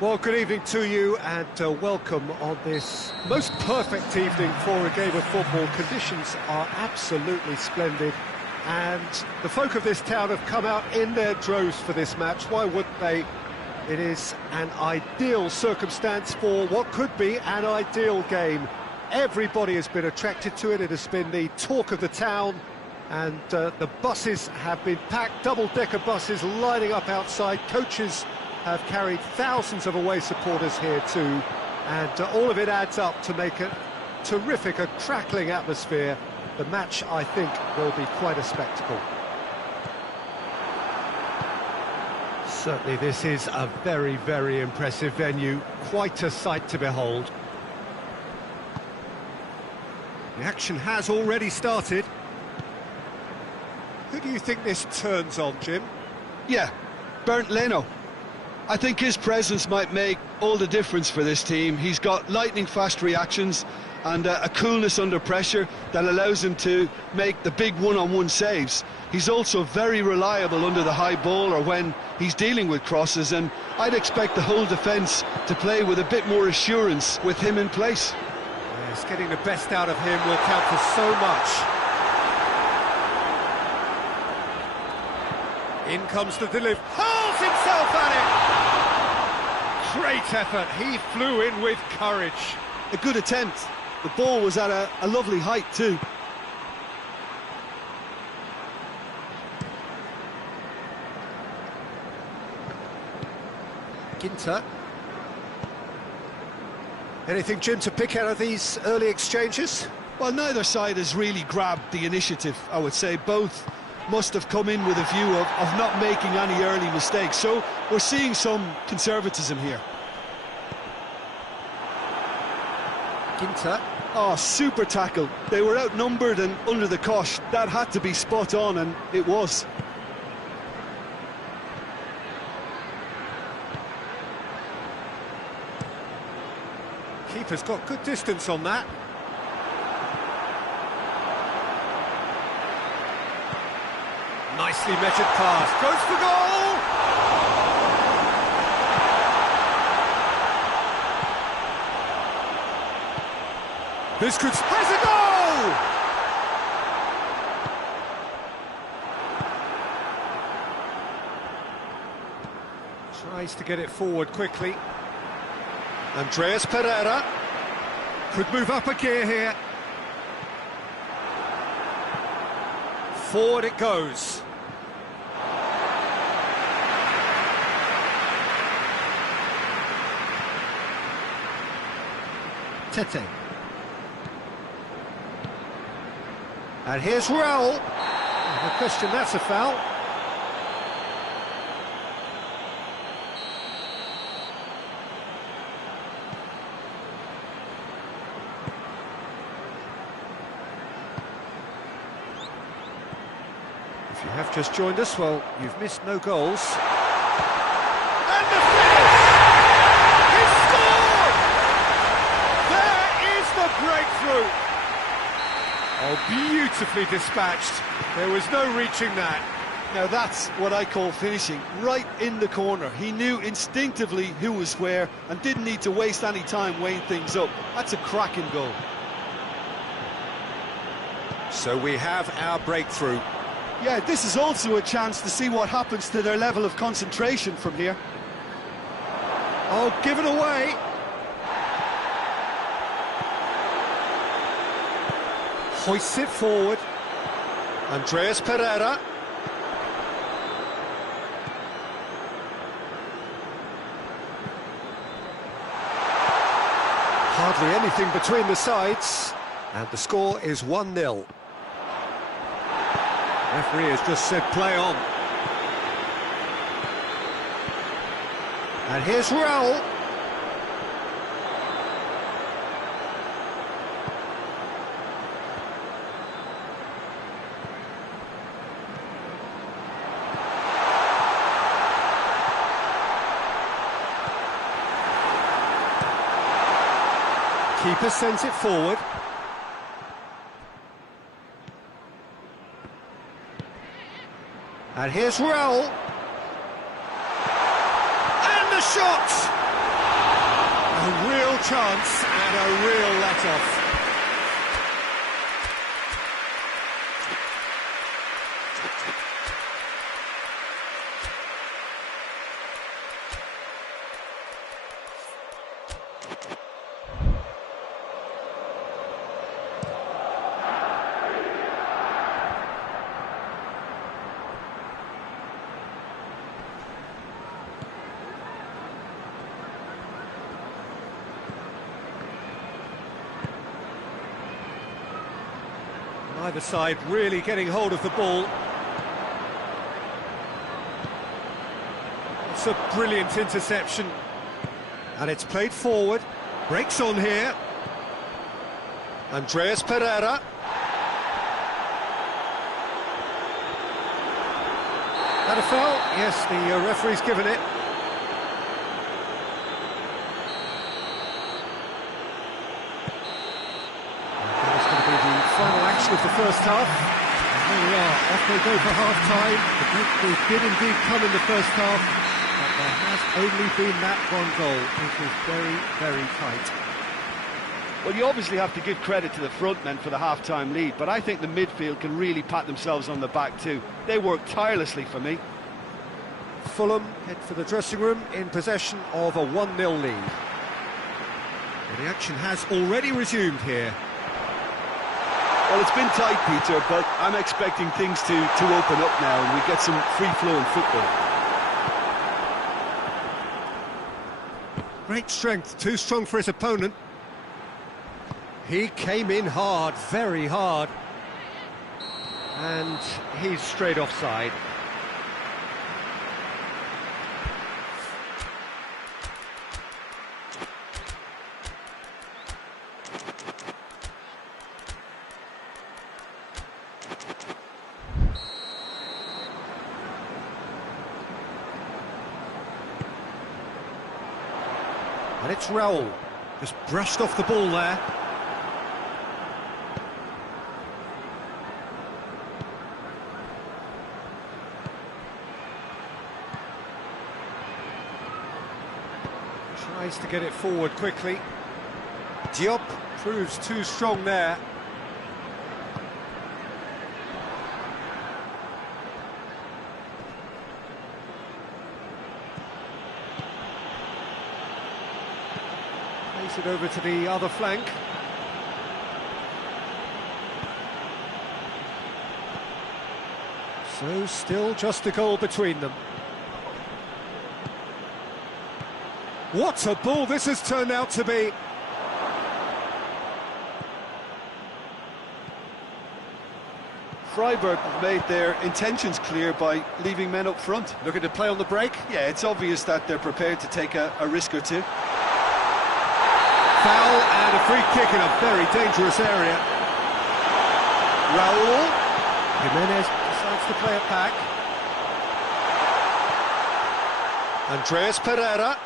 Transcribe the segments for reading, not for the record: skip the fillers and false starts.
Well, good evening to you and welcome on this most perfect evening for a game of football. Conditions are absolutely splendid and the folk of this town have come out in their droves for this match. Why wouldn't they? It is an ideal circumstance for what could be an ideal game. Everybody has been attracted to it. It has been the talk of the town and the buses have been packed, double-decker buses lining up outside. Coaches have carried thousands of away supporters here too, and all of it adds up to make a terrific, a crackling atmosphere. The match, I think, will be quite a spectacle. Certainly this is a very, very impressive venue, quite a sight to behold. The action has already started. Who do you think this turns on, Jim? Yeah, Bernd Leno. I think his presence might make all the difference for this team. He's got lightning-fast reactions and a coolness under pressure that allows him to make the big one-on-one saves. He's also very reliable under the high ball or when he's dealing with crosses, and I'd expect the whole defence to play with a bit more assurance with him in place. Yes, getting the best out of him will count for so much. In comes the delivery, hurls himself at it! Great effort, he flew in with courage. A good attempt. The ball was at a lovely height too. Ginter. Anything, Jim, to pick out of these early exchanges? Well, neither side has really grabbed the initiative, I would say. Both must have come in with a view of not making any early mistakes, so we're seeing some conservatism here. Ginter. Oh, super tackle. They were outnumbered and under the cosh. That had to be spot on, and it was. Keeper's got good distance on that. Nicely measured pass, goes for goal! This could... has a goal! Tries to get it forward quickly. Andreas Pereira could move up a gear here. Forward it goes. Tete. And here's Raul. No question, that's a foul. If you have just joined us, well, you've missed no goals. And the finish! He's scored! There is the breakthrough! Oh, beautifully dispatched. There was no reaching that. Now that's what I call finishing, right in the corner. He knew instinctively who was where and didn't need to waste any time weighing things up. That's a cracking goal. So we have our breakthrough. Yeah, this is also a chance to see what happens to their level of concentration from here. Oh, given away. Hoists it forward. Andreas Pereira. Hardly anything between the sides. And the score is 1-0. Referee has just said play on. And here's Raul. Keeper sends it forward. And here's Raul. And the shot! A real chance and a real let-off. Either side really getting hold of the ball. It's a brilliant interception. And it's played forward. Breaks on here. Andreas Pereira. That a foul? Yes, the referee's given it. Final action of the first half. And here we are, off they go for half-time. The breakthrough did indeed come in the first half, but there has only been that one goal. It was very, very tight. Well, you obviously have to give credit to the front men for the half-time lead, but I think the midfield can really pat themselves on the back too. They work tirelessly for me. Fulham head for the dressing room in possession of a 1-0 lead. Well, the action has already resumed here. Well, it's been tight, Peter, but I'm expecting things to open up now and we get some free-flowing football. Great strength, too strong for his opponent. He came in hard, very hard. And he's straight offside. And it's Raul, just brushed off the ball there. Tries to get it forward quickly. Diop proves too strong there. It over to the other flank. So still just a goal between them. What a ball this has turned out to be. Freiburg have made their intentions clear by leaving men up front. Looking to play on the break. Yeah, it's obvious that they're prepared to take a risk or two. Foul and a free kick in a very dangerous area. Raul. Jimenez decides to play it back. Andreas Pereira.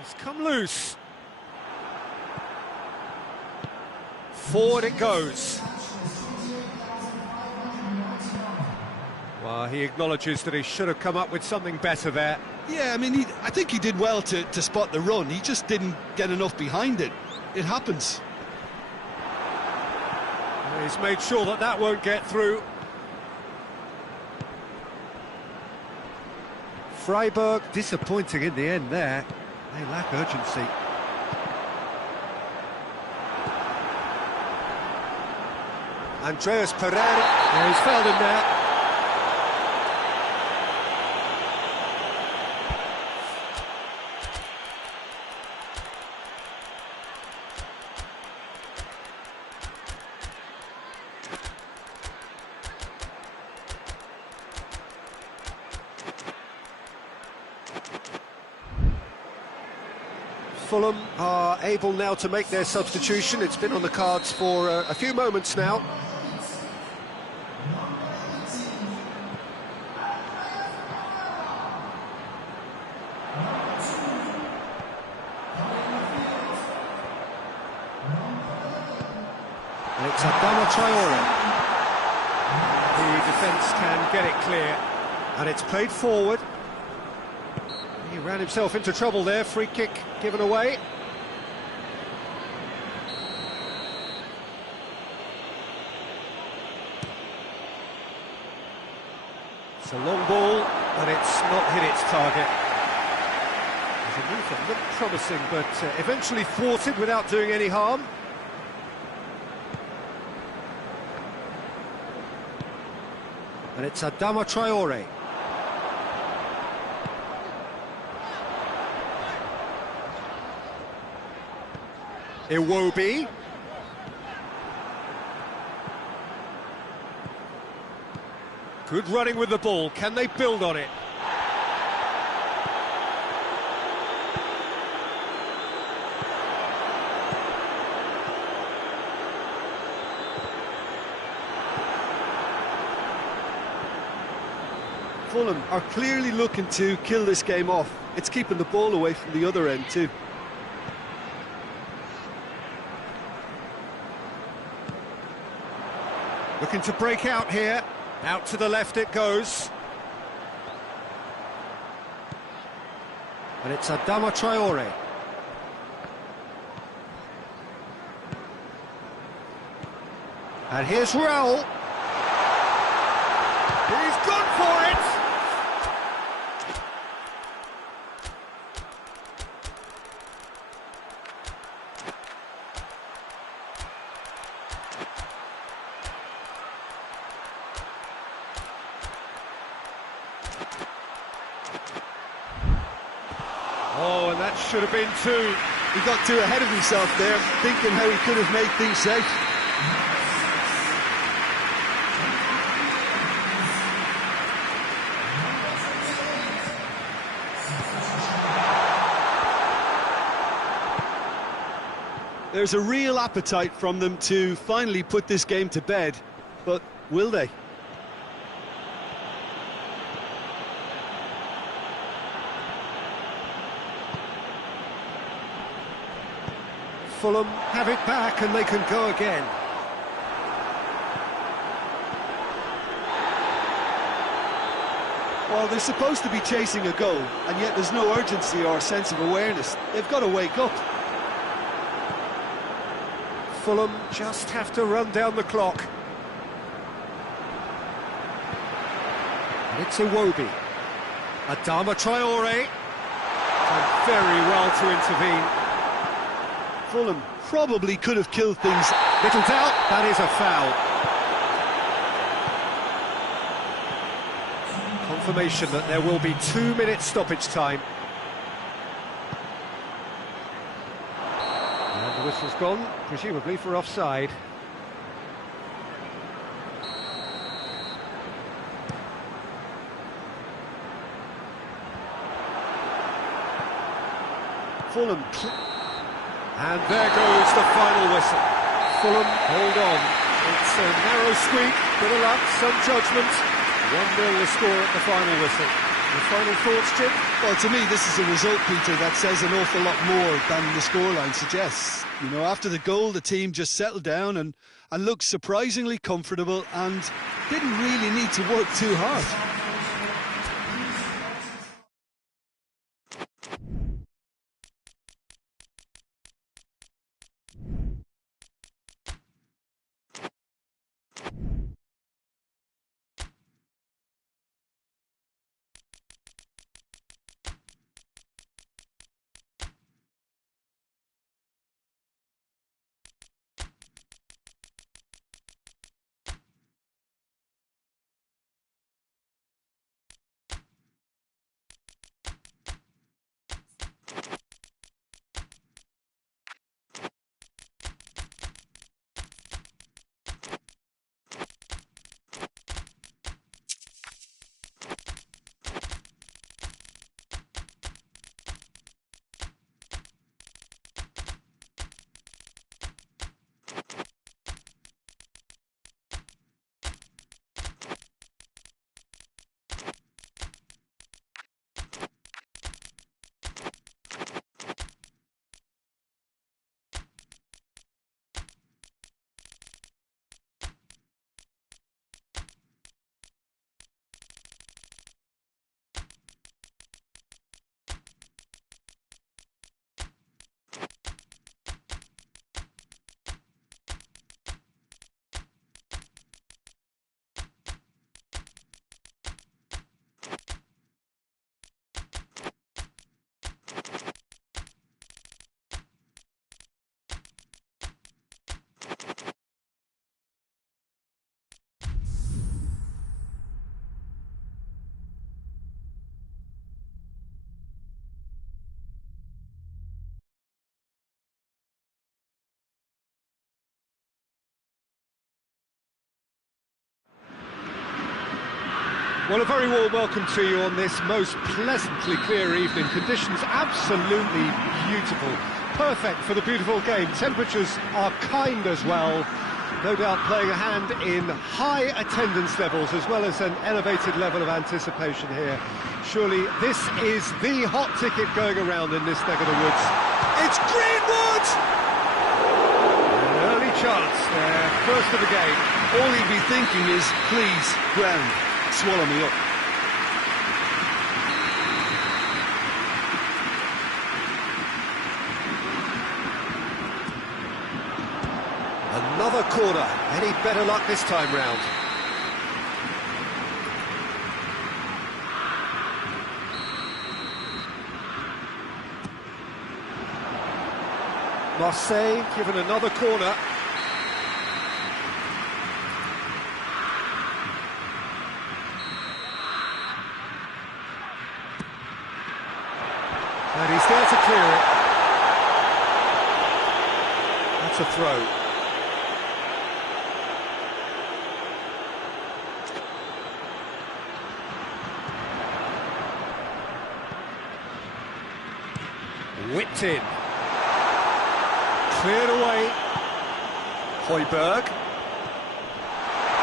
He's come loose. Forward it goes. Well, he acknowledges that he should have come up with something better there. Yeah, I mean, I think he did well to spot the run. He just didn't get enough behind it. It happens. He's made sure that that won't get through. Freiburg disappointing in the end there. They lack urgency. Andreas Pereira. Yeah, he's fouled him there. Fulham are able now to make their substitution. It's been on the cards for a few moments now. And it's Adama Traore. The defence can get it clear. And it's played forward. He ran himself into trouble there, free kick given away. It's a long ball, but it's not hit its target. There's a move that looked promising, but eventually thwarted without doing any harm. And it's Adama Traore. Iwobi. Good running with the ball. Can they build on it? Fulham are clearly looking to kill this game off. It's keeping the ball away from the other end too. Looking to break out here. Out to the left it goes. And it's Adama Traore. And here's Raul. He's gone for it! Oh, and that should have been two. He got too ahead of himself there, thinking how he could have made things safe. There's a real appetite from them to finally put this game to bed, but will they? Fulham have it back and they can go again. Well, they're supposed to be chasing a goal, and yet there's no urgency or sense of awareness. They've got to wake up. Fulham just have to run down the clock. And it's Iwobi. Adama Traore. And very well to intervene. Fulham probably could have killed things. Little doubt, that is a foul. Confirmation that there will be 2 minutes stoppage time. And the whistle's gone, presumably for offside. Fulham. And there goes the final whistle. Fulham hold on. It's a narrow squeak, bit of luck, some judgment. 1-0 the score at the final whistle. Your final thoughts, Jim? Well, to me, this is a result, Peter, that says an awful lot more than the scoreline suggests. You know, after the goal, the team just settled down and looked surprisingly comfortable and didn't really need to work too hard. Well, a very warm welcome to you on this most pleasantly clear evening. Conditions absolutely beautiful. Perfect for the beautiful game. Temperatures are kind as well. No doubt playing a hand in high attendance levels as well as an elevated level of anticipation here. Surely this is the hot ticket going around in this neck of the woods. It's Greenwood! An early chance there, first of the game. All he'd be thinking is, please, ground, swallow me up. Another corner. Any better luck this time round? Marseille given another corner. And he's there to clear it. That's a throw. Whipped in. Cleared away. Højbjerg.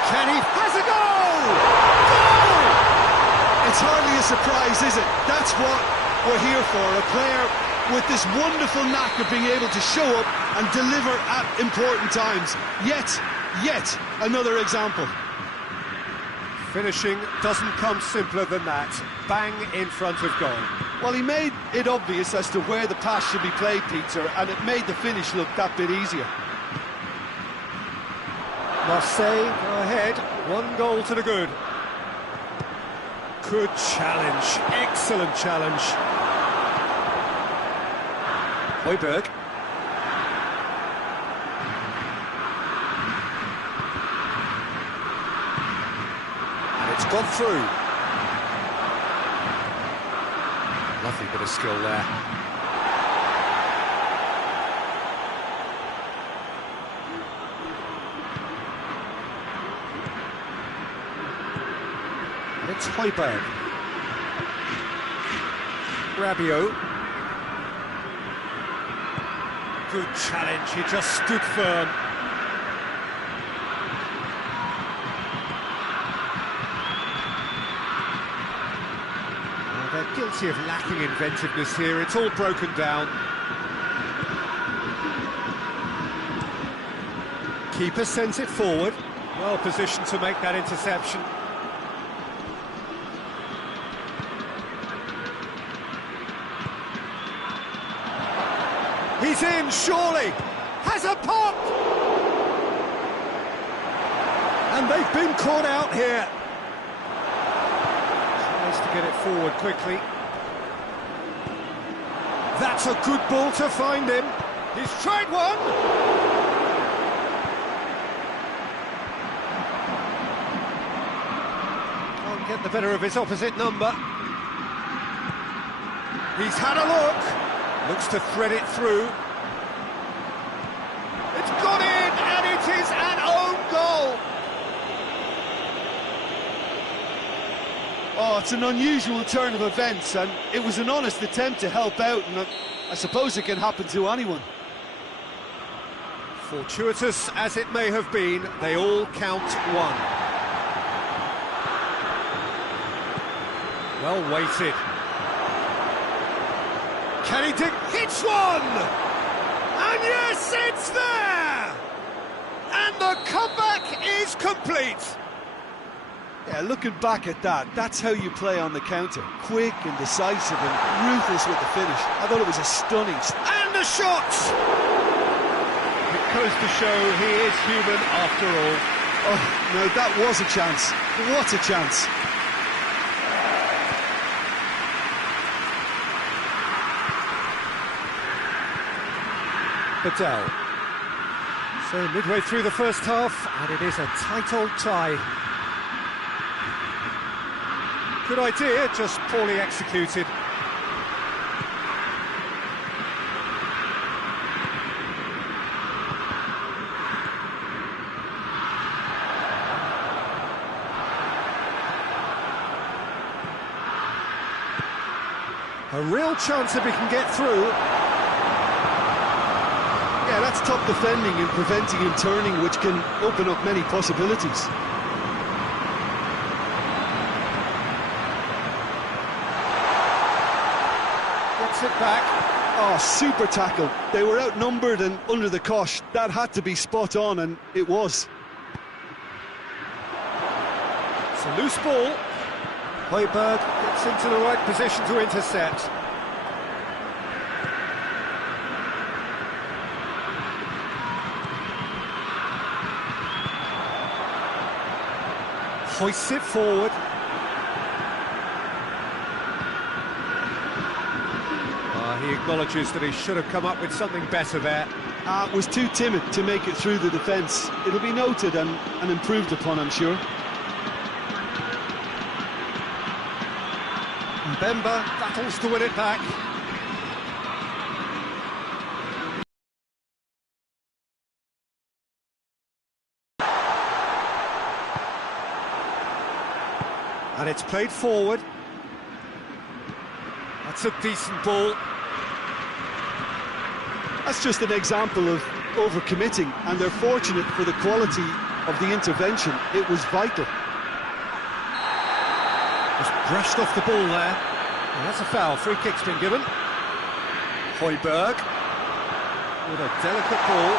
Can he? Has a goal! Goal! It's hardly a surprise, is it? That's what we're here for, a player with this wonderful knack of being able to show up and deliver at important times. Yet another example. Finishing doesn't come simpler than that. Bang in front of goal. Well, he made it obvious as to where the pass should be played, Peter, and it made the finish look that bit easier. Marseille go ahead, 1 goal to the good. Good challenge, excellent challenge. Højbjerg. And it's gone through. Lovely bit of skill there. And it's Højbjerg. Rabiot. Good challenge, he just stood firm. They're guilty of lacking inventiveness here, it's all broken down. Keeper sends it forward, well positioned to make that interception. He's in, surely! Has a pop! And they've been caught out here. Tries to get it forward quickly. That's a good ball to find him. He's tried one! Can't get the better of his opposite number. He's had a look. Looks to thread it through. It's got in, and it is an own goal! Oh, it's an unusual turn of events, and it was an honest attempt to help out, and I suppose it can happen to anyone. Fortuitous as it may have been, they all count one. Well weighted. Can he dig? Hits one! And yes, it's there! And the comeback is complete! Yeah, looking back at that, that's how you play on the counter. Quick and decisive and ruthless with the finish. I thought it was a stunning... And the shot! It goes to show he is human after all. Oh, no, that was a chance. What a chance. Badal. So midway through the first half, and it is a tight old tie. Good idea, just poorly executed. A real chance if he can get through. Yeah, that's top defending and preventing him turning, which can open up many possibilities. Gets it back. Oh, super tackle. They were outnumbered and under the cosh. That had to be spot on, and it was. It's a loose ball. Højbjerg gets into the right position to intercept. Hoists it forward. He acknowledges that he should have come up with something better there. Was too timid to make it through the defence. It'll be noted and improved upon, I'm sure. Mbemba battles to win it back. And it's played forward. That's a decent ball. That's just an example of overcommitting, and they're fortunate for the quality of the intervention. It was vital. Just brushed off the ball there. Well, that's a foul. Free kick's been given. Højbjerg with a delicate ball.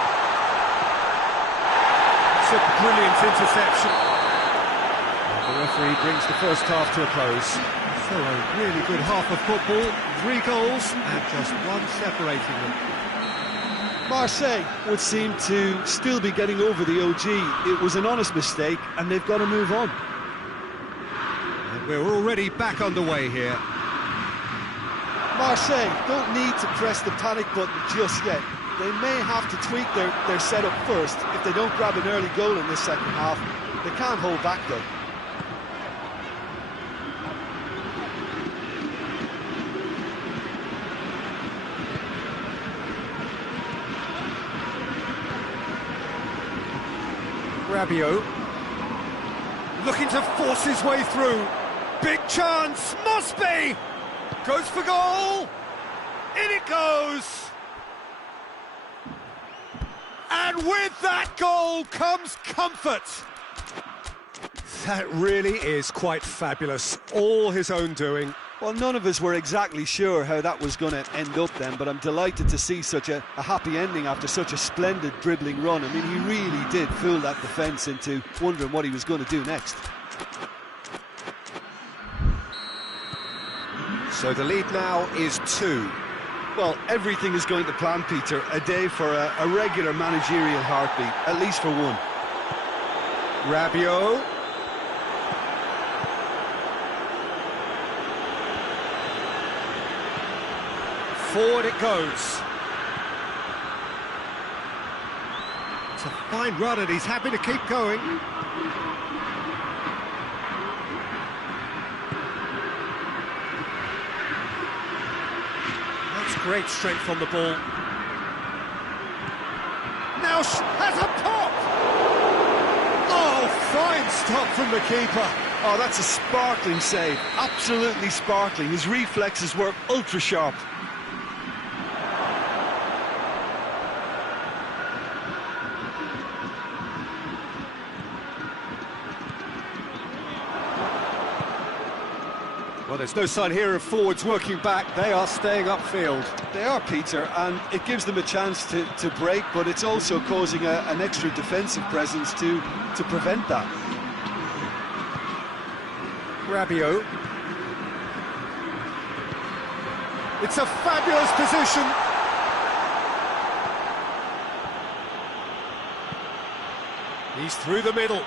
It's a brilliant interception. The referee brings the first half to a close. So a really good half of football. 3 goals and just one separating them. Marseille would seem to still be getting over the OG. It was an honest mistake, and they've got to move on. And we're already back underway here. Marseille don't need to press the panic button just yet. They may have to tweak their setup first if they don't grab an early goal in this second half. They can't hold back, though. Rabiot looking to force his way through. Big chance, must be! Goes for goal! In it goes! And with that goal comes comfort! That really is quite fabulous. All his own doing. Well, none of us were exactly sure how that was going to end up then, but I'm delighted to see such a happy ending after such a splendid dribbling run. I mean, he really did fool that defence into wondering what he was going to do next. So the lead now is 2. Well, everything is going to plan, Peter. A day for a regular managerial heartbeat, at least for one. Rabiot. Forward it goes. It's a fine run and he's happy to keep going. That's great strength on the ball. Now has a pop! Oh, fine stop from the keeper. Oh, that's a sparkling save. Absolutely sparkling. His reflexes were ultra sharp. Well, there's no sign here of forwards working back. They are staying upfield. They are, Peter, and it gives them a chance to break, but it's also causing an extra defensive presence to prevent that. Rabiot. It's a fabulous position. He's through the middle.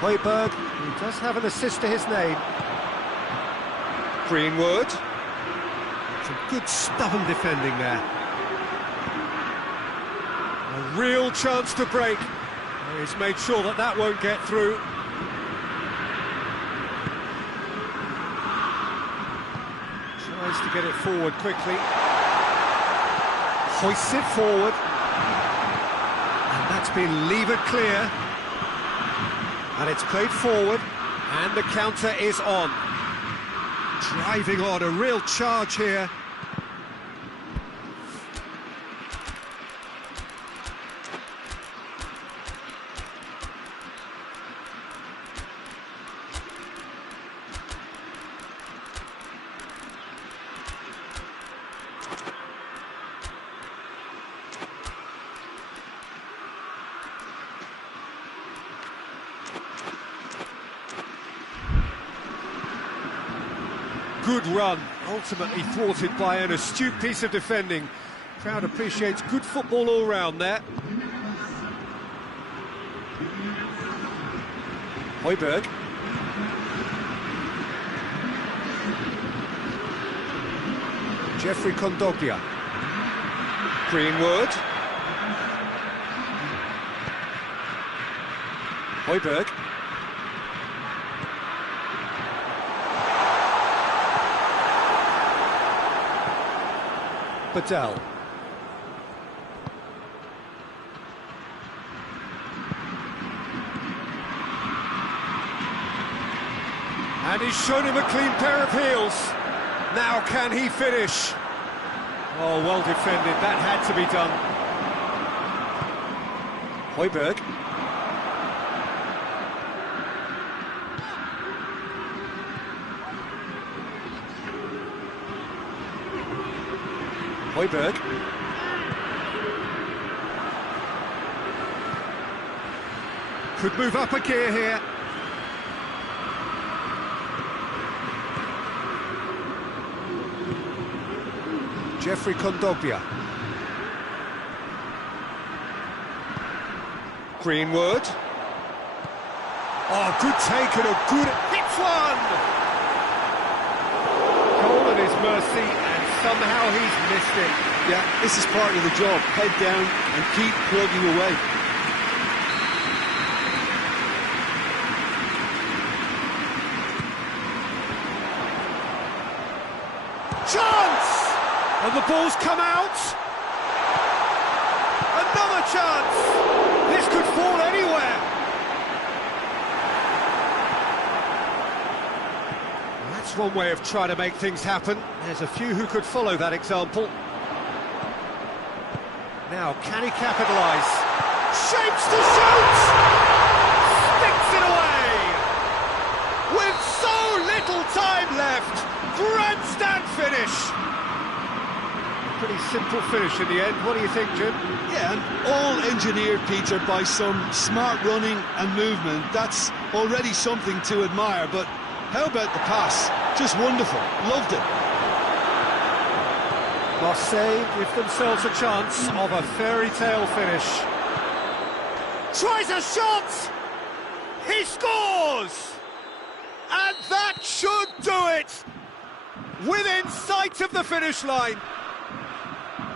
Højbjerg, who does have an assist to his name. Greenwood. Some good stubborn defending there. A real chance to break. He's made sure that that won't get through. Tries to get it forward quickly. Hoists it forward. And that's been levered clear. And it's played forward. And the counter is on. Driving on, a real charge here. Good run, ultimately thwarted by an astute piece of defending. Crowd appreciates good football all round there. Højbjerg. Geoffrey Kondogbia. Greenwood. Højbjerg. Patel. And he's shown him a clean pair of heels. Now can he finish? Oh, well defended. That had to be done. Højbjerg. Højbjerg. Could move up a gear here. Geoffrey Kondogbia. Greenwood. Oh, good take and a good hit one! Goal at his mercy, and somehow he's missed it. Yeah, this is part of the job. Head down and keep plugging away. Chance! And the ball's come out. Another chance. This could fall anywhere. That's one way of trying to make things happen. There's a few who could follow that example. Now, can he capitalise? Shapes to shoot! Sticks it away! With so little time left, grandstand finish! Pretty simple finish in the end. What do you think, Jim? Yeah, and all engineered, Peter, by some smart running and movement. That's already something to admire, but how about the pass? Just wonderful. Loved it. Marseille give themselves a chance of a fairy tale finish. Tries a shot! He scores! And that should do it! Within sight of the finish line.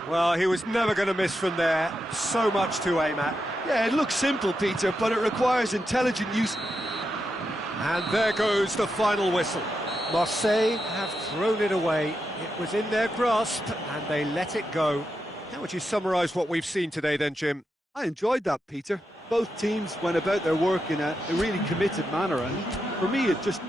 Well, he was never going to miss from there. So much to aim at. Yeah, it looks simple, Peter, but it requires intelligent use. And there goes the final whistle. Marseille have thrown it away. It was in their grasp, and they let it go. How would you summarise what we've seen today then, Jim? I enjoyed that, Peter. Both teams went about their work in a really committed manner, and for me it just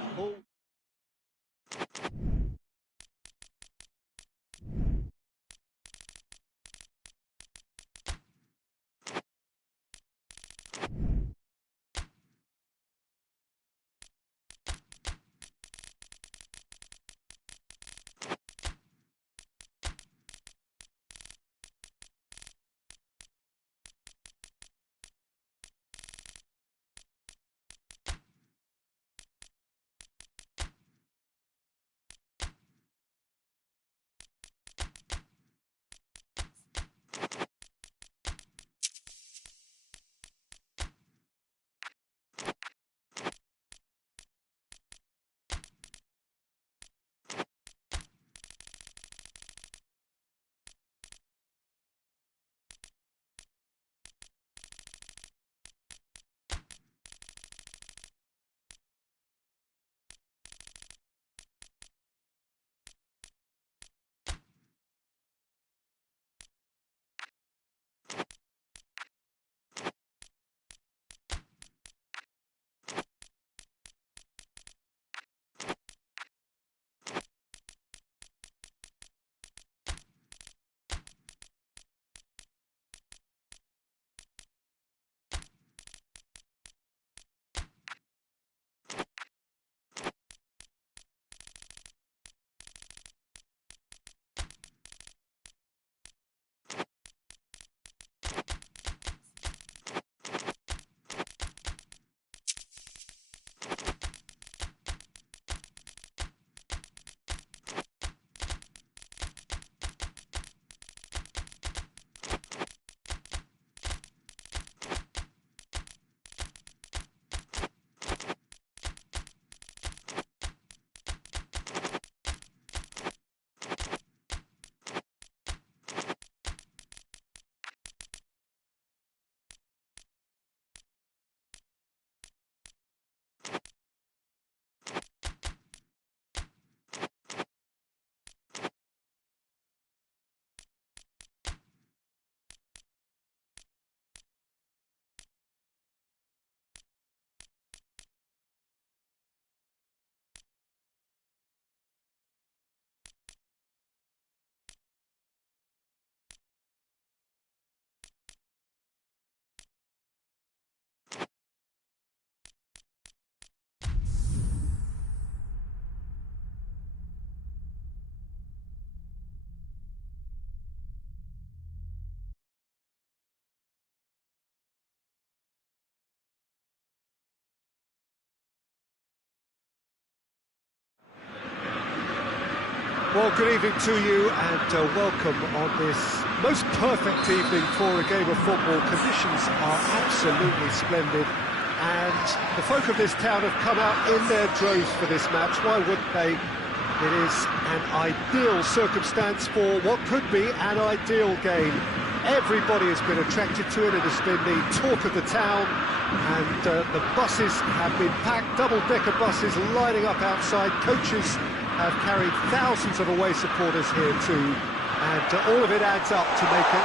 Well, good evening to you and welcome on this most perfect evening for a game of football. Conditions are absolutely splendid and the folk of this town have come out in their droves for this match. Why wouldn't they? It is an ideal circumstance for what could be an ideal game. Everybody has been attracted to it. It has been the talk of the town and the buses have been packed, double-decker buses lining up outside. Coaches have carried thousands of away supporters here too, and all of it adds up to make a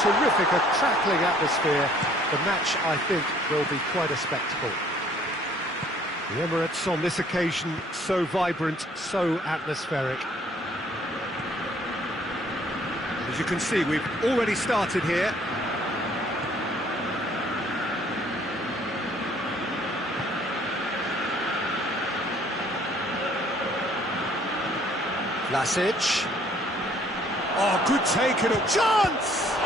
terrific, a crackling atmosphere. The match, I think, will be quite a spectacle. The Emirates on this occasion, so vibrant, so atmospheric. As you can see, we've already started here. Vlasic. Oh, good take and a chance!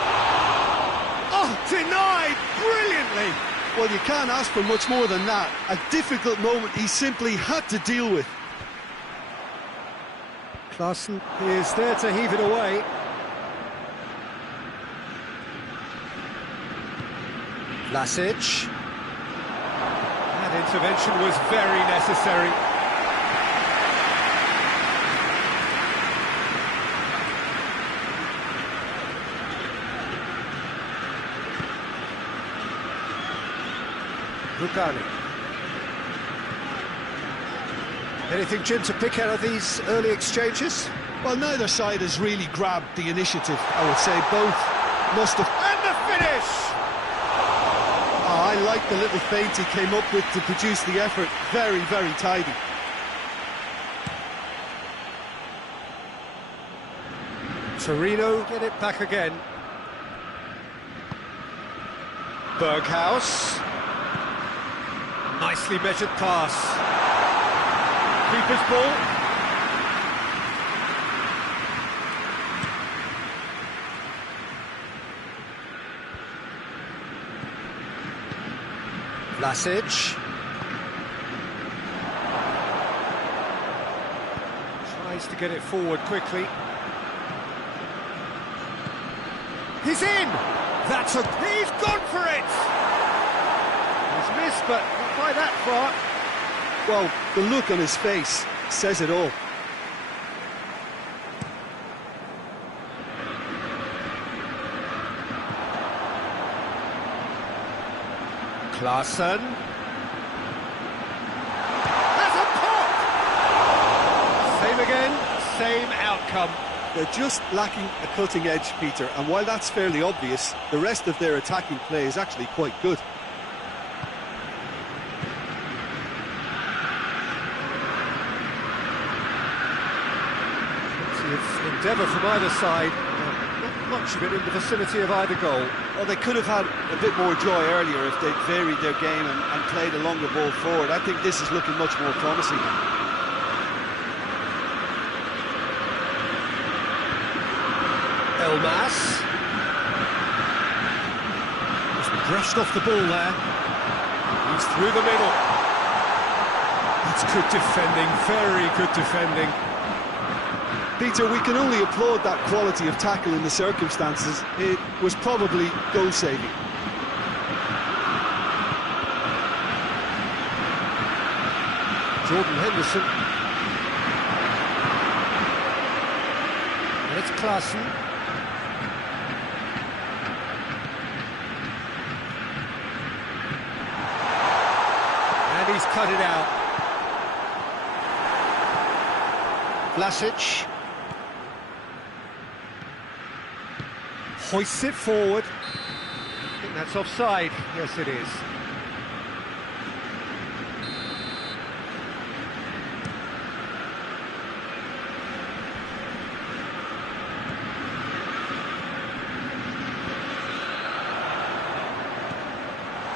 Oh, denied brilliantly! Well, you can't ask for much more than that. A difficult moment he simply had to deal with. Klaassen is there to heave it away. Vlasic. That intervention was very necessary. Rugani. Anything, Jim, to pick out of these early exchanges? Well, neither side has really grabbed the initiative, I would say. Both must have... And the finish! Oh, I like the little feint he came up with to produce the effort. Very, very tidy. Torino get it back again. Berghaus. Nicely measured pass. Keeper's ball. Vlasic. Tries to get it forward quickly. He's in! That's a... He's gone for it! He's missed, but not by that far. Well, the look on his face says it all. Klaassen. That's a pop! Same again, same outcome. They're just lacking a cutting edge, Peter, and while that's fairly obvious, the rest of their attacking play is actually quite good. It's endeavour from either side, not much of it in the vicinity of either goal. Well, they could have had a bit more joy earlier if they'd varied their game and played a longer ball forward. I think this is looking much more promising. Elmas. Just brushed off the ball there. He's through the middle. That's good defending, very good defending. Peter, we can only applaud that quality of tackle in the circumstances. It was probably goal-saving. Jordan Henderson. And it's Klaassen. And he's cut it out. Vlasic. Hoists it forward. I think that's offside. Yes, it is.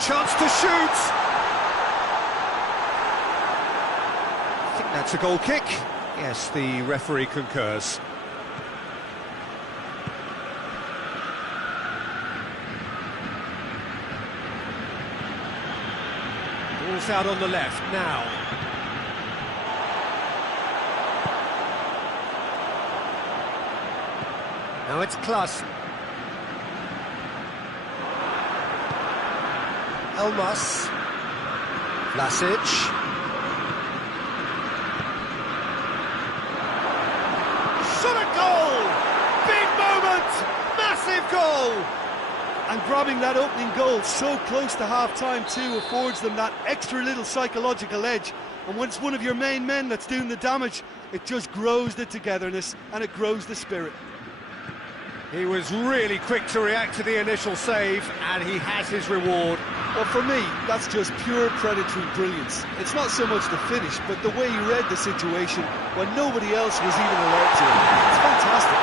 Chance to shoot! I think that's a goal kick. Yes, the referee concurs. Ball's out on the left now. Now it's Klaas. Elmas. Vlasic. Shot a goal! Big moment! Massive goal! And grabbing that opening goal so close to half-time too affords them that extra little psychological edge. And when it's one of your main men that's doing the damage, it just grows the togetherness and it grows the spirit. He was really quick to react to the initial save, and he has his reward. Well, for me, that's just pure predatory brilliance. It's not so much the finish, but the way he read the situation when nobody else was even alert to it. It's fantastic.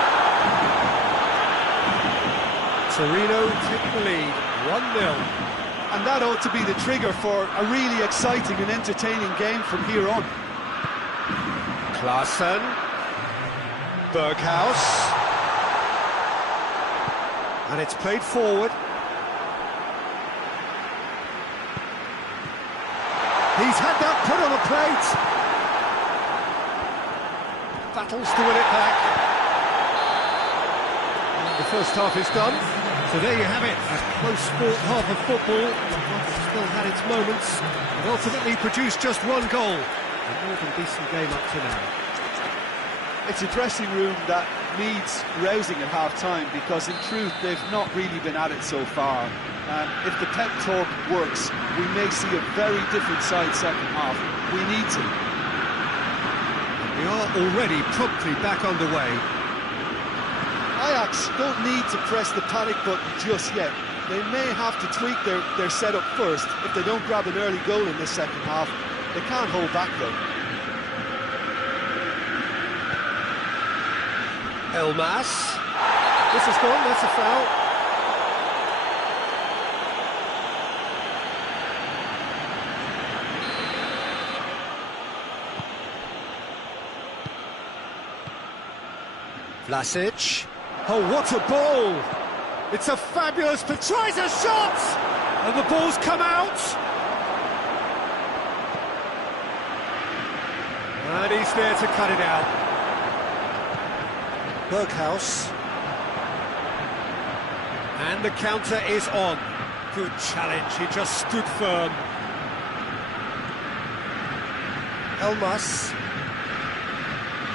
Torino take the lead, 1-0. And that ought to be the trigger for a really exciting and entertaining game from here on. Klaassen. Berghuis. And it's played forward. He's had that put on a plate. Battles to win it back. And the first half is done. So there you have it, a close sport half of football. Still had its moments, but ultimately produced just one goal. A more than decent game up to now. It's a dressing room that needs rousing at half-time because in truth they've not really been at it so far. If the pep talk works, we may see a very different side second half. We need to. We are already promptly back underway. Ajax don't need to press the panic button just yet. They may have to tweak their setup first if they don't grab an early goal in the second half. They can't hold back though. Elmas. This is gone, that's a foul. Vlasic. Oh, what a ball! It's a fabulous, but tries a shot! And the ball's come out! And he's there to cut it out. Berghuis. And the counter is on. Good challenge, he just stood firm. Elmas.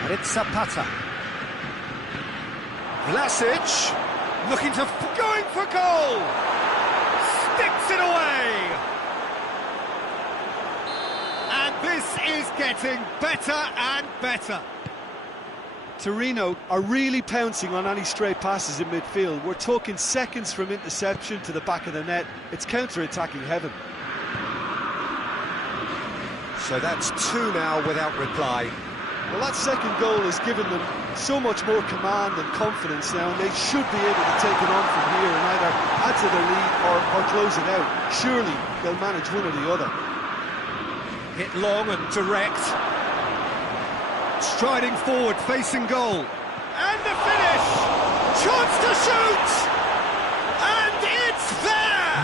And it's Zapata. Vlasic. Looking to... going for goal! Sticks it away! And this is getting better and better. Torino are really pouncing on any stray passes in midfield. We're talking seconds from interception to the back of the net. It's counter-attacking heaven. So that's two now without reply. Well, that second goal has given them so much more command and confidence now, and they should be able to take it on from here and either add to their lead or close it out. Surely they'll manage one or the other. Hit long and direct. Striding forward, facing goal. And the finish! Chance to shoot! And it's there!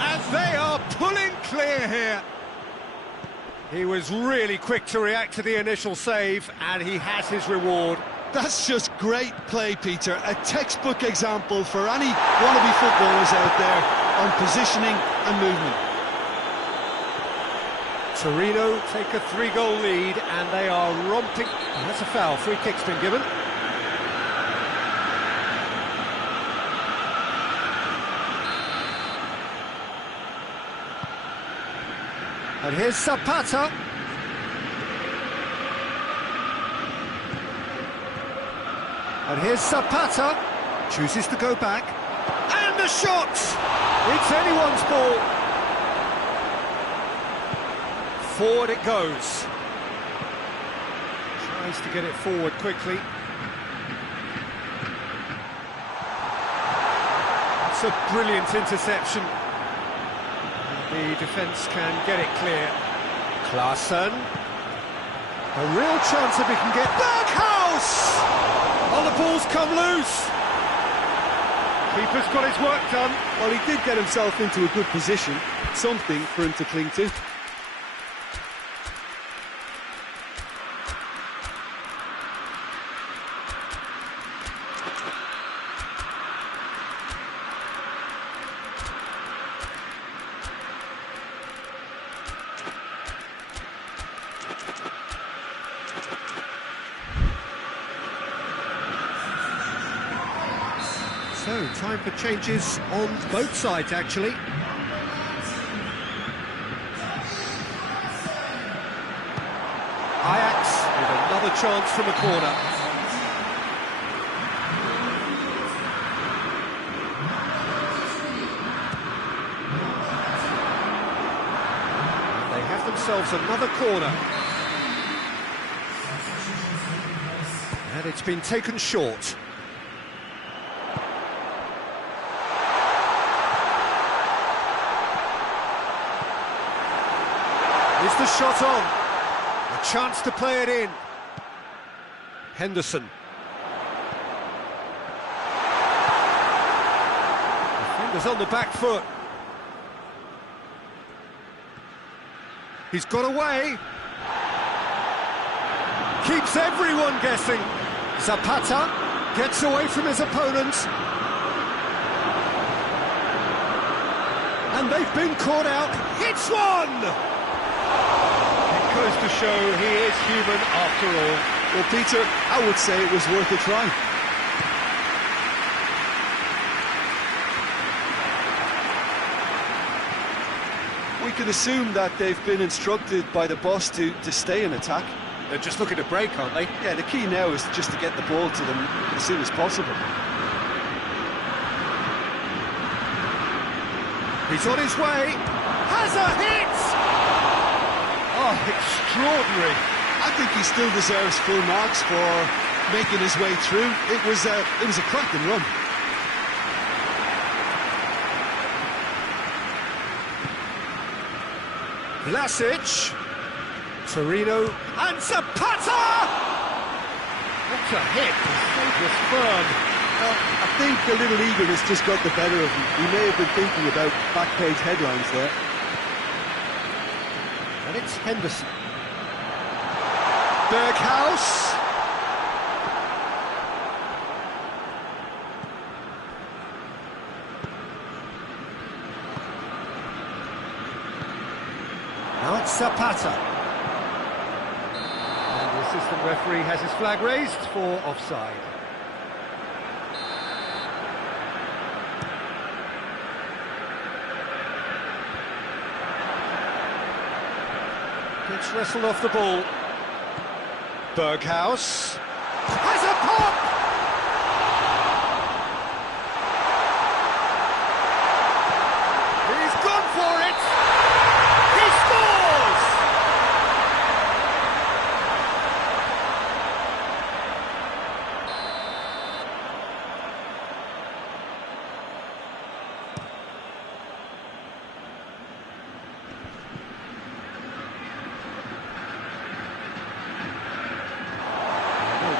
And they are pulling clear here. He was really quick to react to the initial save, and he has his reward. That's just great play, Peter. A textbook example for any wannabe footballers out there on positioning and movement. Torino take a 3-goal lead, and they are romping. And that's a foul. Free kick's been given. And here's Zapata. And here's Zapata. Chooses to go back. And the shot! It's anyone's ball. Forward it goes. Tries to get it forward quickly. It's a brilliant interception. The defence can get it clear. Klaassen. A real chance if he can get... Berghuis! Oh, the ball's come loose. Keeper's got his work done. Well, he did get himself into a good position. Something for him to cling to. So, time for changes on both sides, actually. Ajax with another chance from a corner. And they have themselves another corner. And it's been taken short. Is the shot on? A chance to play it in. Henderson. Defender's on the back foot. He's got away. Keeps everyone guessing. Zapata gets away from his opponent. And they've been caught out. Hits one! Goes to show he is human after all. Well, Peter, I would say it was worth a try. We can assume that they've been instructed by the boss to stay in attack. They're just looking to break, aren't they? Yeah, the key now is just to get the ball to them as soon as possible. He's on his way. Has a hit! Oh, extraordinary. I think he still deserves full marks for making his way through. It was a cracking run. Vlasic, Torino, and Zapata! What a hit, the save was firm. I think a little eagerness just got the better of him. He may have been thinking about back-page headlines there. And it's Henderson. Berghaus. Now it's Zapata. And the assistant referee has his flag raised for offside. Gets wrestled off the ball. Berghaus has a pop! He's gone for it! He scores!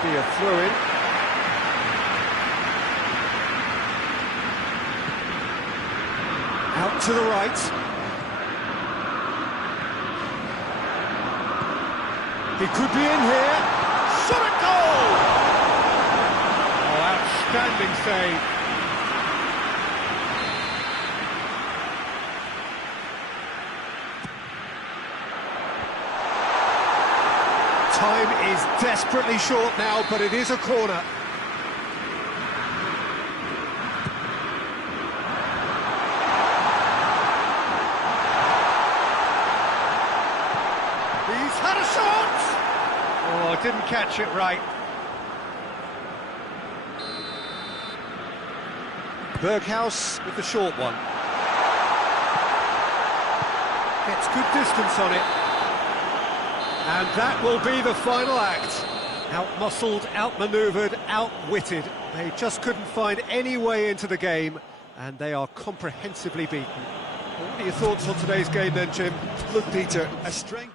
Be a throw-in. Out to the right. He could be in here. Shot at goal! Oh, outstanding save. Time is desperately short now, but it is a corner. He's had a shot! Oh, didn't catch it right. Berghaus with the short one. Gets good distance on it. And that will be the final act. Out-muscled, out-manoeuvred, outwitted. They just couldn't find any way into the game, and they are comprehensively beaten. What are your thoughts on today's game then, Jim? Look, Peter, a strength...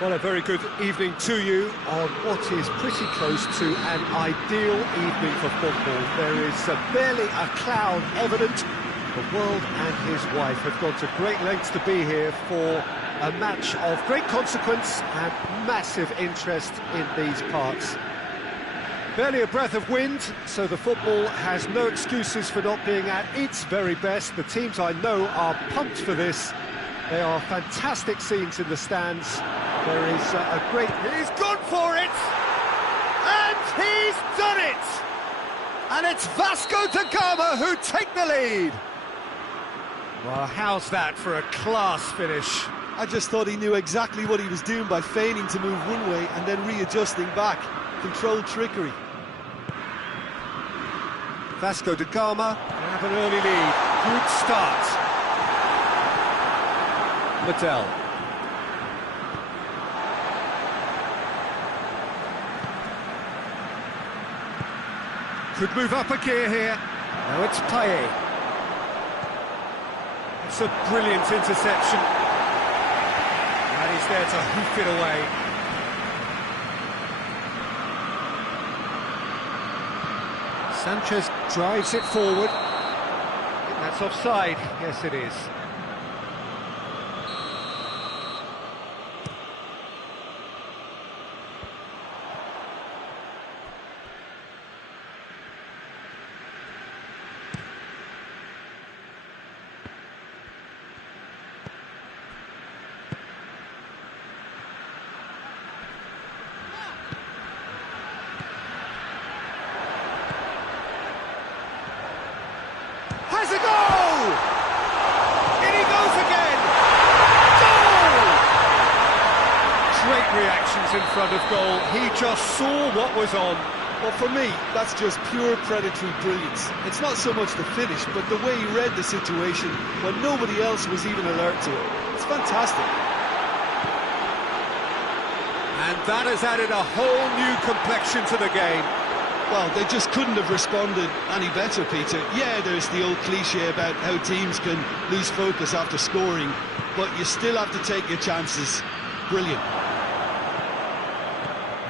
Well, a very good evening to you on what is pretty close to an ideal evening for football. There is barely a cloud evident. The world and his wife have gone to great lengths to be here for a match of great consequence and massive interest in these parts. Barely a breath of wind, so the football has no excuses for not being at its very best. The teams I know are pumped for this. They are fantastic scenes in the stands. There is a great... He's gone for it! And he's done it! And it's Vasco da Gama who take the lead. Well, how's that for a class finish? I just thought he knew exactly what he was doing by feigning to move one way and then readjusting back. Controlled trickery. Vasco da Gama have an early lead. Good start. Mattel. Could move up a gear here. Now it's Payet. It's a brilliant interception. And he's there to hoof it away. Sanchez drives it forward. I think that's offside. Yes, it is. Has a goal! In he goes again! Goal! Great reactions in front of goal. He just saw what was on. Well, for me, that's just pure predatory brilliance. It's not so much the finish, but the way he read the situation when nobody else was even alert to it. It's fantastic. And that has added a whole new complexion to the game. Well, they just couldn't have responded any better, Peter. Yeah, there's the old cliche about how teams can lose focus after scoring, but you still have to take your chances. Brilliant.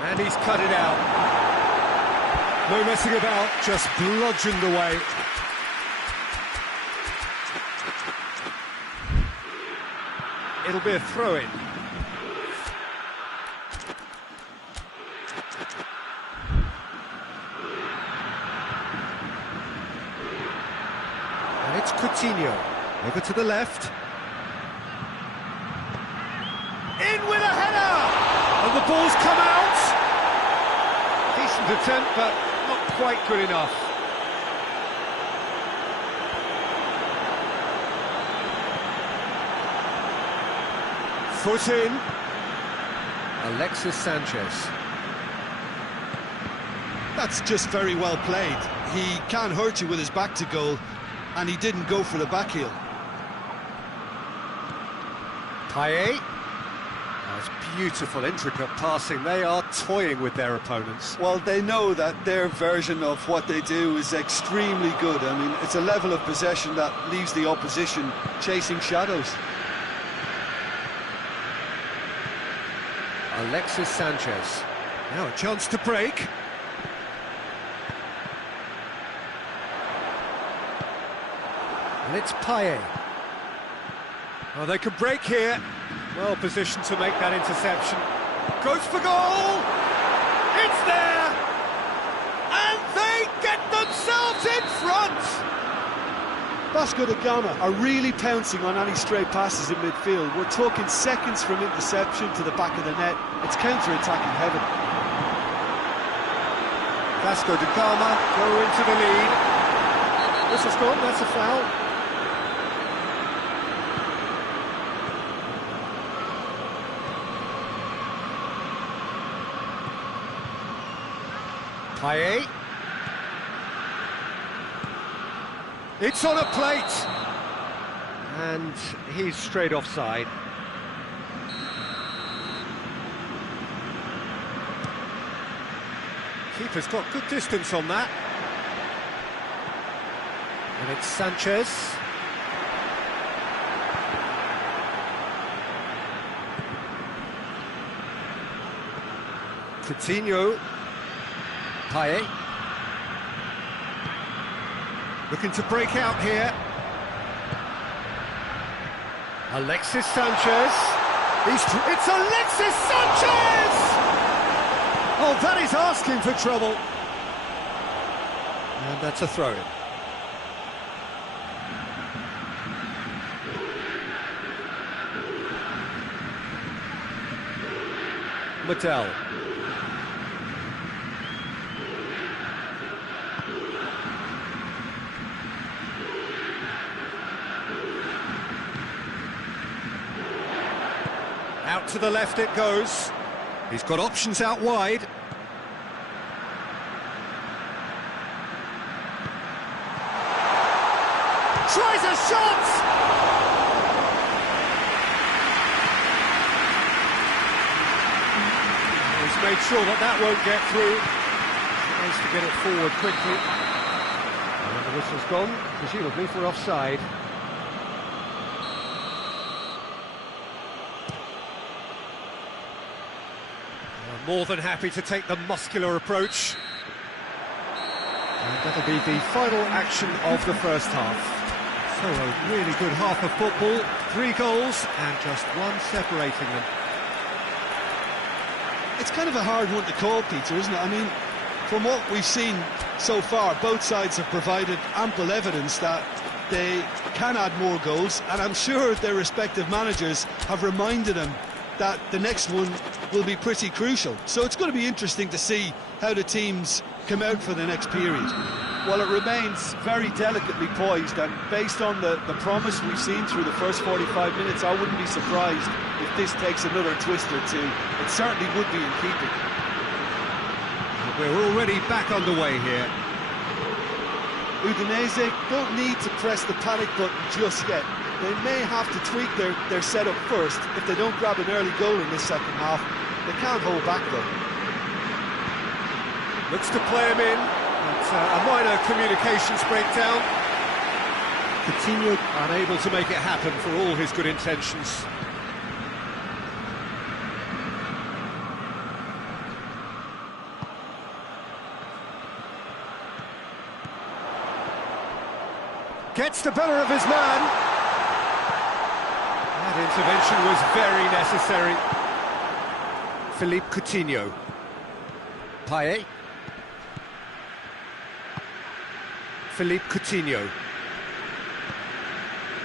And he's cut it out. No messing about, just bludgeoned away. It'll be a throw-in. And it's Coutinho, over to the left. In with a header! And the ball's come out! Decent attempt, but not quite good enough. Foot in. Alexis Sanchez. That's just very well played. He can't hurt you with his back to goal, and he didn't go for the back heel. Payet. That's beautiful, intricate passing. They are toying with their opponents. Well, they know that their version of what they do is extremely good. I mean, it's a level of possession that leaves the opposition chasing shadows. Alexis Sanchez. Now a chance to break. And it's Payet. Oh, they could break here. Well positioned to make that interception. Goes for goal! It's there! And they get themselves in front! Vasco da Gama are really pouncing on any stray passes in midfield. We're talking seconds from interception to the back of the net. It's counter-attacking heaven. Vasco da Gama go into the lead. Whistle's gone, that's a foul. Payet. It's on a plate. And he's straight offside. Keeper's got good distance on that. And it's Sanchez. Coutinho. Payet. Looking to break out here. Alexis Sanchez. It's Alexis Sanchez! Oh, that is asking for trouble. And that's a throw-in. Mattel. Out to the left it goes. He's got options out wide. Tries a shot! He's made sure that won't get through. He needs to get it forward quickly. And the whistle's gone, presumably for offside. More than happy to take the muscular approach. And that'll be the final action of the first half. So a really good half of football, 3 goals and just one separating them. It's kind of a hard one to call, Peter, isn't it? I mean, from what we've seen so far, both sides have provided ample evidence that they can add more goals, and I'm sure their respective managers have reminded them that the next one will be pretty crucial. So it's going to be interesting to see how the teams come out for the next period. Well, it remains very delicately poised, and based on the promise we've seen through the first 45 minutes, I wouldn't be surprised if this takes another twist or two. It certainly would be in keeping. We're already back underway here. Udinese don't need to press the panic button just yet. They may have to tweak their setup first if they don't grab an early goal in this second half. They can't hold back though. Looks to play him in. It's a minor communications breakdown. Coutinho unable to make it happen for all his good intentions. Gets the better of his man. That intervention was very necessary. Philippe Coutinho. Payet. Philippe Coutinho.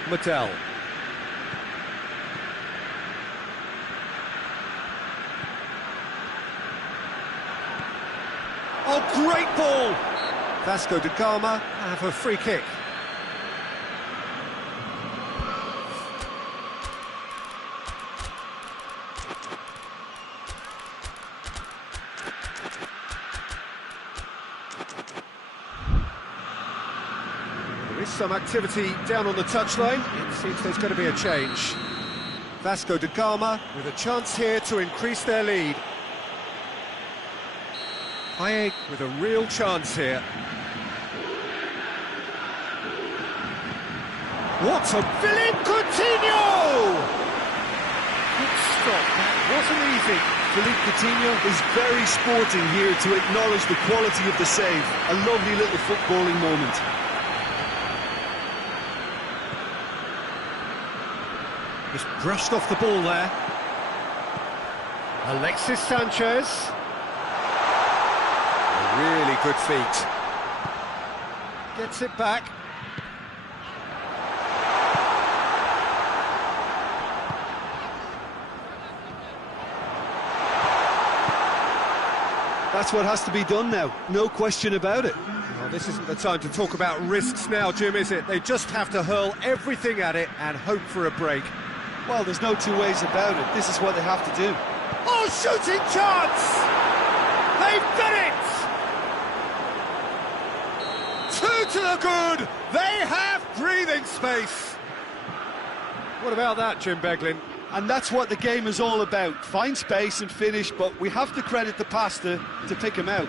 Mattel. Oh, great ball! Vasco da Gama have a free kick. Some activity down on the touchline. It seems there's going to be a change. Vasco da Gama with a chance here to increase their lead. Payet with a real chance here. What a Philippe Coutinho! Good stop, that wasn't easy. Philippe Coutinho is very sporting here to acknowledge the quality of the save. A lovely little footballing moment. Just brushed off the ball there. Alexis Sanchez. A really good feat. Gets it back. That's what has to be done now, no question about it. Well, this isn't the time to talk about risks now, Jim, is it? They just have to hurl everything at it and hope for a break. Well, there's no two ways about it. This is what they have to do. Oh, shooting chance! They've done it! 2 to the good! They have breathing space! What about that, Jim Beglin? And that's what the game is all about. Find space and finish, but we have to credit the pasta to pick him out.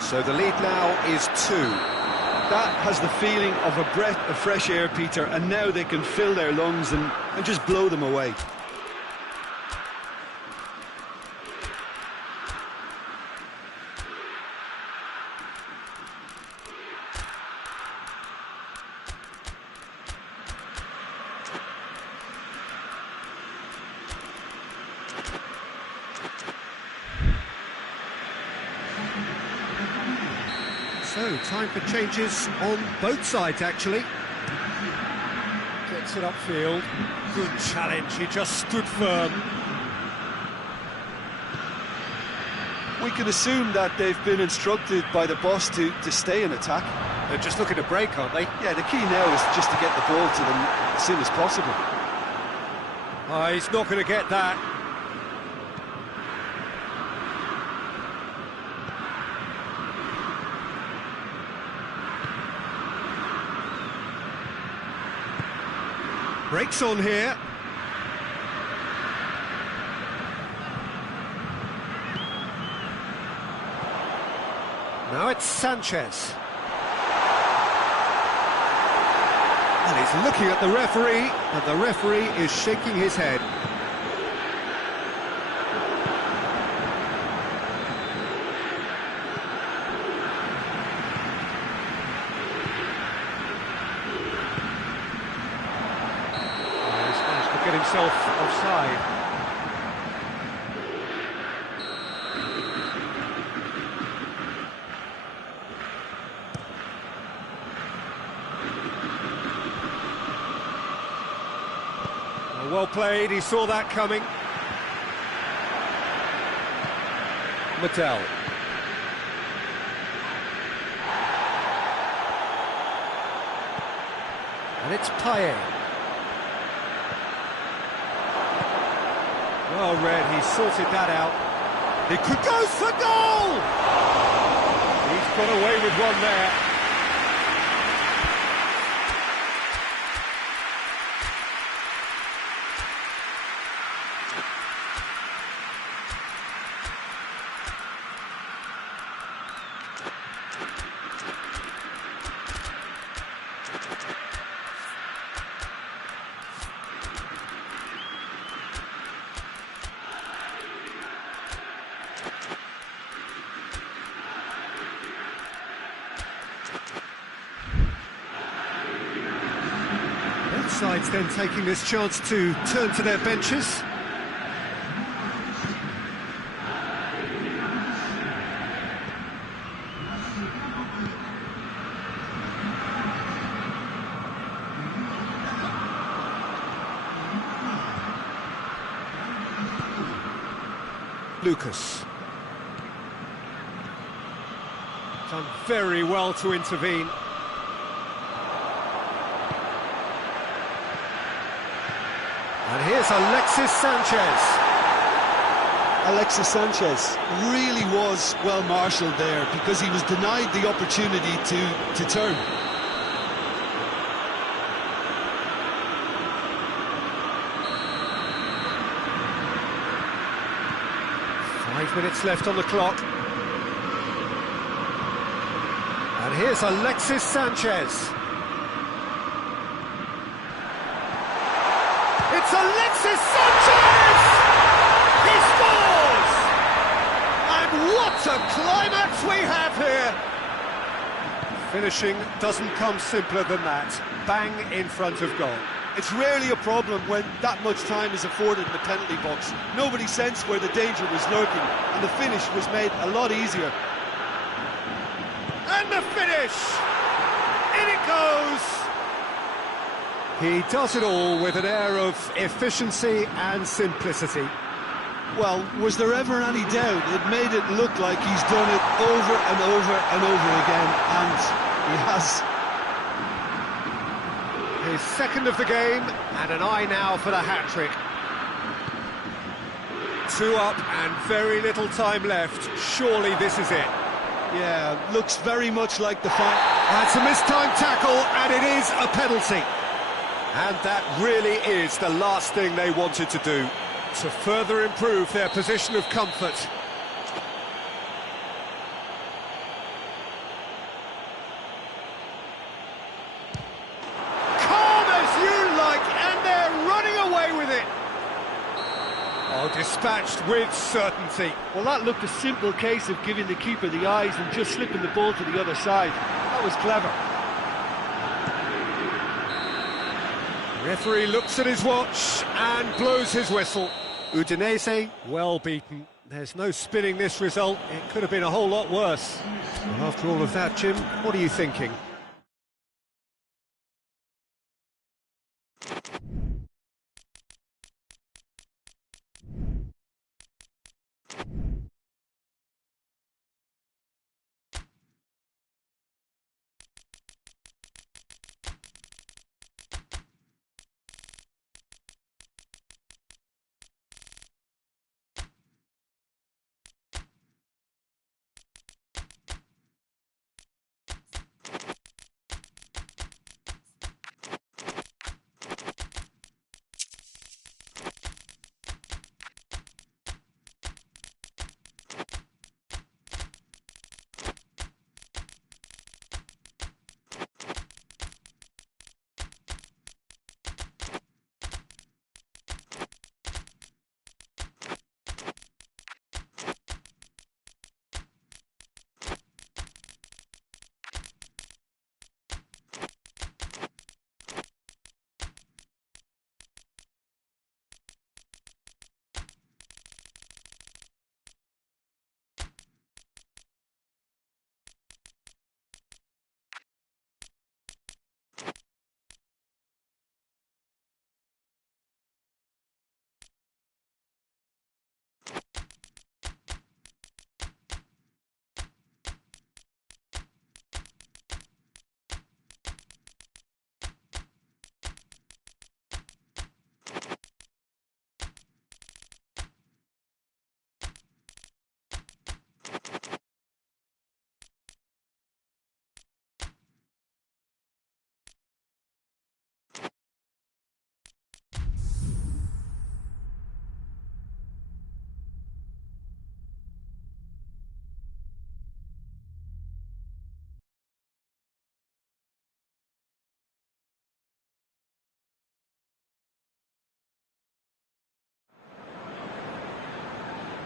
So the lead now is 2. That has the feeling of a breath of fresh air, Peter, and now they can fill their lungs and just blow them away. So, time for changes on both sides, actually. Gets it upfield. Good challenge, he just stood firm. We can assume that they've been instructed by the boss to stay in attack. They're just looking to break, aren't they? Yeah, the key now is just to get the ball to them as soon as possible. Oh, he's not going to get that. Breaks on here. Now it's Sanchez. And he's looking at the referee, and the referee is shaking his head. He's managed to get himself offside. Well played, he saw that coming. Mattel. And it's Payet. Well read, he sorted that out. He could go for goal! He's got away with one there. Sides then taking this chance to turn to their benches. Lucas. Done very well to intervene. And here's Alexis Sanchez. Alexis Sanchez really was well marshalled there because he was denied the opportunity to turn. Five minutes left on the clock. And here's Alexis Sanchez. It's Alexis Sanchez! He scores! And what a climax we have here! Finishing doesn't come simpler than that. Bang in front of goal. It's rarely a problem when that much time is afforded in the penalty box. Nobody sensed where the danger was lurking, and the finish was made a lot easier. And the finish! In it goes! He does it all with an air of efficiency and simplicity. Well, was there ever any doubt? It made it look like he's done it over and over and over again, and he has. His second of the game, and an eye now for the hat-trick. 2 up and very little time left. Surely this is it. Yeah, looks very much like the final. That's a mistimed tackle, and it is a penalty. And that really is the last thing they wanted to do, to further improve their position of comfort. Calm as you like, and they're running away with it. Oh, dispatched with certainty. Well, that looked a simple case of giving the keeper the eyes and just slipping the ball to the other side. That was clever. Referee looks at his watch and blows his whistle. Udinese, well beaten, There's no spinning this result. It could have been a whole lot worse. Well, after all of that, Jim, what are you thinking?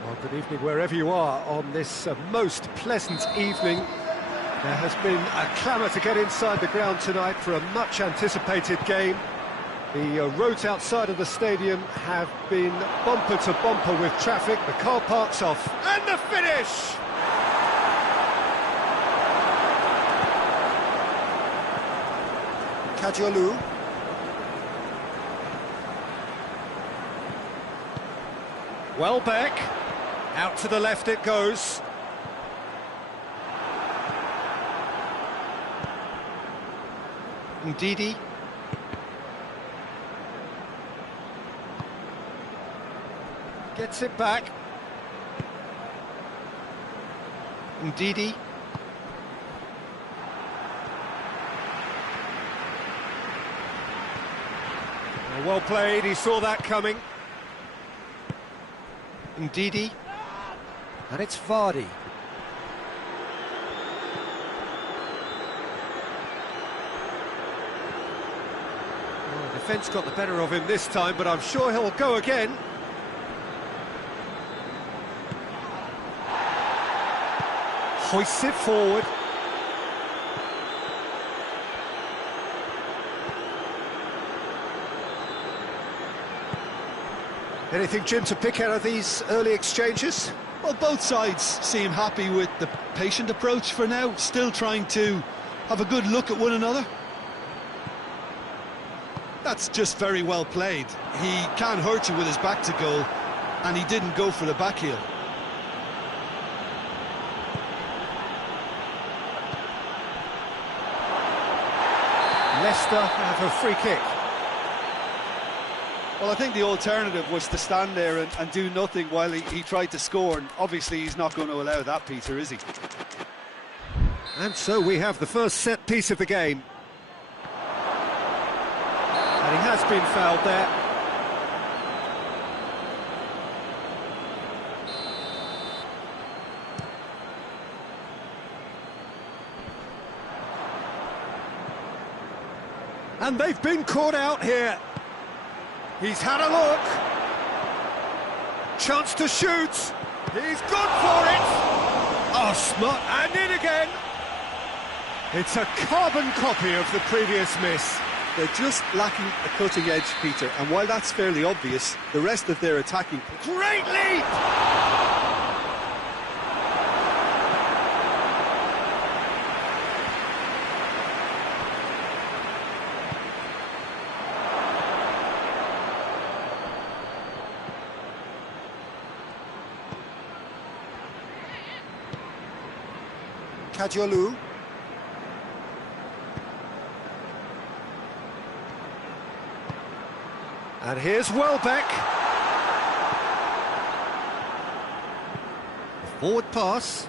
Well, good evening wherever you are on this most pleasant evening. There has been a clamour to get inside the ground tonight for a much-anticipated game. The roads outside of the stadium have been bumper to bumper with traffic. The car park's off. And the finish! Kajolu. Welbeck. Out to the left it goes. Ndidi. Gets it back. Ndidi. Well played, he saw that coming. Ndidi. And it's Vardy. Oh, the defence got the better of him this time, but I'm sure he'll go again. Hoists it forward. Anything, Jim, to pick out of these early exchanges? Well, both sides seem happy with the patient approach for now, still trying to have a good look at one another. That's just very well played. He can hurt you with his back to goal, and he didn't go for the back heel. Leicester have a free kick. Well, I think the alternative was to stand there and do nothing while he tried to score, and obviously he's not going to allow that, Peter, is he? And so we have the first set piece of the game. And he has been fouled there. And they've been caught out here. He's had a look. Chance to shoot. He's gone for it. Oh, smart. And in again. It's a carbon copy of the previous miss. They're just lacking a cutting edge, Peter, and while that's fairly obvious, the rest of their attacking... Great leap! Kadiolu. And here's Welbeck. Forward pass.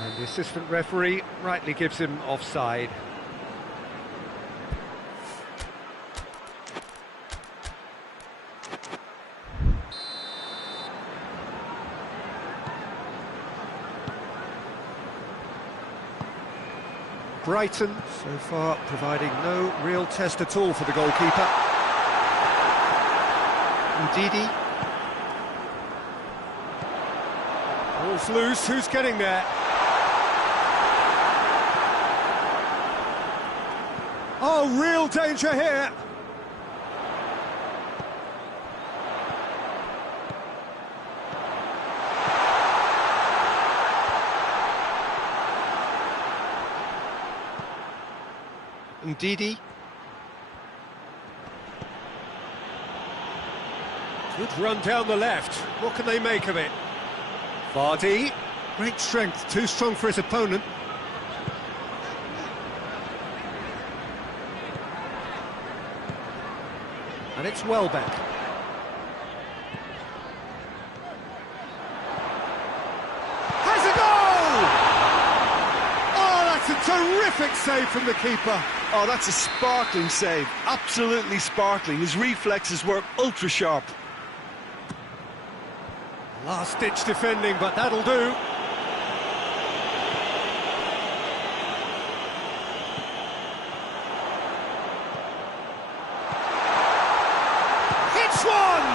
And the assistant referee rightly gives him offside. Brighton, so far, providing no real test at all for the goalkeeper. Ndidi. Ball's loose, who's getting there? Oh, real danger here! Ndidi. Good run down the left. What can they make of it? Vardy. Great strength, too strong for his opponent. And it's Welbeck. Has a goal! Oh, that's a terrific save from the keeper. Oh, that's a sparkling save. Absolutely sparkling. His reflexes were ultra sharp. Last-ditch defending, but that'll do. Hits one!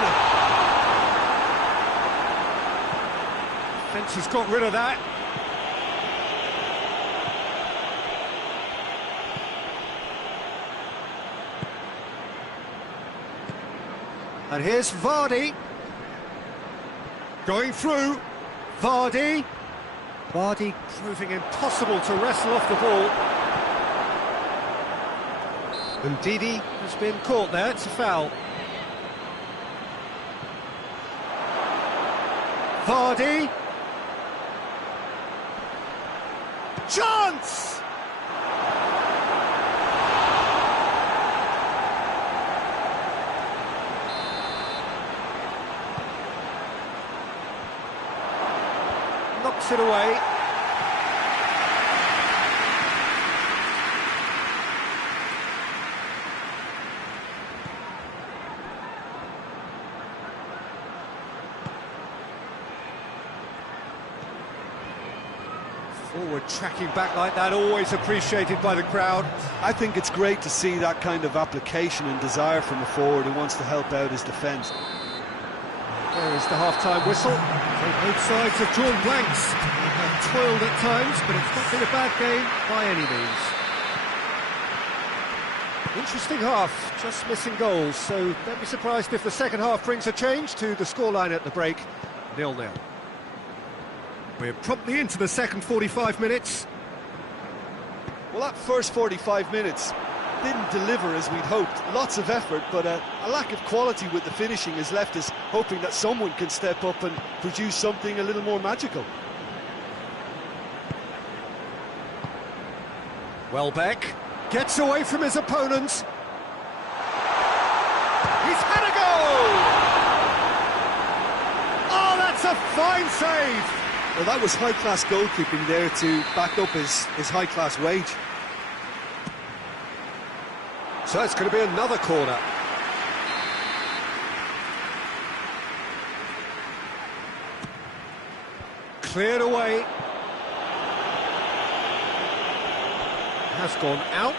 Defence has got rid of that. And here's Vardy. Going through. Vardy. Vardy proving impossible to wrestle off the ball. And Ndidi has been caught there, it's a foul. Vardy. Chance! Knocks it away. Forward tracking back like that, always appreciated by the crowd. I think it's great to see that kind of application and desire from a forward who wants to help out his defence. There is the half-time whistle. So both sides have drawn blanks. They have toiled at times, but it's not been a bad game by any means. Interesting half, just missing goals, so don't be surprised if the second half brings a change to the scoreline at the break, 0-0. We're promptly into the second 45 minutes. Well, that first 45 minutes didn't deliver as we'd hoped. Lots of effort, but a lack of quality with the finishing has left us hoping that someone can step up and produce something a little more magical. Welbeck gets away from his opponents. He's had a goal! Oh, that's a fine save! Well, that was high-class goalkeeping there to back up his high-class wage. So it's going to be another corner. Cleared away. Has gone out.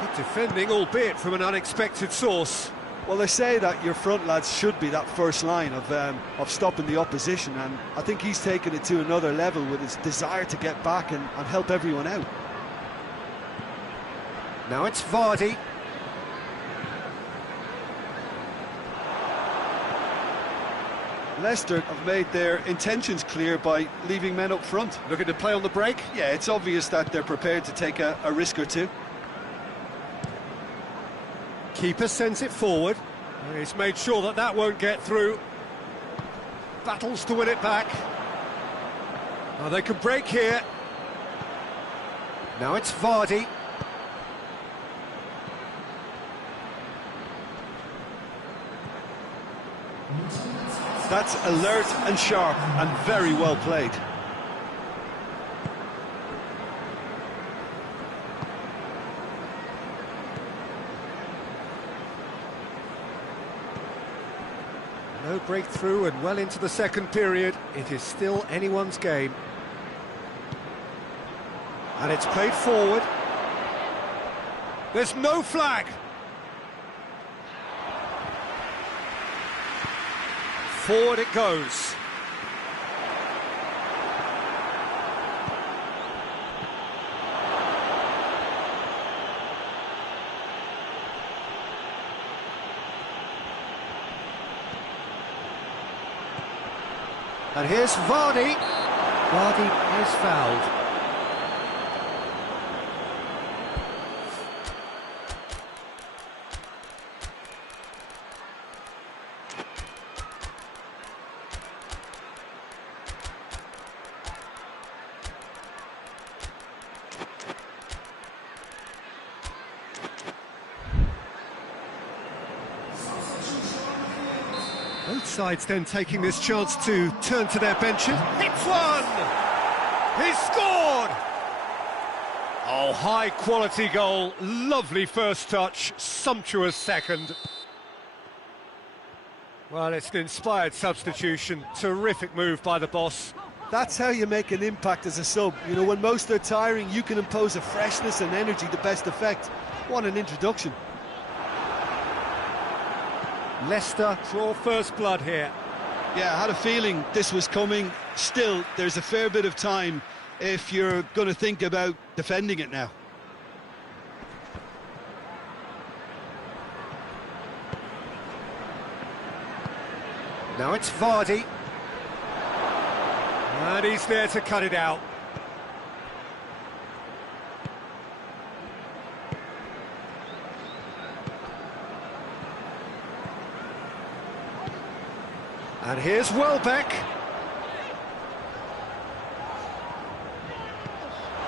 Good defending, albeit from an unexpected source. Well, they say that your front lads should be that first line of stopping the opposition, and I think he's taken it to another level with his desire to get back and help everyone out. Now it's Vardy. Leicester have made their intentions clear by leaving men up front. Looking to play on the break. Yeah, it's obvious that they're prepared to take a risk or two. Keeper sends it forward. He's made sure that that won't get through. Battles to win it back. Oh, they can break here. Now it's Vardy. That's alert and sharp and very well played. No breakthrough and well into the second period. It is still anyone's game. And it's played forward. There's no flag. Forward it goes. And here's Vardy. Vardy is fouled. Both sides then taking this chance to turn to their benches. Hits one! He's scored! Oh, high-quality goal, lovely first touch, sumptuous second. Well, it's an inspired substitution, terrific move by the boss. That's how you make an impact as a sub. You know, when most are tiring, you can impose a freshness and energy to best effect. What an introduction. Leicester draw first blood here. Yeah, I had a feeling this was coming. Still, there's a fair bit of time if you're going to think about defending it now. Now it's Vardy. And he's there to cut it out. And here's Welbeck.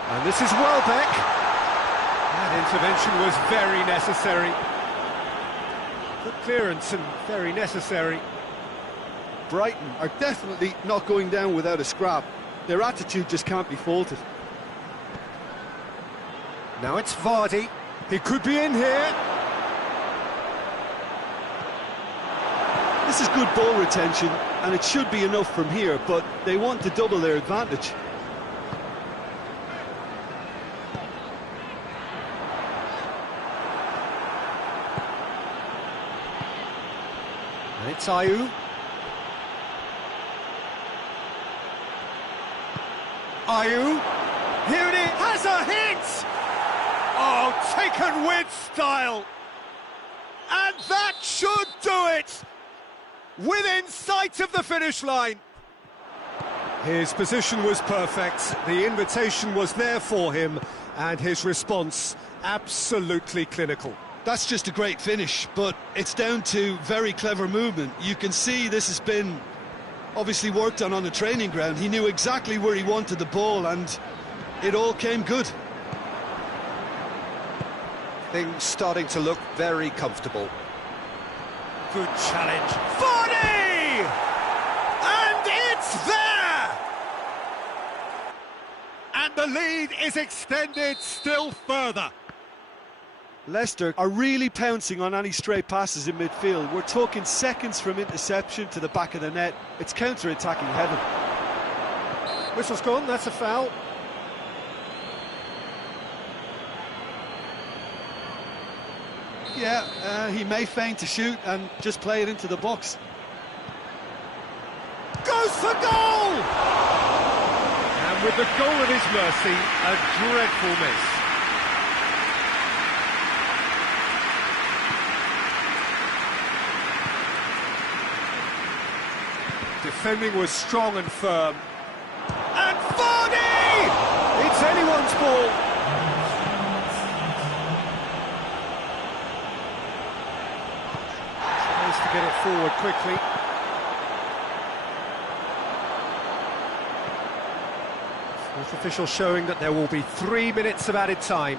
And this is Welbeck. That intervention was very necessary. Good clearance and very necessary. Brighton are definitely not going down without a scrap. Their attitude just can't be faulted. Now it's Vardy. He could be in here. This is good ball retention, and it should be enough from here, but they want to double their advantage. And it's Ayew. Ayew. Here it is. Has a hit! Oh, taken with style. And that should do it. Within sight of the finish line. His position was perfect, the invitation was there for him, and his response absolutely clinical. That's just a great finish, but it's down to very clever movement. You can see this has been obviously worked on the training ground. He knew exactly where he wanted the ball, and it all came good. Things starting to look very comfortable. Good challenge. Vardy! And it's there! And the lead is extended still further. Leicester are really pouncing on any stray passes in midfield. We're talking seconds from interception to the back of the net. It's counter-attacking heaven. Whistle's gone, that's a foul. Yeah, he may feign to shoot and just play it into the box. Goes for goal! And with the goal at his mercy, a dreadful miss. Defending was strong and firm. And Vardy! It's anyone's ball. Needs to get it forward quickly. Fourth official showing that there will be 3 minutes of added time.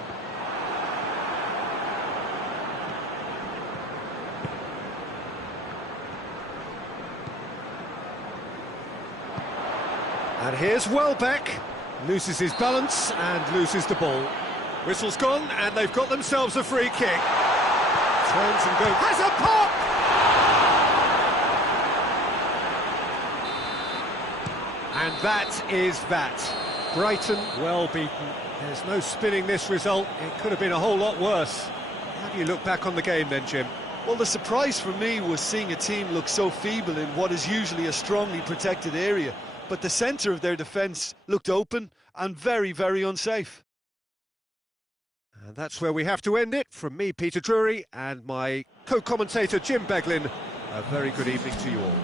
And here's Welbeck, loses his balance and loses the ball. Whistle's gone, and they've got themselves a free kick. Turns and goes, has a pop! And that is that. Brighton, well beaten. There's no spinning this result. It could have been a whole lot worse. How do you look back on the game then, Jim? Well, the surprise for me was seeing a team look so feeble in what is usually a strongly protected area. But the centre of their defence looked open and very, very unsafe. And that's where we have to end it. From me, Peter Drury, and my co-commentator, Jim Beglin, a very good evening to you all.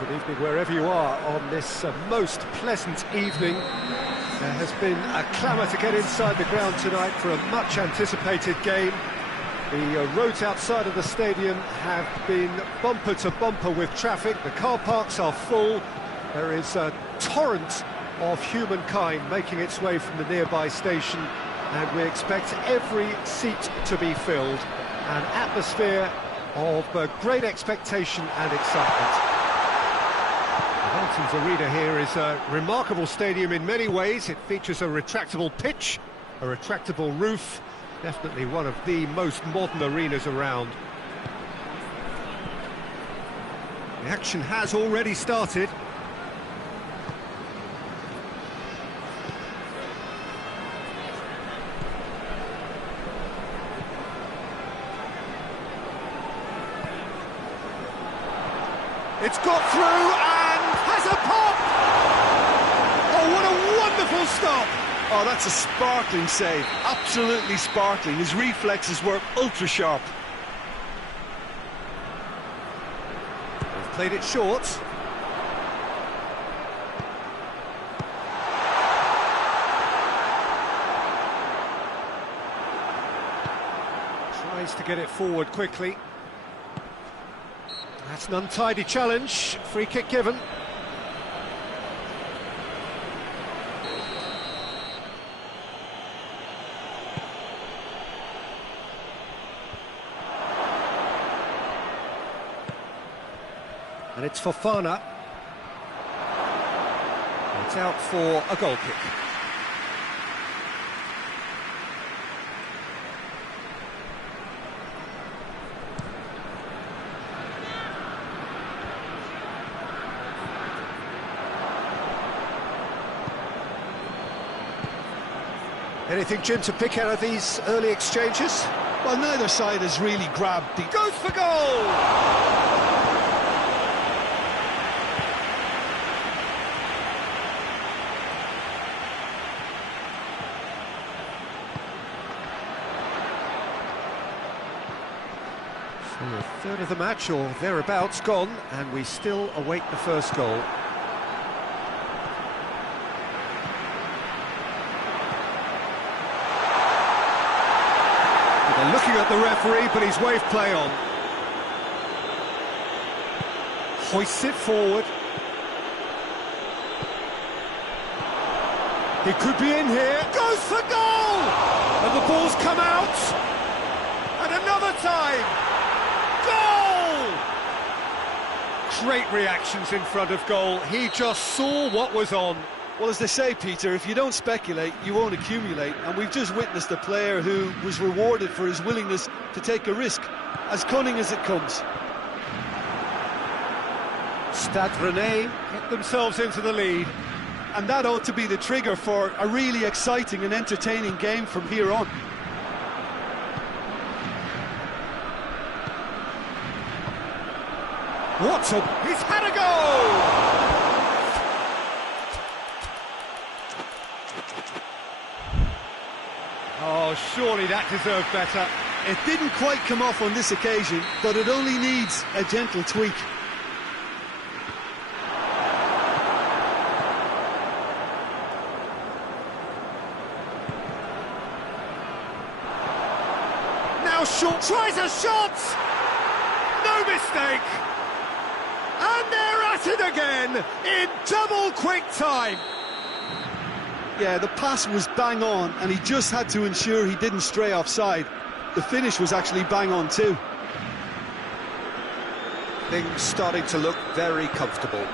Good evening wherever you are on this most pleasant evening. There has been a clamour to get inside the ground tonight for a much anticipated game. The roads outside of the stadium have been bumper to bumper with traffic. The car parks are full. There is a torrent of humankind making its way from the nearby station, and we expect every seat to be filled. An atmosphere of great expectation and excitement. Bolton's Arena here is a remarkable stadium in many ways. It features a retractable pitch, a retractable roof, definitely one of the most modern arenas around. The action has already started. It's got through and has a pop! Oh, what a wonderful stop! Oh, that's a sparkling save. Absolutely sparkling. His reflexes were ultra sharp. They've played it short. Tries to get it forward quickly. That's an untidy challenge. Free kick given. And it's Fofana. It's out for a goal kick. Anything, Jim, to pick out of these early exchanges? Well, neither side has really grabbed the... Goes for goal! So a third of the match, or thereabouts, gone, and we still await the first goal. They're looking at the referee, but he's waved play on. Hoists it forward. He could be in here. Goes for goal! And the ball's come out. And another time! Goal! Great reactions in front of goal. He just saw what was on. Well, as they say, Peter, if you don't speculate, you won't accumulate. And we've just witnessed a player who was rewarded for his willingness to take a risk, as cunning as it comes. Stade Rennais get themselves into the lead. And that ought to be the trigger for a really exciting and entertaining game from here on. He's had a goal! Oh, surely that deserved better. It didn't quite come off on this occasion, but it only needs a gentle tweak. Now Shaw tries a shot! No mistake! And they're at it again in double quick time! Yeah, the pass was bang on, and he just had to ensure he didn't stray offside. The finish was actually bang on too. Things starting to look very comfortable.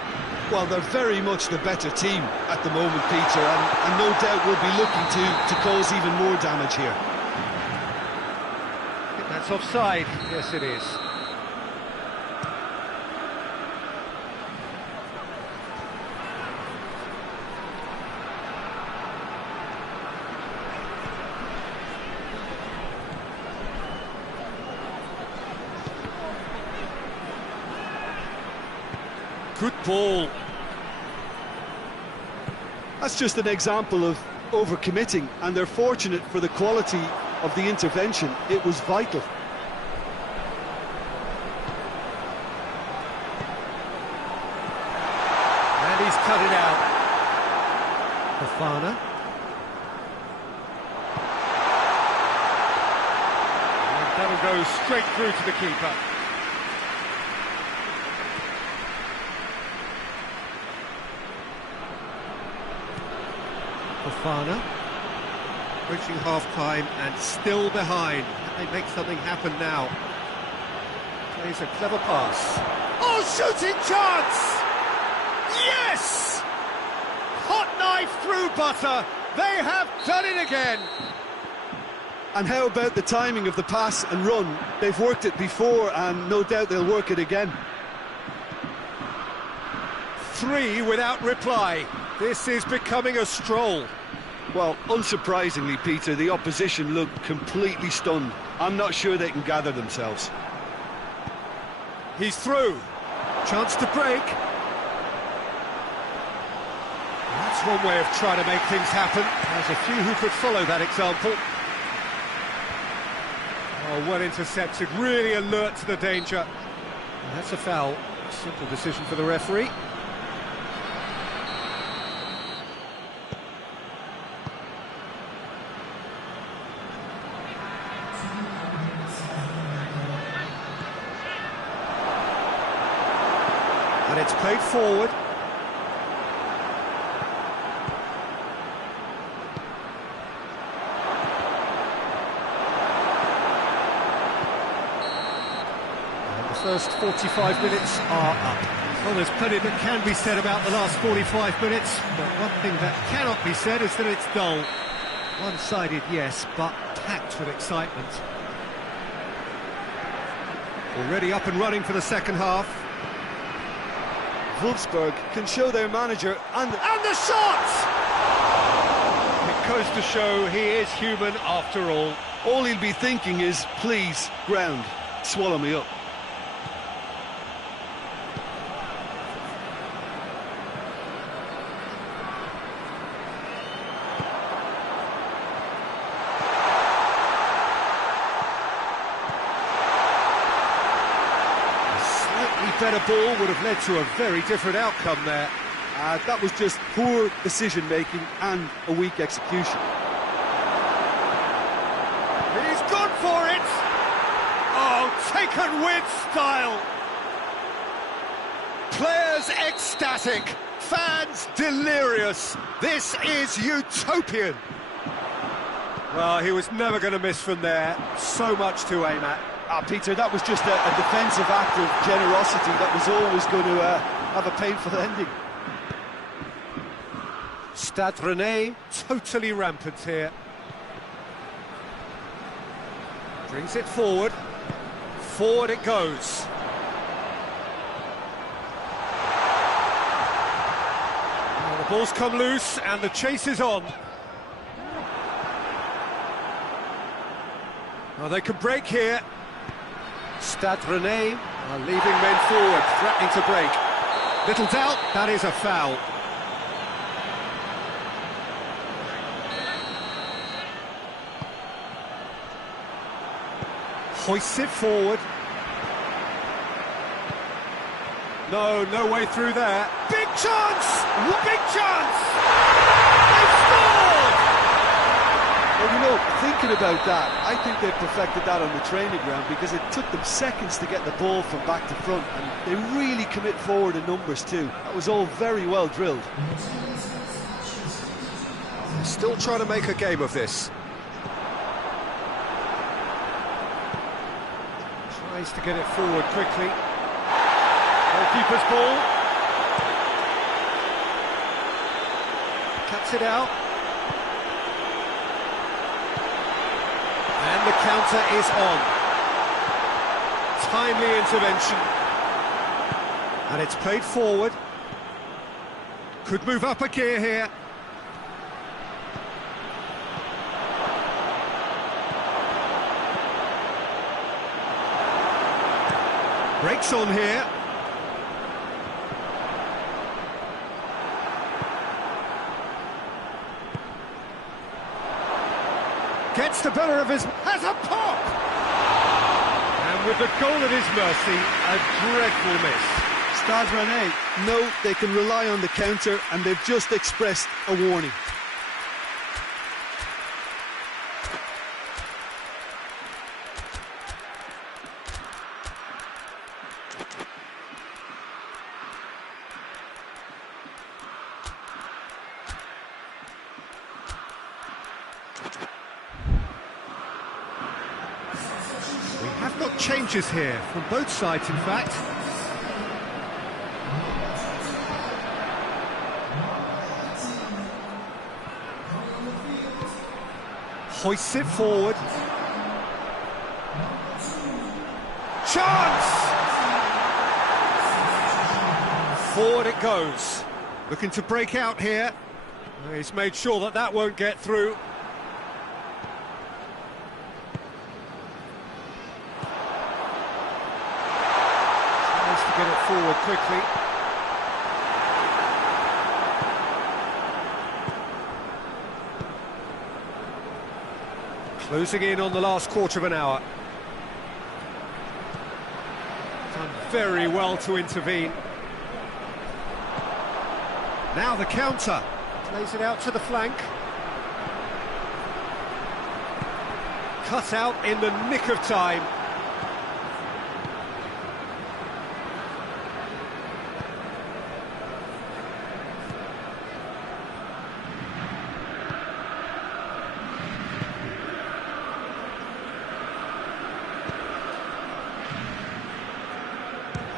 Well, they're very much the better team at the moment, Peter, and no doubt will be looking to cause even more damage here. I think that's offside. Yes, it is. Good ball. That's just an example of overcommitting, and they're fortunate for the quality of the intervention. It was vital. And he's cut it out. Fofana. And that'll go straight through to the keeper. Fofana, approaching half-time and still behind. Can they make something happen now? Plays a clever pass. Oh, shooting chance! Yes! Hot knife through butter. They have done it again. And how about the timing of the pass and run? They've worked it before, and no doubt they'll work it again. 3 without reply. This is becoming a stroll. Well, unsurprisingly, Peter, the opposition look completely stunned. I'm not sure they can gather themselves. He's through. Chance to break. That's one way of trying to make things happen. There's a few who could follow that example. Oh, well intercepted, really alert to the danger. And that's a foul. Simple decision for the referee. And it's played forward. And the first 45 minutes are up. Well, there's plenty that can be said about the last 45 minutes, but one thing that cannot be said is that it's dull. One-sided, yes, but packed with excitement. Already up and running for the second half. Wolfsburg can show their manager And the shot! It goes to show he is human after all he'll be thinking is, please, ground, swallow me up. Better ball would have led to a very different outcome there. That was just poor decision-making and a weak execution. He's gone for it! Oh, taken with style! Players ecstatic, fans delirious. This is utopian. Well, he was never going to miss from there. So much to aim at. Peter, that was just a defensive act of generosity that was always going to have a painful ending. Stade Rennais, totally rampant here. Brings it forward. Forward it goes. Well, the ball's come loose and the chase is on. Well, they can break here. Stade Rennais are leaving men forward, threatening to break. Little doubt, that is a foul. Hoists it forward. No way through there. Big chance! Big chance! They've scored! Well, you know, thinking about that, I think they perfected that on the training ground because it took them seconds to get the ball from back to front, and they really commit forward in numbers too. That was all very well drilled. Still trying to make a game of this. Tries to get it forward quickly. Goalkeeper's ball. Cuts it out. And the counter is on. Timely intervention. And it's played forward. Could move up a gear here. Breaks on here. Gets the better of his... has a pop! And with the goal at his mercy, a dreadful miss. Stade Rennais know they can rely on the counter, and they've just expressed a warning. We have got changes here, from both sides in fact. Hoists it forward. Chance! Forward it goes. Looking to break out here. He's made sure that that won't get through. Tries to get it forward quickly. Closing in on the last quarter of an hour. Done very well to intervene. Now the counter. Plays it out to the flank. Cut out in the nick of time.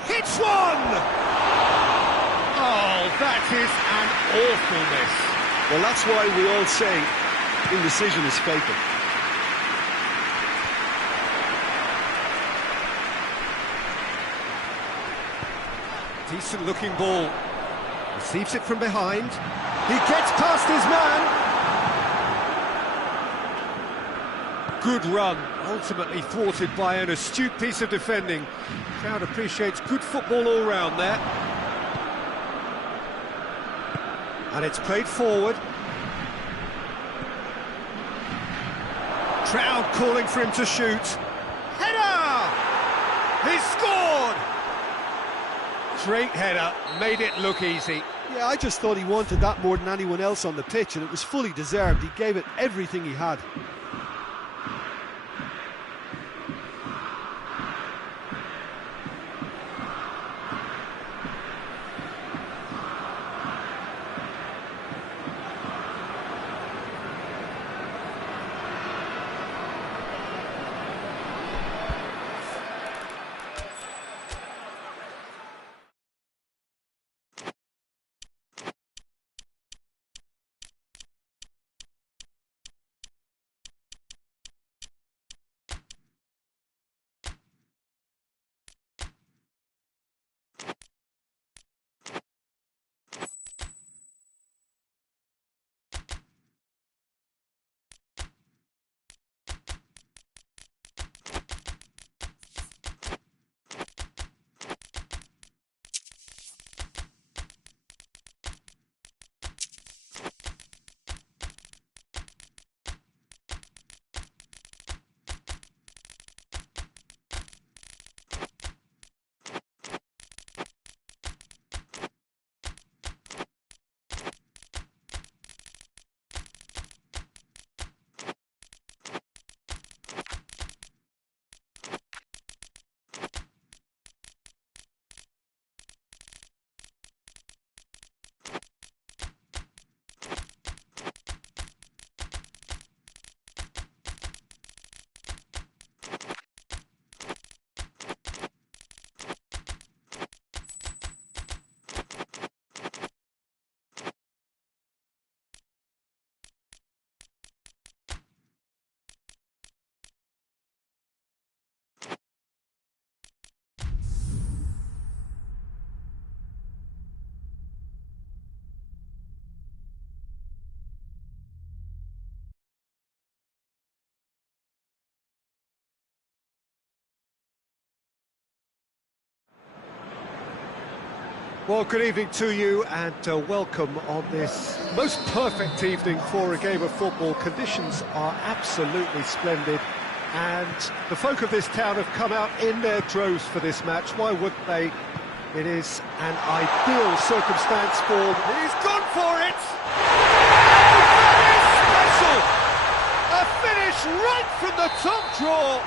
Hits one! Oh, that is an awful miss. Well, that's why we all say indecision is fatal. Decent looking ball. Receives it from behind. He gets past his man. Good run, ultimately thwarted by an astute piece of defending. Crowd appreciates good football all round there. And it's played forward. Crowd calling for him to shoot. Header! He scored! Great header, made it look easy. Yeah, I just thought he wanted that more than anyone else on the pitch, and it was fully deserved. He gave it everything he had. Well, good evening to you and welcome on this most perfect evening for a game of football. Conditions are absolutely splendid and the folk of this town have come out in their droves for this match. Why wouldn't they? It is an ideal circumstance for... He's gone for it! Oh, that is special! A finish right from the top draw!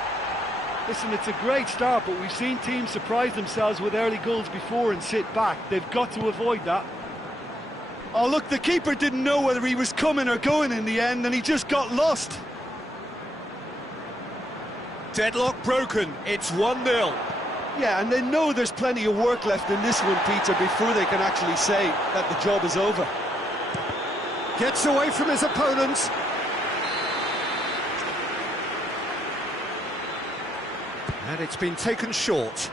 Listen, it's a great start, but we've seen teams surprise themselves with early goals before and sit back. They've got to avoid that. Oh, look, the keeper didn't know whether he was coming or going in the end, and he just got lost. Deadlock broken, it's 1-0. Yeah, and they know there's plenty of work left in this one, Peter, before they can actually say that the job is over. Gets away from his opponents. And it's been taken short.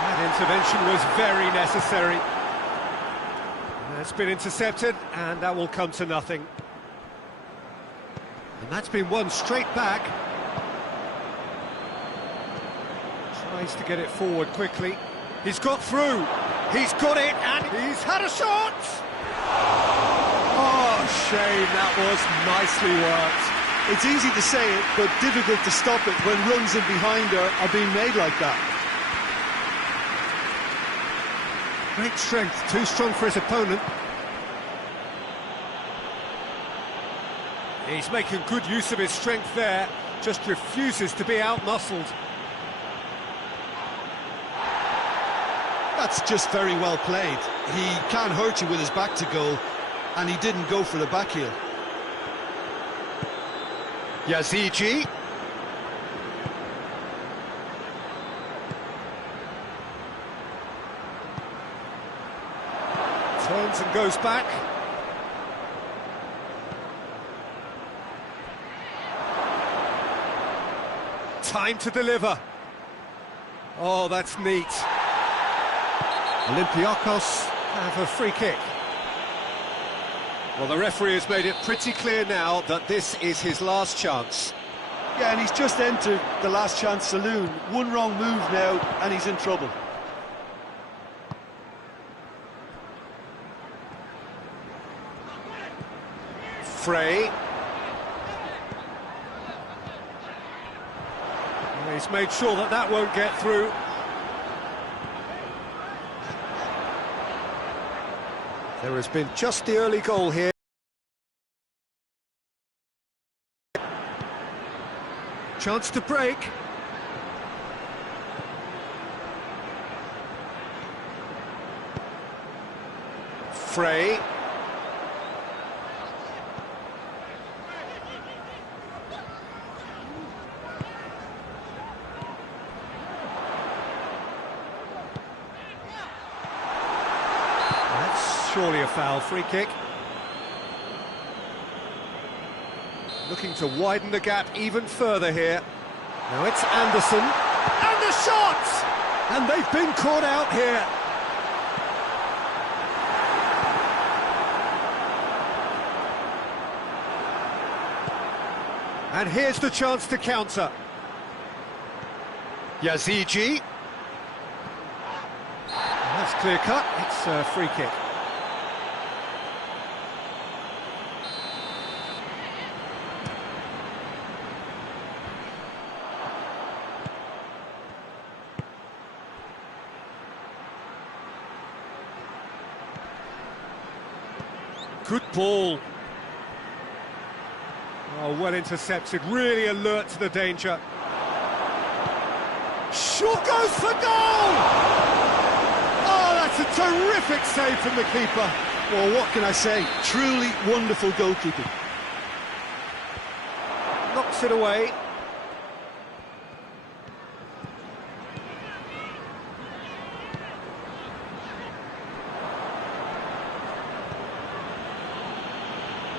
That intervention was very necessary. That's been intercepted, and that will come to nothing. And that's been won straight back. Tries to get it forward quickly. He's got through. He's got it, and he's had a shot! Oh, shame, that was nicely worked. It's easy to say it, but difficult to stop it when runs in behind are being made like that. Great strength, too strong for his opponent. He's making good use of his strength there, just refuses to be out-muscled. That's just very well played. He can't hurt you with his back to goal, and he didn't go for the back heel. Yazici. Turns and goes back. Time to deliver. Oh, that's neat. Olympiacos have a free kick. Well, the referee has made it pretty clear now that this is his last chance. Yeah, and he's just entered the last chance saloon. One wrong move now, and he's in trouble. Frey. He's made sure that that won't get through. There has been just the early goal here. Chance to break. Frey. Surely a foul, free kick. Looking to widen the gap even further here. Now it's Anderson. And the shot! And they've been caught out here. And here's the chance to counter. Yazici. That's clear cut, it's a free kick. Good ball. Oh, well intercepted, really alert to the danger. Shot goes for goal! Oh, that's a terrific save from the keeper. Well, what can I say? Truly wonderful goalkeeping. Knocks it away.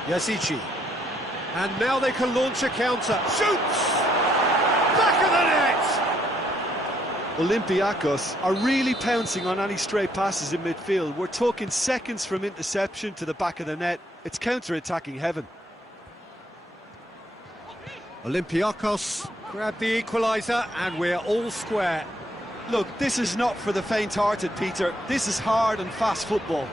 Yazici. And now they can launch a counter. Shoots! Back of the net! Olympiacos are really pouncing on any stray passes in midfield. We're talking seconds from interception to the back of the net. It's counter-attacking heaven. Olympiacos grab the equaliser and we're all square. Look, this is not for the faint-hearted, Peter. This is hard and fast football.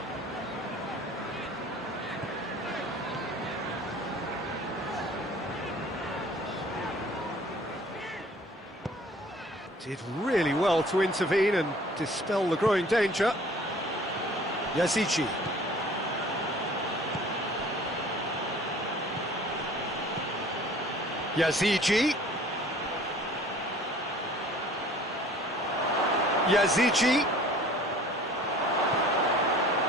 Did really well to intervene and dispel the growing danger. Yazici. Yazici. Yazici.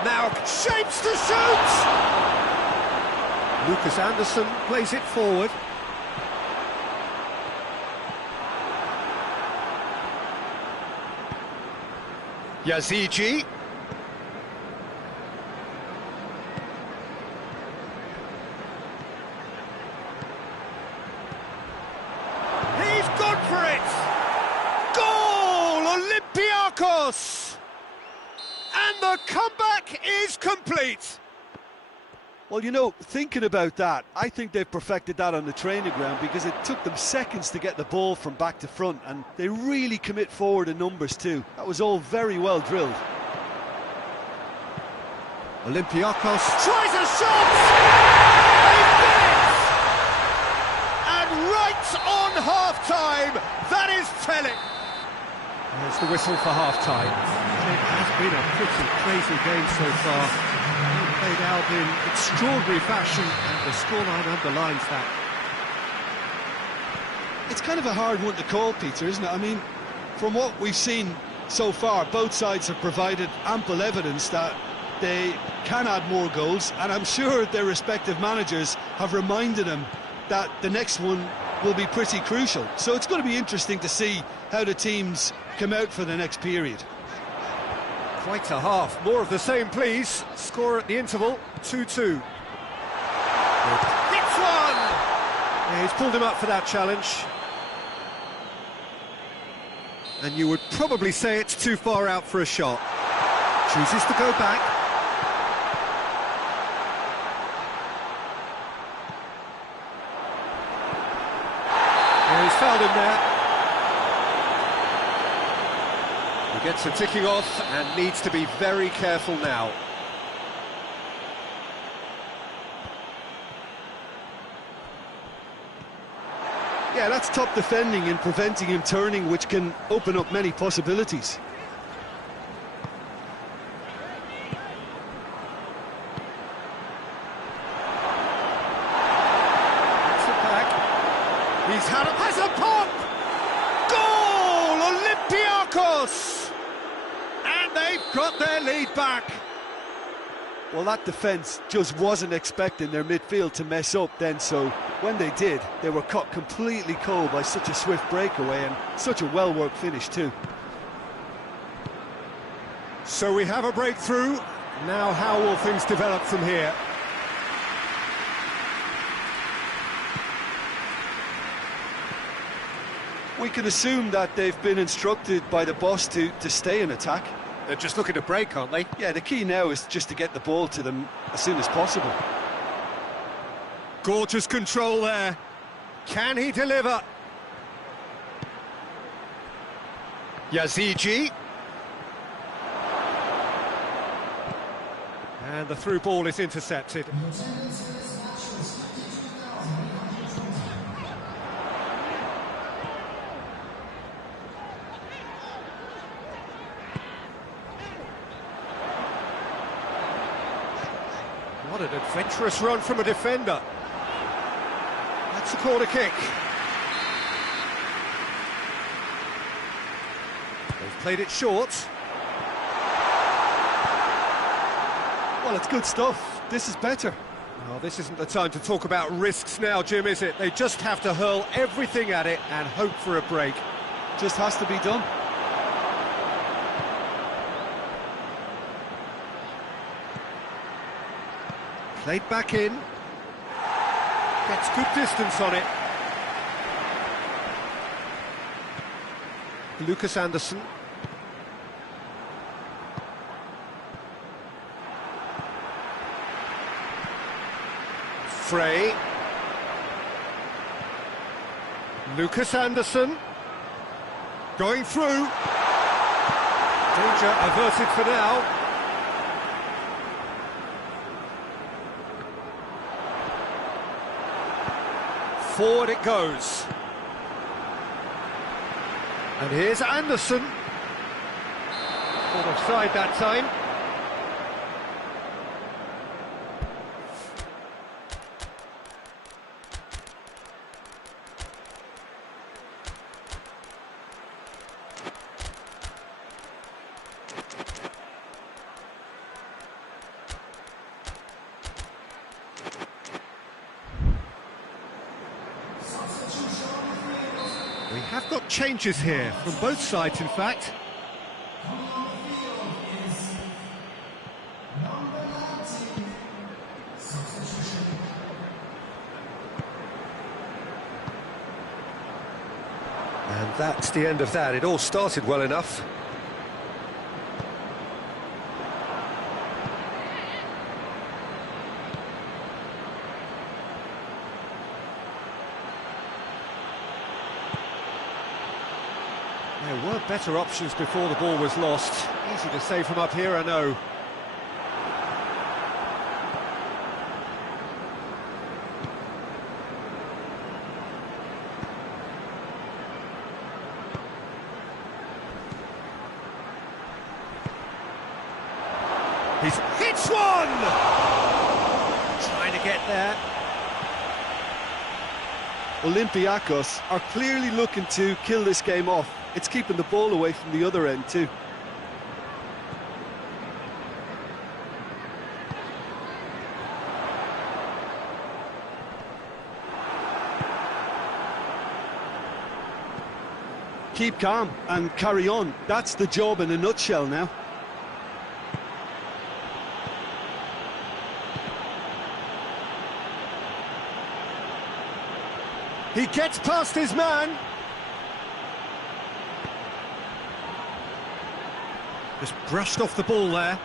Now shapes to shoot! Lucas Anderson plays it forward. Yazici. He's gone for it! Goal! Olympiacos! And the comeback attack is complete. Well, you know, thinking about that, I think they've perfected that on the training ground because it took them seconds to get the ball from back to front, and they really commit forward in numbers too. That was all very well drilled. Olympiacos Tries a shot! They've done it! And right on half-time, that is telling. There's the whistle for half-time. It has been a pretty crazy game so far. Played out in extraordinary fashion, and the scoreline underlines that. It's kind of a hard one to call, Peter, isn't it? I mean, from what we've seen so far, both sides have provided ample evidence that they can add more goals, and I'm sure their respective managers have reminded them that the next one will be pretty crucial. So it's going to be interesting to see how the teams come out for the next period. Quite a half. More of the same, please. Score at the interval, 2-2. Hits one! Yeah, he's pulled him up for that challenge. And you would probably say it's too far out for a shot. Chooses to go back. Yeah, he's fouled him there. He gets a ticking off and needs to be very careful now. Yeah, that's top defending and preventing him turning, which can open up many possibilities. It's it back. He's has a pop! Goal! Olympiacos! And they've got their lead back. Well, that defence just wasn't expecting their midfield to mess up then, so when they did, they were caught completely cold by such a swift breakaway and such a well-worked finish too. So we have a breakthrough. Now how will things develop from here? We can assume that they've been instructed by the boss to stay in attack. They're just looking to break, aren't they? Yeah, the key now is just to get the ball to them as soon as possible. Gorgeous control there. Can he deliver? Yazigi. And the through ball is intercepted. What an adventurous run from a defender. That's a corner kick. They've played it short. Well, it's good stuff. This is better. Well, this isn't the time to talk about risks now, Jim, is it? They just have to hurl everything at it and hope for a break. Just has to be done. Played back in. Gets good distance on it. Lucas Anderson. Frey. Lucas Anderson. Going through. Danger averted for now. Forward it goes. And here's Anderson. Caught offside that time. We have got changes here, from both sides in fact. And that's the end of that. It all started well enough. had better options before the ball was lost. Easy to save from up here, I know. He's hits one! Trying to get there. Olympiacos are clearly looking to kill this game off. It's keeping the ball away from the other end too. Keep calm and carry on. That's the job in a nutshell now. He gets past his man. Just brushed off the ball there.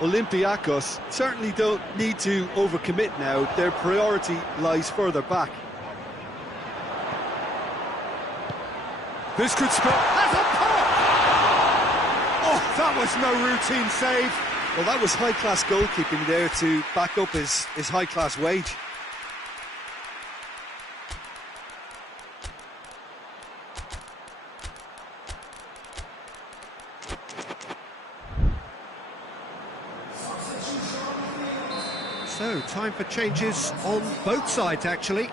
Olympiacos certainly don't need to overcommit now. Their priority lies further back. This could spell... Has a pop! Oh, that was no routine save. Well, that was high-class goalkeeping there to back up his high-class wage. So, time for changes on both sides, actually.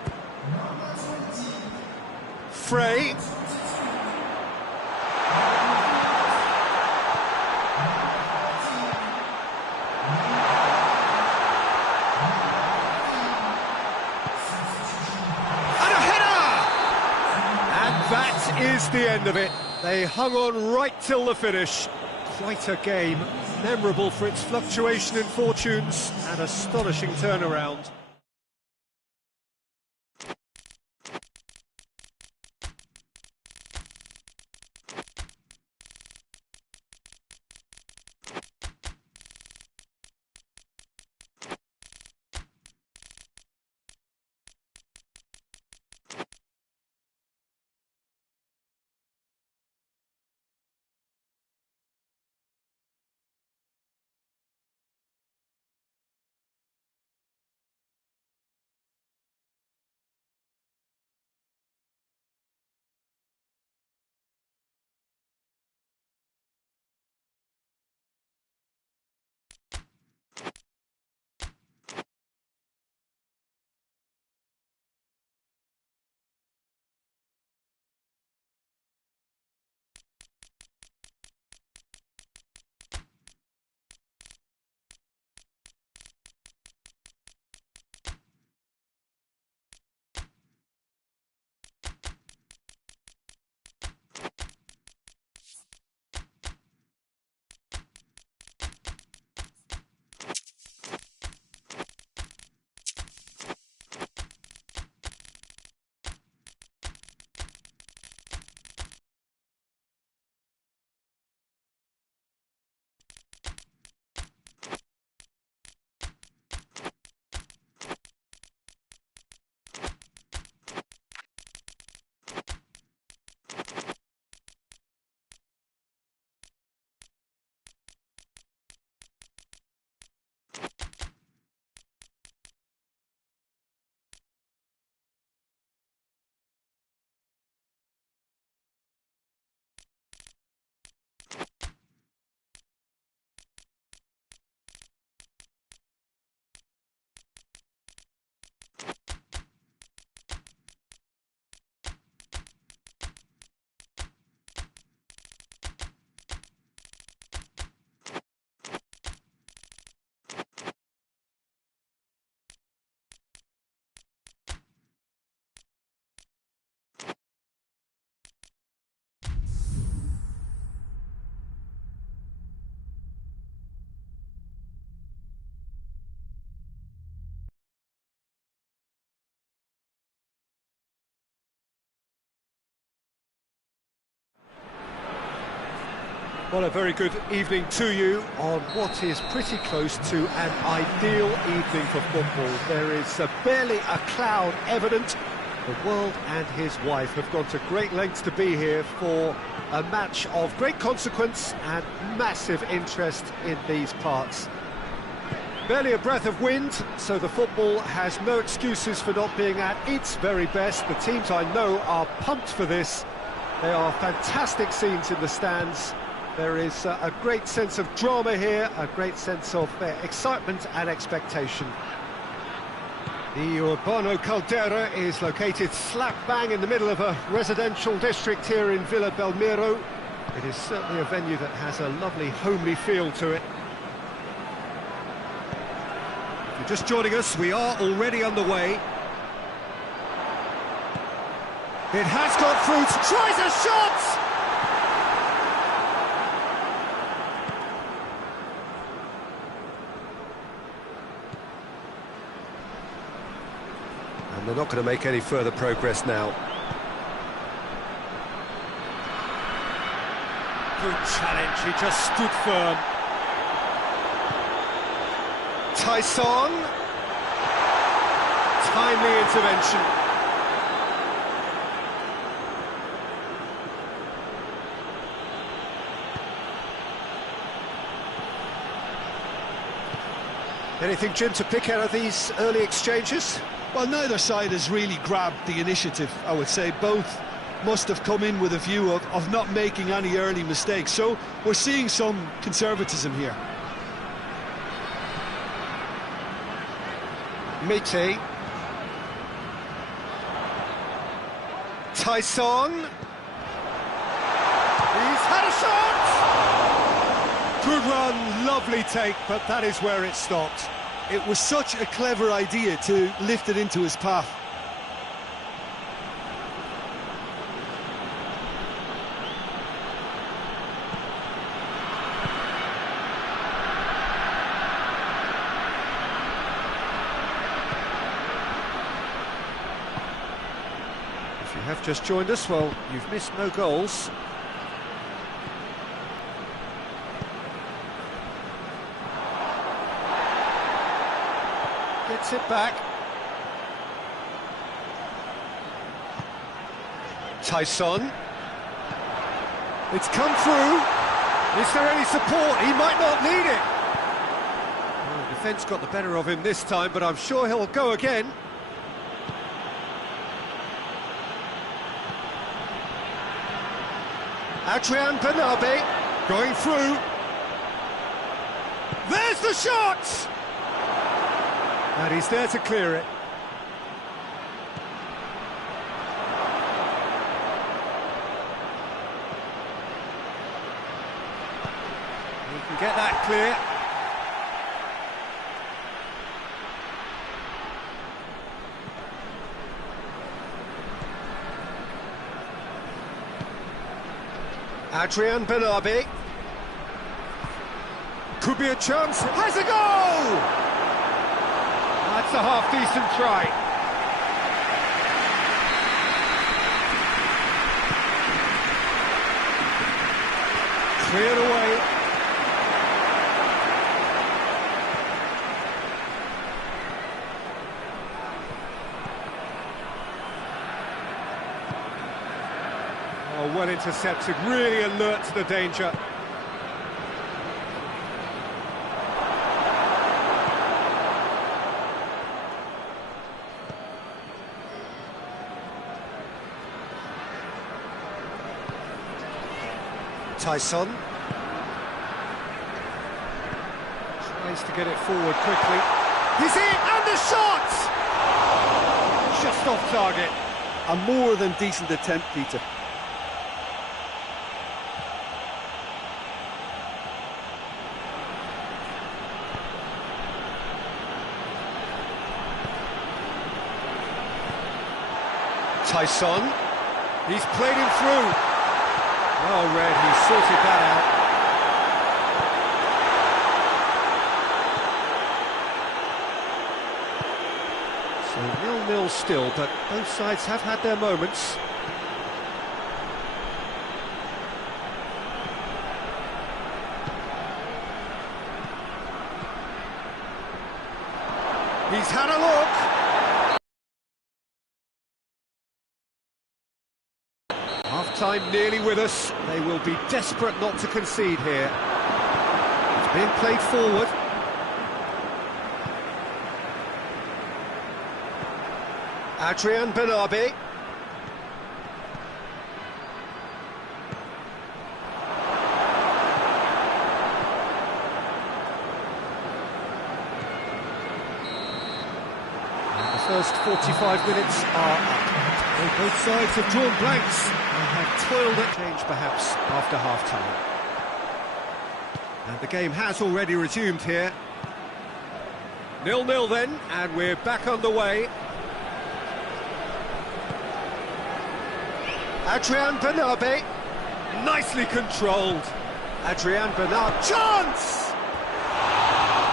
Frey. Is the end of it. They hung on right till the finish. Quite a game, memorable for its fluctuation in fortunes and astonishing turnaround. Well, a very good evening to you on what is pretty close to an ideal evening for football. There is barely a cloud evident, The world and his wife have gone to great lengths to be here for a match of great consequence and massive interest in these parts. Barely a breath of wind, so the football has no excuses for not being at its very best. The teams I know are pumped for this. They are fantastic scenes in the stands. There is a great sense of drama here, a great sense of excitement and expectation. The Urbano Caldera is located slap bang in the middle of a residential district here in Villa Belmiro. It is certainly a venue that has a lovely homely feel to it. If you're just joining us, we are already underway. It has got through, tries a shot! And they're not going to make any further progress now. Good challenge, he just stood firm. Tyson. Timely intervention. Anything, Jim, to pick out of these early exchanges? Well, neither side has really grabbed the initiative, I would say. Both must have come in with a view of not making any early mistakes. So we're seeing some conservatism here. Miti. Tyson. He's had a shot! Good run, lovely take, but that is where it stopped. It was such a clever idea to lift it into his path. If you have just joined us, well, you've missed no goals. Gets it back. Tyson. It's come through. Is there any support? He might not need it. Well, the defence got the better of him this time, but I'm sure he'll go again. Adrian Bernabé Going through. There's the shot! And he's there to clear it. He can get that clear. Adrian Bernabé. Could be a chance. Has a goal! That's a half-decent try. Cleared away. Oh, well intercepted, really alert to the danger. Tyson. Tries to get it forward quickly. He's in, and the shot! Just off target. A more than decent attempt, Peter. Tyson. He's played him through. Well read, he sorted that So 0-0 still, but both sides have had their moments. He's had a look. Half-time nearly with us. They will be desperate not to concede here. It's being played forward. Adrian Bernabé. First 45 minutes are up. Well, both sides have drawn blanks and have toiled at change perhaps after half-time. And the game has already resumed here. 0-0 then, and we're back underway. Adrian Bernabé, nicely controlled. Adrian Bernabé, chance!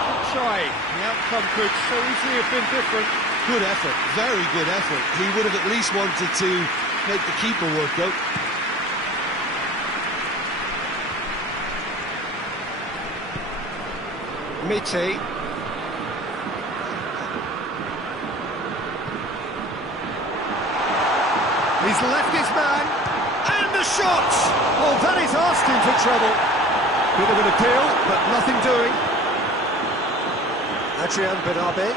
Good try, the outcome could so easily have been different. Good effort, very good effort. He would have at least wanted to make the keeper work out. Miti. He's left his man, and the shot! Oh, that is asking for trouble. Bit of an appeal, but nothing doing. Adrian Bernabé.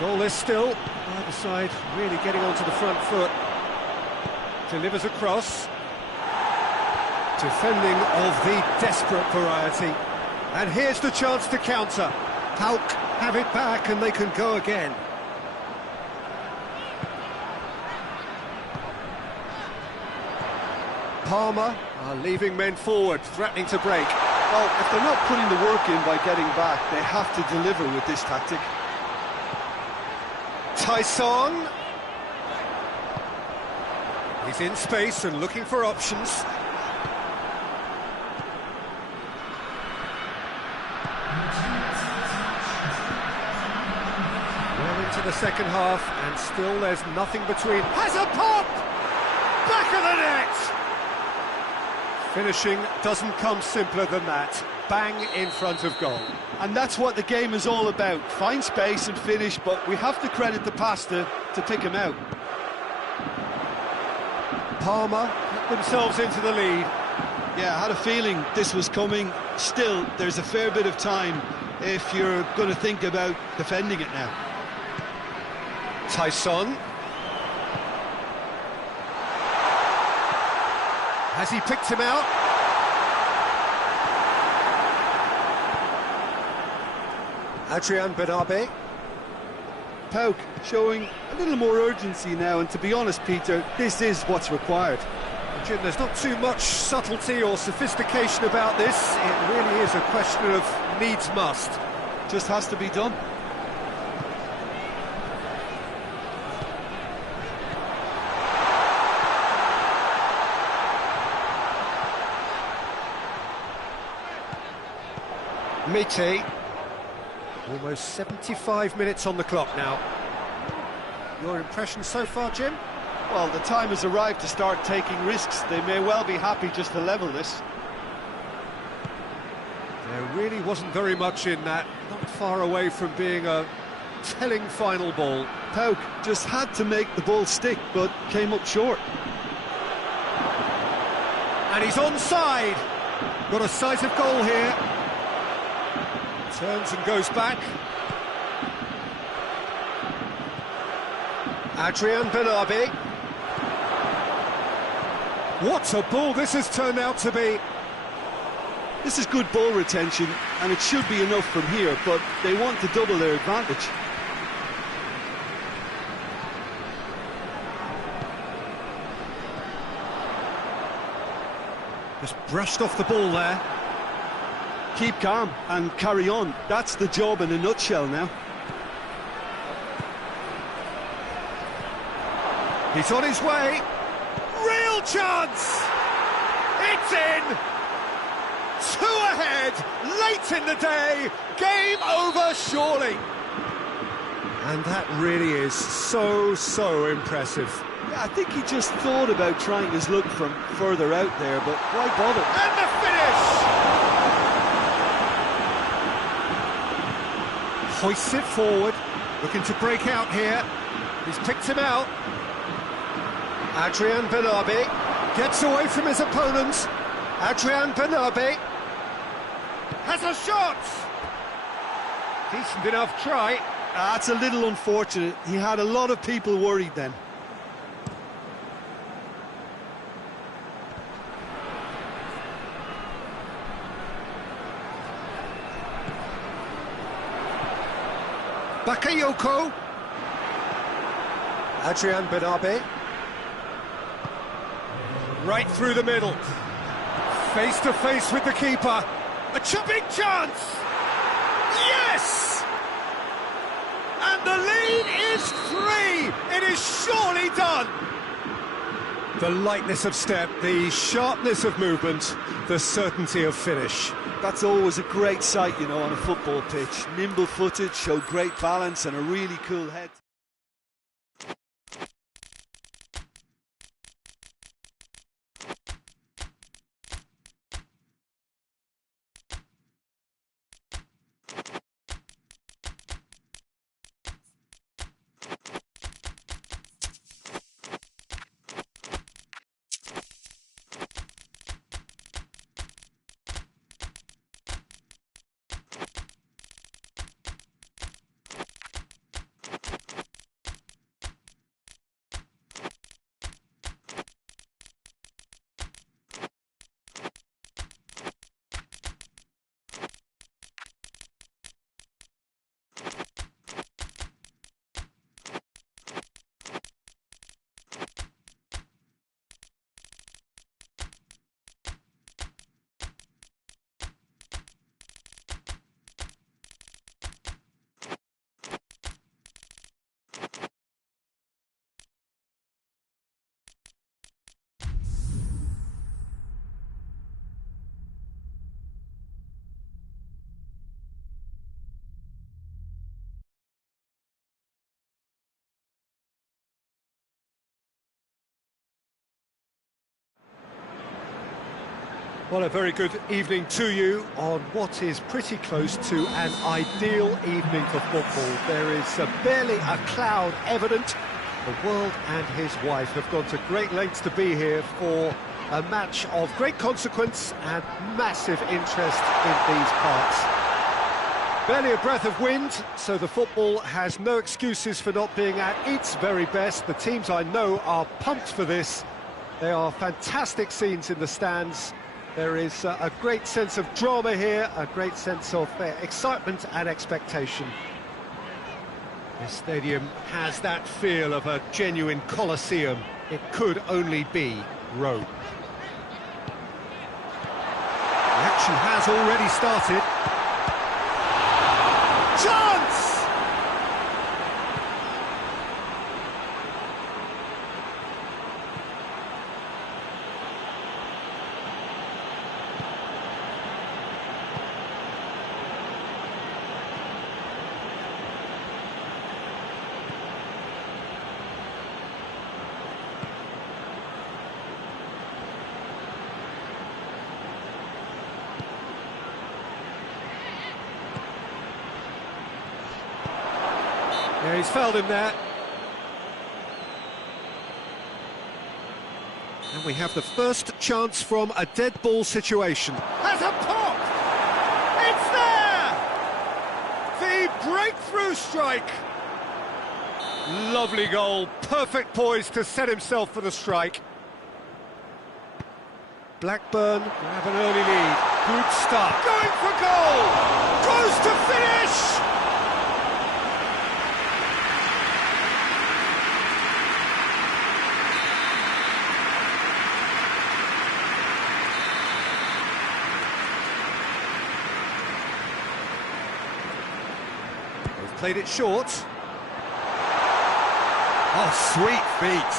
Goalless still, either side really getting onto the front foot. Delivers across. Defending of the desperate variety. And here's the chance to counter. Pauk have it back and they can go again. Palmer are leaving men forward, threatening to break. Well, if they're not putting the work in by getting back, they have to deliver with this tactic. Tyson. He's in space and looking for options. Well into the second half, and still there's nothing between. Has a pop! Back of the net! Finishing doesn't come simpler than that. Bang in front of goal. And that's what the game is all about. Find space and finish, but we have to credit the pasta to pick him out. Palmer put themselves into the lead. Yeah, I had a feeling this was coming. Still, there's a fair bit of time if you're going to think about defending it now. Tyson. Has he picked him out? Adrian Bernabé. Pauk showing a little more urgency now, and to be honest, Peter, this is what's required. Jim, there's not too much subtlety or sophistication about this. It really is a question of needs must. Just has to be done. Miti. Almost 75 minutes on the clock now. Your impression so far, Jim? Well, the time has arrived to start taking risks. They may well be happy just to level this. There really wasn't very much in that. Not far away from being a telling final ball. Pauk just had to make the ball stick, but came up short. And he's onside. Got a sight of goal here. Turns and goes back. Adrian Bernabé. What a ball this has turned out to be. This is good ball retention, and it should be enough from here, but they want to double their advantage. Just brushed off the ball there. Keep calm and carry on. That's the job in a nutshell now. He's on his way. Real chance! It's in! 2 ahead, late in the day, game over surely. And that really is so impressive. Yeah, I think he just thought about trying his luck from further out there, but why bother? And the finish! Hoists it forward, looking to break out here. He's picked him out. Adrian Bernabé gets away from his opponents. Adrian Bernabé has a shot! Decent enough try. That's a little unfortunate. He had a lot of people worried then. Bakayoko. Adrian Bernabé. Right through the middle. Face to face with the keeper. A big chance! Yes! And the lead is 3! It is surely done! The lightness of step, the sharpness of movement, the certainty of finish. That's always a great sight, you know, on a football pitch. Nimble-footed, showed great balance and a really cool head. Well, a very good evening to you on what is pretty close to an ideal evening for football. There is barely a cloud evident. The world and his wife have gone to great lengths to be here for a match of great consequence and massive interest in these parts. Barely a breath of wind, so the football has no excuses for not being at its very best. The teams I know are pumped for this. They are fantastic scenes in the stands. There is a great sense of drama here, a great sense of excitement and expectation. This stadium has that feel of a genuine Colosseum. It could only be Rome. The action has already started. Chance! Yeah, he's fouled him there. And we have the first chance from a dead ball situation. Has a pop! It's there! The breakthrough strike! Lovely goal, perfect poise to set himself for the strike. Blackburn grab an early lead. Good start. Going for goal! Goes to finish! Played it short. Oh, sweet feet.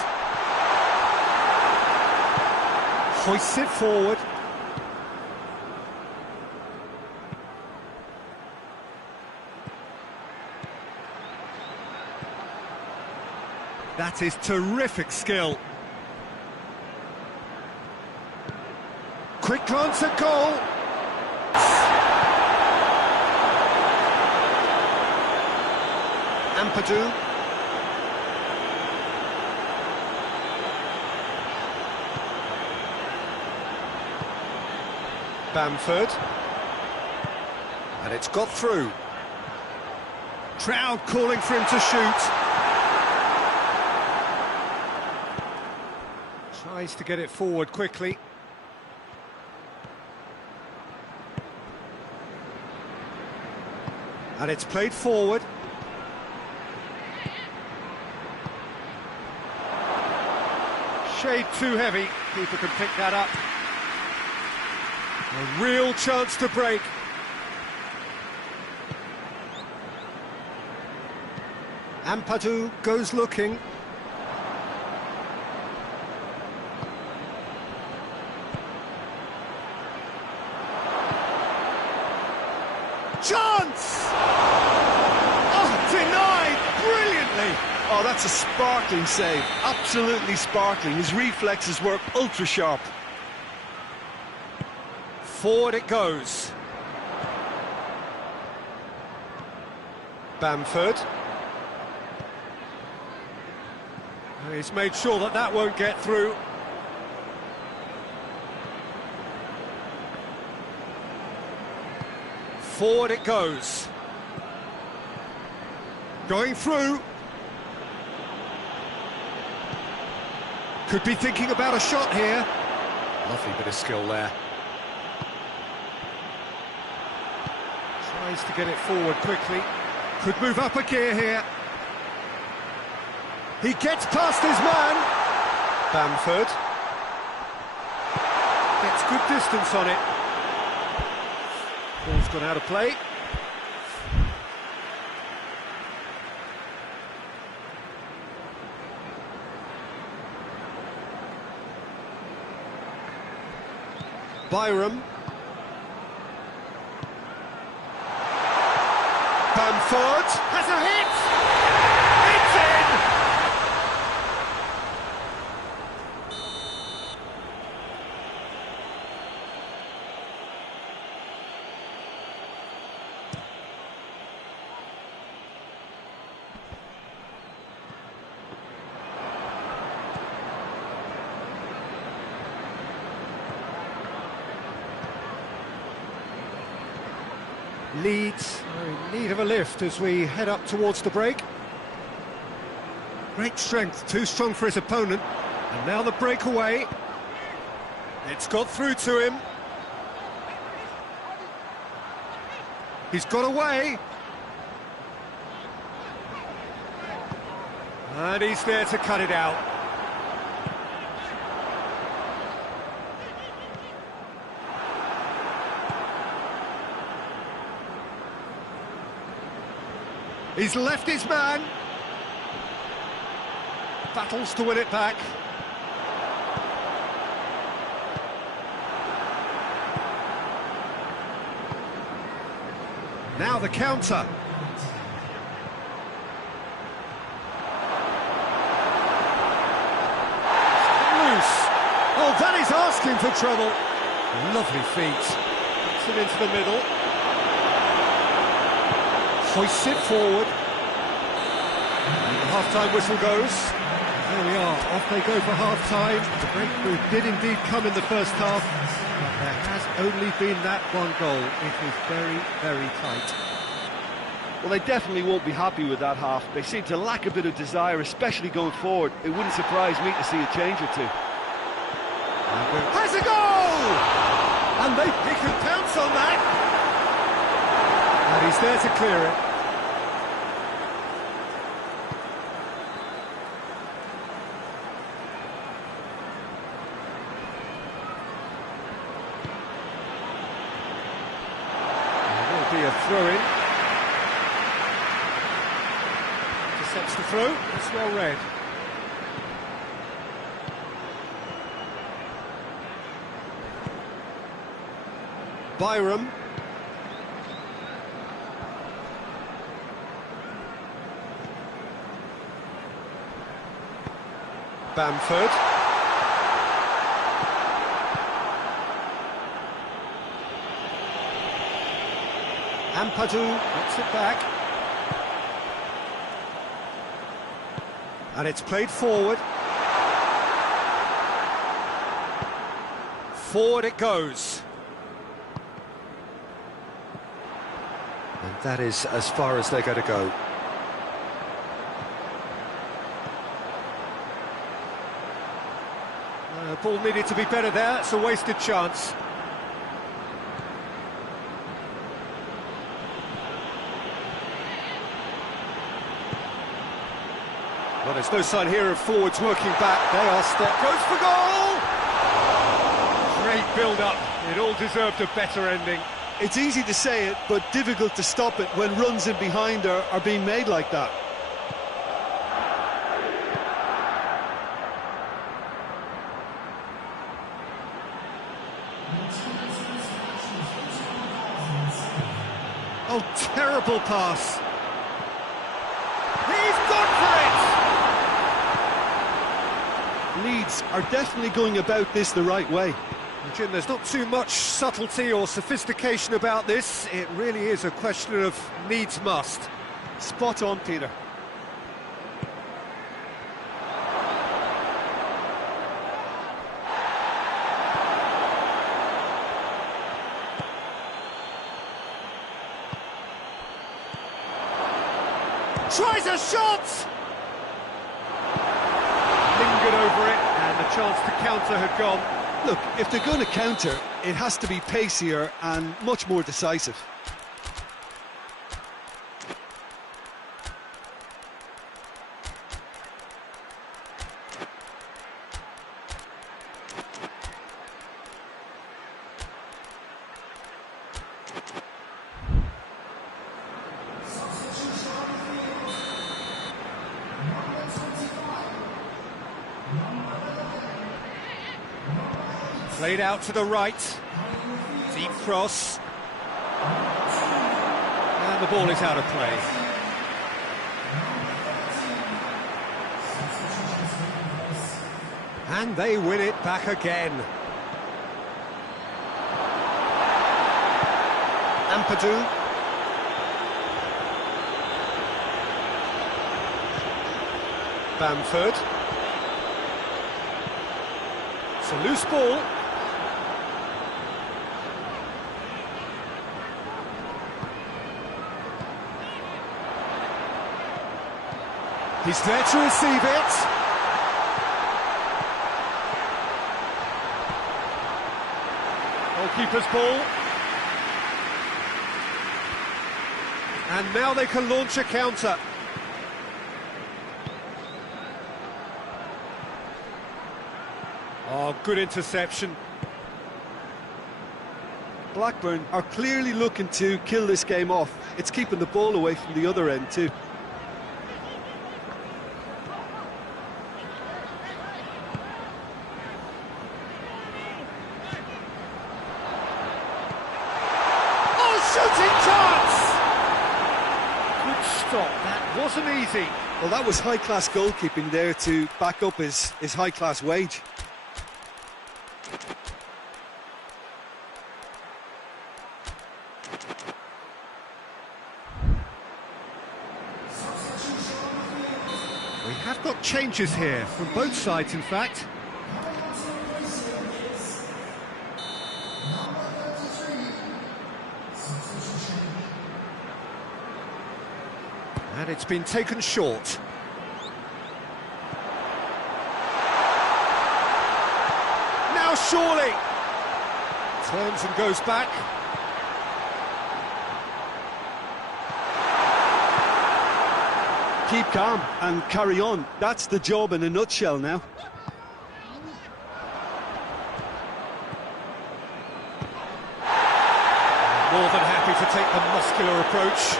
Hoists it forward. That is terrific skill. Quick glance at goal. Ampadu. Bamford. And it's got through. Crowd calling for him to shoot. Tries to get it forward quickly. And it's played forward. Shade too heavy. Keeper can pick that up. A real chance to break. Ampadu goes looking. Chance! Oh, denied brilliantly. Oh, that's a sparkling save. Absolutely sparkling. His reflexes work ultra sharp. Forward it goes. Bamford. He's made sure that that won't get through. Forward it goes. Going through. Could be thinking about a shot here. Lovely bit of skill there. Tries to get it forward quickly. Could move up a gear here. He gets past his man. Bamford. Gets good distance on it. Ball's gone out of play. Byram. Bamford has a hit! It's in! Leeds are in need of a lift as we head up towards the break. Great strength, too strong for his opponent. And now the breakaway. It's got through to him. He's got away. And he's there to cut it out. He's left his man. Battles to win it back. Now the counter. Loose. Oh, that is asking for trouble. Lovely feet. Puts it into the middle. Hoists it forward. And the half-time whistle goes. There we are, off they go for half-time. The breakthrough did indeed come in the first half, but there has only been that one goal. It is very, very tight. Well, they definitely won't be happy with that half. They seem to lack a bit of desire, especially going forward. It wouldn't surprise me to see a change or two. Has a goal! And he can pounce on that. And he's there to clear it. A throw-in. Intercepts the throw. It's well read. Byram. Bamford. Ampadu gets it back. And it's played forward. Forward it goes. And that is as far as they're going to go. The ball needed to be better there. It's a wasted chance. Well, there's no sign here of forwards working back. They are stopped. Goes for goal! Great build-up. It all deserved a better ending. It's easy to say it, but difficult to stop it when runs in behind are being made like that. Oh, terrible pass. He's gone for it! Leeds are definitely going about this the right way. Jim, there's not too much subtlety or sophistication about this. It really is a question of needs must. Spot on, Peter. Tries a shot! Lingered over it, and the chance to counter had gone. Look, if they're going to counter, it has to be pacier and much more decisive. Played out to the right. Deep cross. And the ball is out of play. And they win it back again. Ampadu. Bamford. It's a loose ball. He's there to receive it. Goalkeeper's ball. And now they can launch a counter. Oh, good interception. Blackburn are clearly looking to kill this game off. It's keeping the ball away from the other end too. Shooting chance! Good stop, that wasn't easy. Well, that was high-class goalkeeping there to back up his high-class wage. We have got changes here, from both sides in fact. And it's been taken short. Now surely! Turns and goes back. Keep calm and carry on. That's the job in a nutshell now. More than happy to take the muscular approach.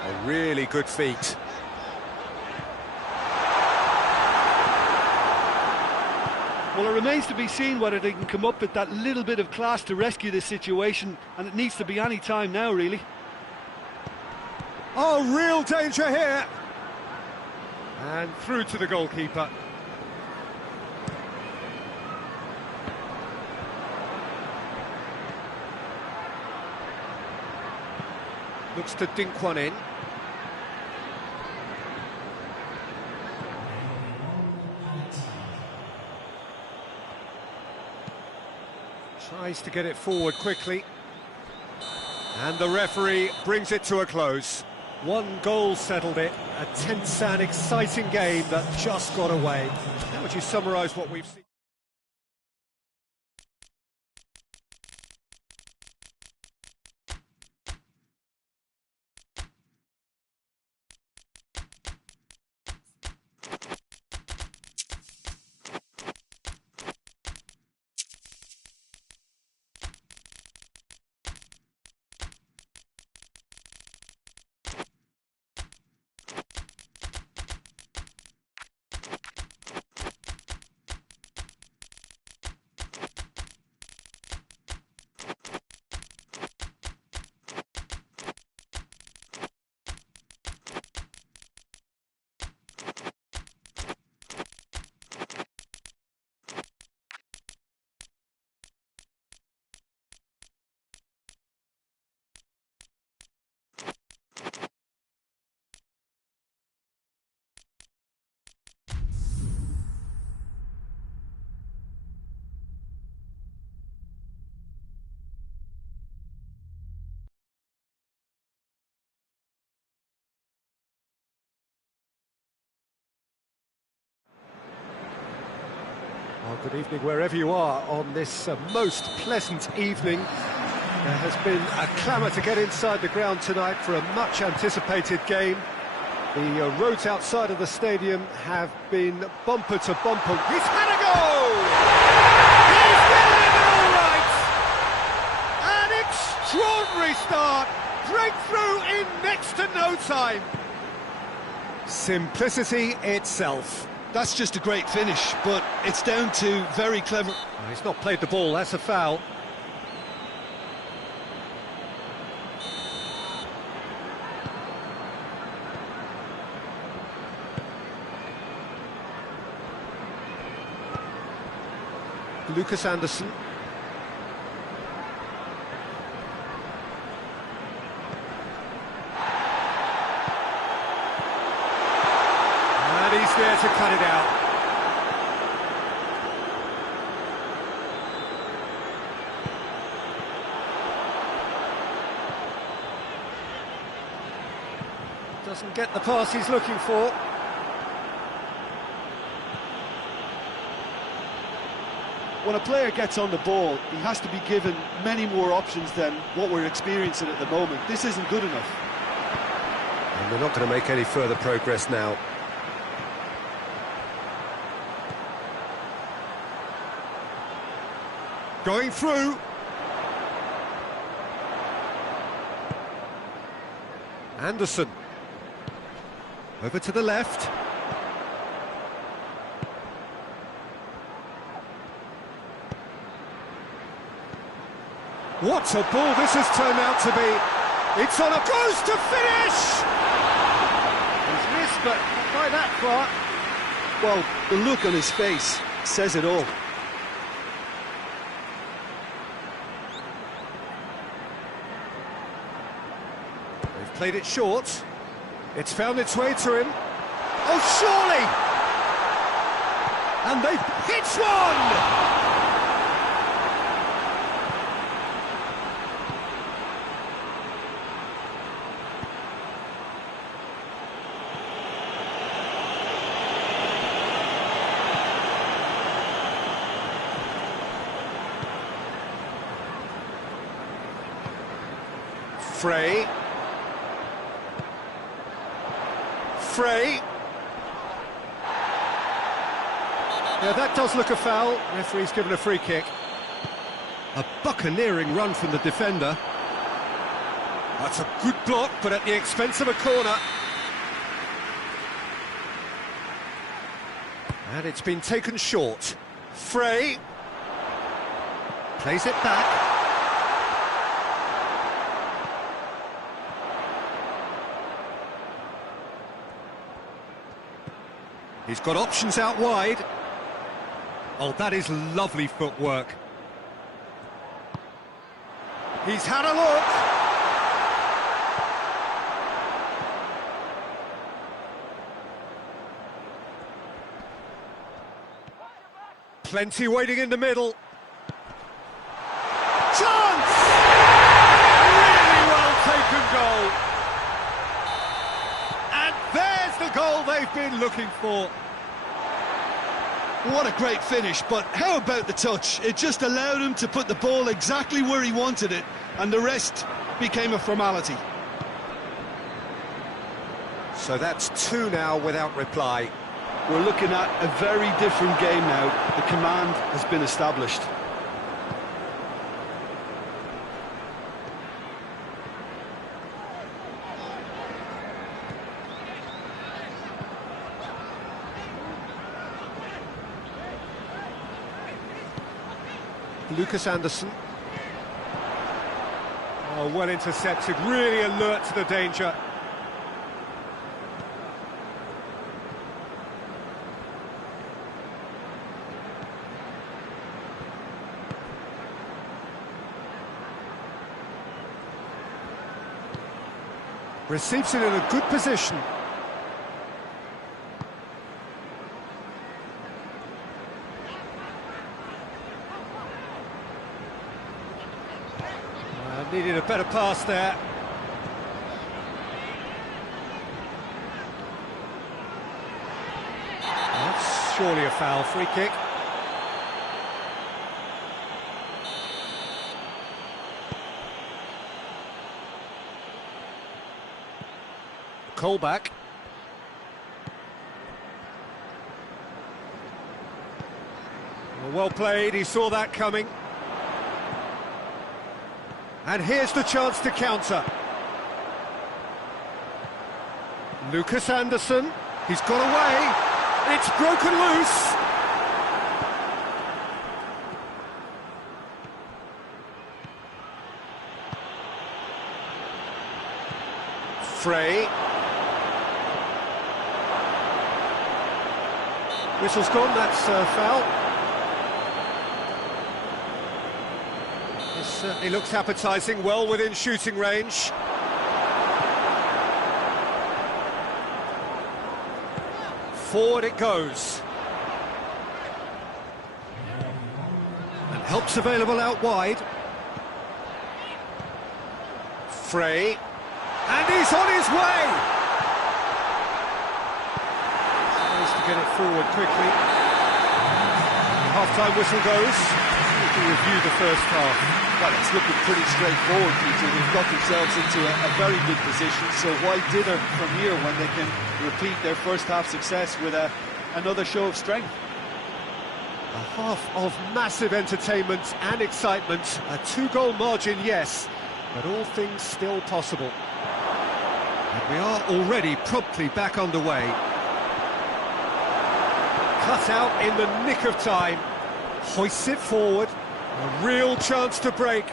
A really good feat. Well, it remains to be seen whether they can come up with that little bit of class to rescue this situation, and it needs to be any time now, really. Oh, real danger here. And through to the goalkeeper. Looks to dink one in. Tries to get it forward quickly. And the referee brings it to a close. One goal settled it. A tense and exciting game that just got away. How would you summarise what we've seen? Well, good evening wherever you are on this most pleasant evening. There has been a clamour to get inside the ground tonight for a much anticipated game. The roads outside of the stadium have been bumper to bumper. He's had a goal! He's getting it all right! An extraordinary start! Breakthrough in next to no time! Simplicity itself. That's just a great finish, but it's down to very clever... Well, he's not played the ball, that's a foul. Lucas Anderson. And he's there to cut it out. Doesn't get the pass he's looking for. When a player gets on the ball, he has to be given many more options than what we're experiencing at the moment. This isn't good enough. And they're not going to make any further progress now. Going through. Anderson. Over to the left. What a ball this has turned out to be. It's on a goes to finish! He's missed, but not by that far. Well, the look on his face says it all. They've played it short. It's found its way to him. Oh, surely! And they've hit one! Frey. Yeah, that does look a foul. Referee's given a free kick. A buccaneering run from the defender. That's a good block, but at the expense of a corner. And it's been taken short. Frey plays it back. He's got options out wide. Oh, that is lovely footwork. He's had a look. Plenty waiting in the middle. Chance! Really well taken goal. And there's the goal they've been looking for. What a great finish, but how about the touch? It just allowed him to put the ball exactly where he wanted it, and the rest became a formality. So that's 2 now without reply. We're looking at a very different game now. The command has been established. Lucas Anderson. Oh, well intercepted, really alert to the danger. Receives it in a good position. Needed a better pass there. That's surely a foul. Free kick. Colback. Well played, he saw that coming. And here's the chance to counter. Lucas Anderson, he's got away. It's broken loose. Frey. Whistle's gone, that's foul. This certainly looks appetising, well within shooting range. Forward it goes. And help's available out wide. Frey. And he's on his way! Nice to get it forward quickly. Half-time whistle goes. We can review the first half. Well, it's looking pretty straightforward, Peter. They've got themselves into a very good position, so why dither from here when they can repeat their first half success with another show of strength? A half of massive entertainment and excitement. A 2-goal margin, yes, but all things still possible. And we are already promptly back underway. Cut out in the nick of time. Hoists it forward. A real chance to break.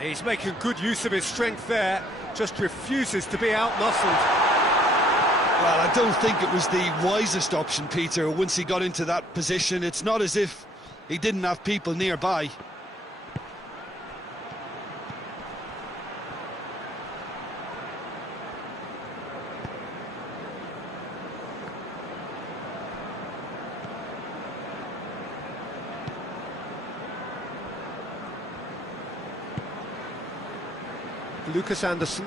He's making good use of his strength there. Just refuses to be outmuscled. Well, I don't think it was the wisest option, Peter, once he got into that position. It's not as if he didn't have people nearby. Lucas Anderson.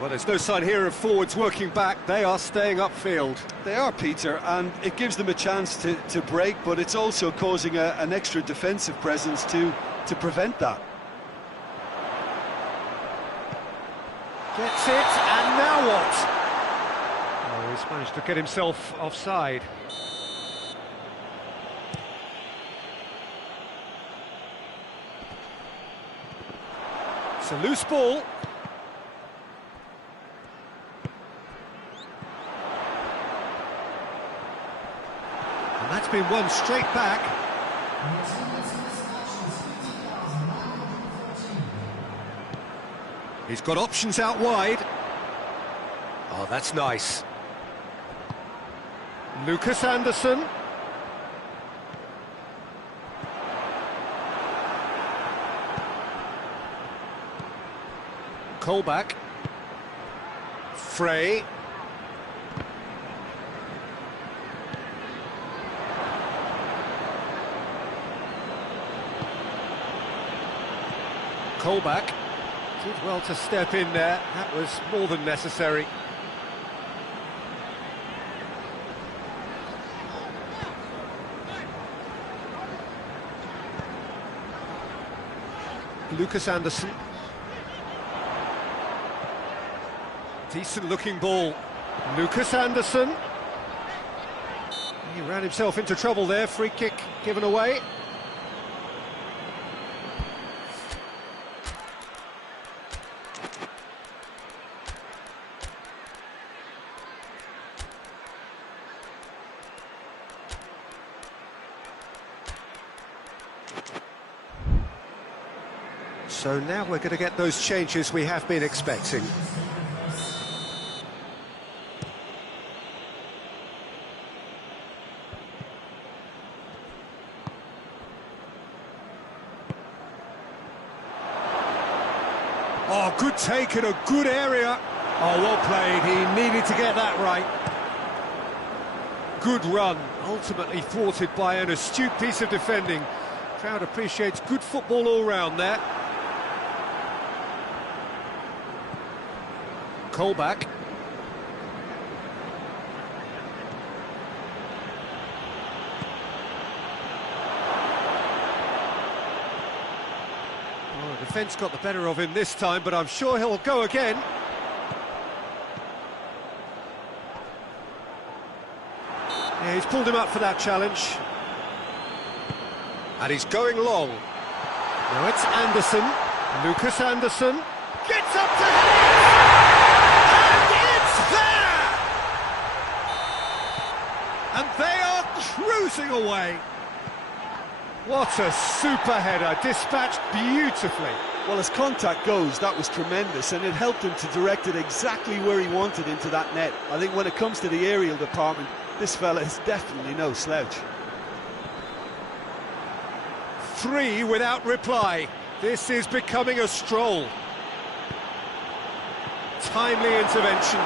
Well, there's no sign here of forwards working back. They are staying upfield. They are, Peter, and it gives them a chance to break, but it's also causing an extra defensive presence to prevent that. Gets it, and now what? Oh, he's managed to get himself offside. It's a loose ball. And that's been won straight back. He's got options out wide. Oh, that's nice. Lucas Anderson. Colback. Frey. Colback. Did well to step in there. That was more than necessary. Lucas Anderson. Decent looking ball. Lucas Anderson. He ran himself into trouble there. Free kick given away. So now we're going to get those changes we have been expecting. Oh, good take in a good area. Oh, well played. He needed to get that right. Good run, ultimately thwarted by an astute piece of defending. Crowd appreciates good football all round there. Colback. Oh, the defence got the better of him this time, but I'm sure he'll go again. Yeah, he's pulled him up for that challenge. And he's going long. Now it's Anderson. Lucas Anderson. Gets up to him! And they are cruising away. What a super header, dispatched beautifully. Well, as contact goes, that was tremendous, and it helped him to direct it exactly where he wanted into that net. I think when it comes to the aerial department, this fella is definitely no slouch. 3 without reply. This is becoming a stroll. Timely intervention.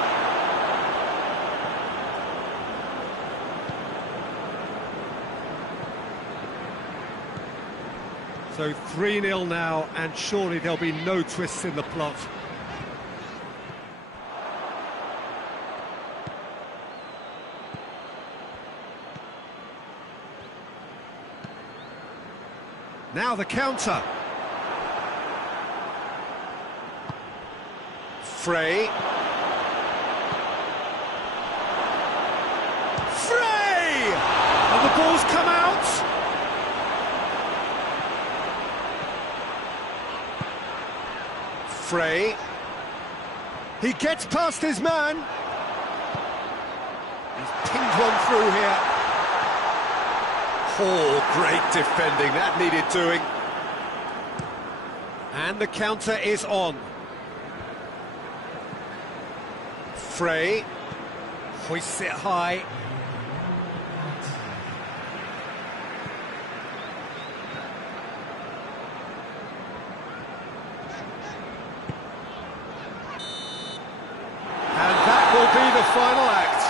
So 3-0 now, and surely there'll be no twists in the plot. Now the counter. Frey. Frey! And the ball's come out. Frey. He gets past his man. He's pinged one through here. Oh, great defending. That needed doing. And the counter is on. Frey hoists it high. Be the final act.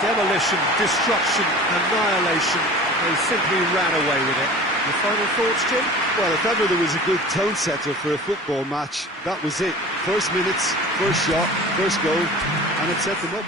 Demolition, destruction, annihilation. They simply ran away with it. Your final thoughts, Jim? Well, if ever there was a good tone setter for a football match, that was it. First minutes, first shot, first goal, and it set them up.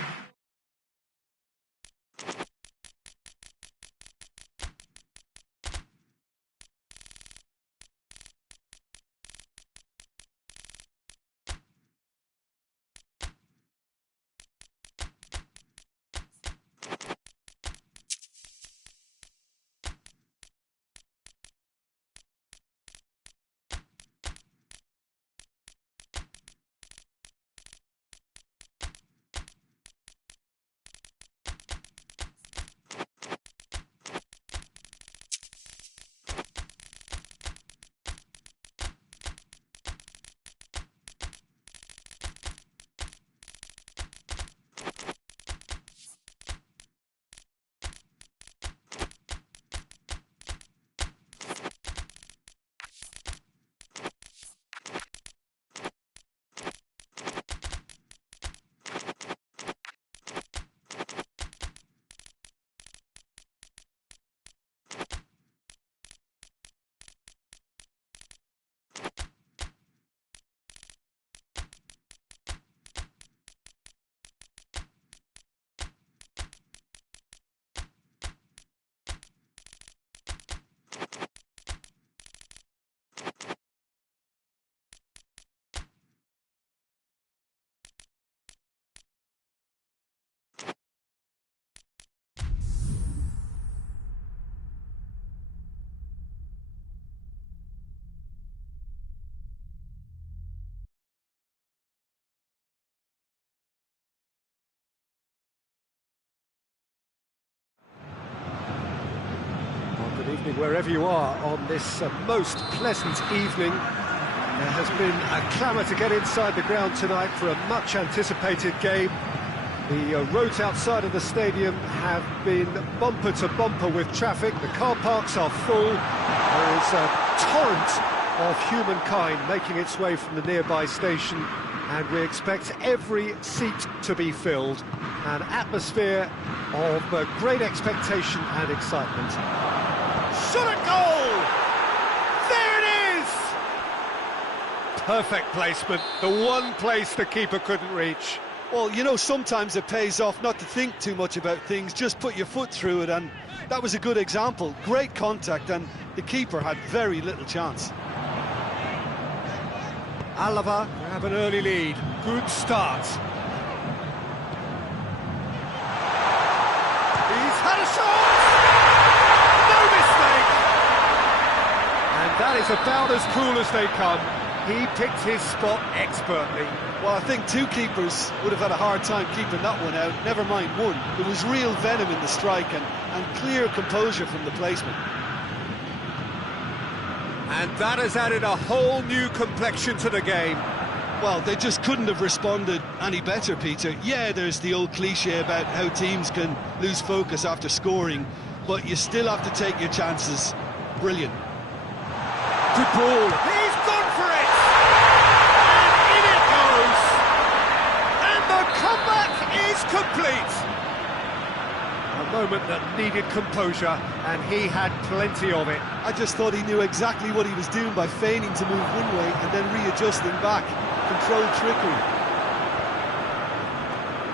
morning, wherever you are on this most pleasant evening. There has been a clamour to get inside the ground tonight for a much-anticipated game. The roads outside of the stadium have been bumper to bumper with traffic. The car parks are full. There is a torrent of humankind making its way from the nearby station, and we expect every seat to be filled. An atmosphere of great expectation and excitement. Shot at goal! There it is! Perfect placement, the one place the keeper couldn't reach. Well, you know, sometimes it pays off not to think too much about things, just put your foot through it, and that was a good example. Great contact, and the keeper had very little chance. Alaba have an early lead. Good start. He's had a shot! No mistake! And that is about as cool as they come. He picked his spot expertly. Well, I think two keepers would have had a hard time keeping that one out, never mind one. There was real venom in the strike and clear composure from the placement. And that has added a whole new complexion to the game. Well, they just couldn't have responded any better, Peter. Yeah, there's the old cliche about how teams can lose focus after scoring, but you still have to take your chances. Brilliant. Good ball. He's gone for it! And in it goes! And the comeback is complete! A moment that needed composure, and he had plenty of it. I just thought he knew exactly what he was doing by feigning to move one way and then readjusting back. Controlled trickery.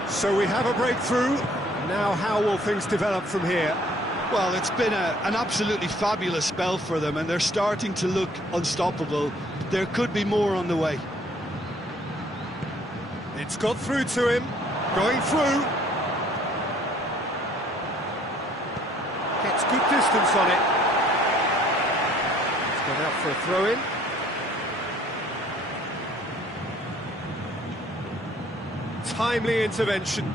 So we have a breakthrough. Now how will things develop from here? Well, it's been an absolutely fabulous spell for them, and they're starting to look unstoppable. There could be more on the way. It's got through to him. Going through. Gets good distance on it. It's gone out for a throw-in. Timely intervention.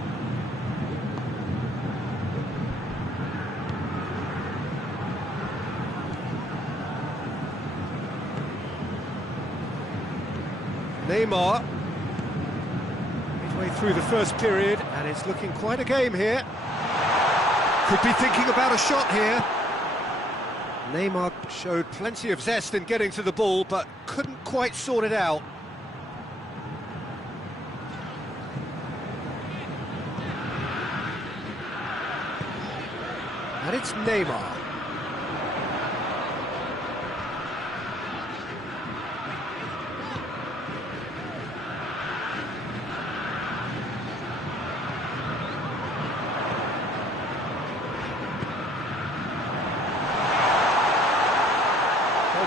Neymar. Midway through the first period, and it's looking quite a game here. Could be thinking about a shot here. Neymar showed plenty of zest in getting to the ball, but couldn't quite sort it out. And it's Neymar.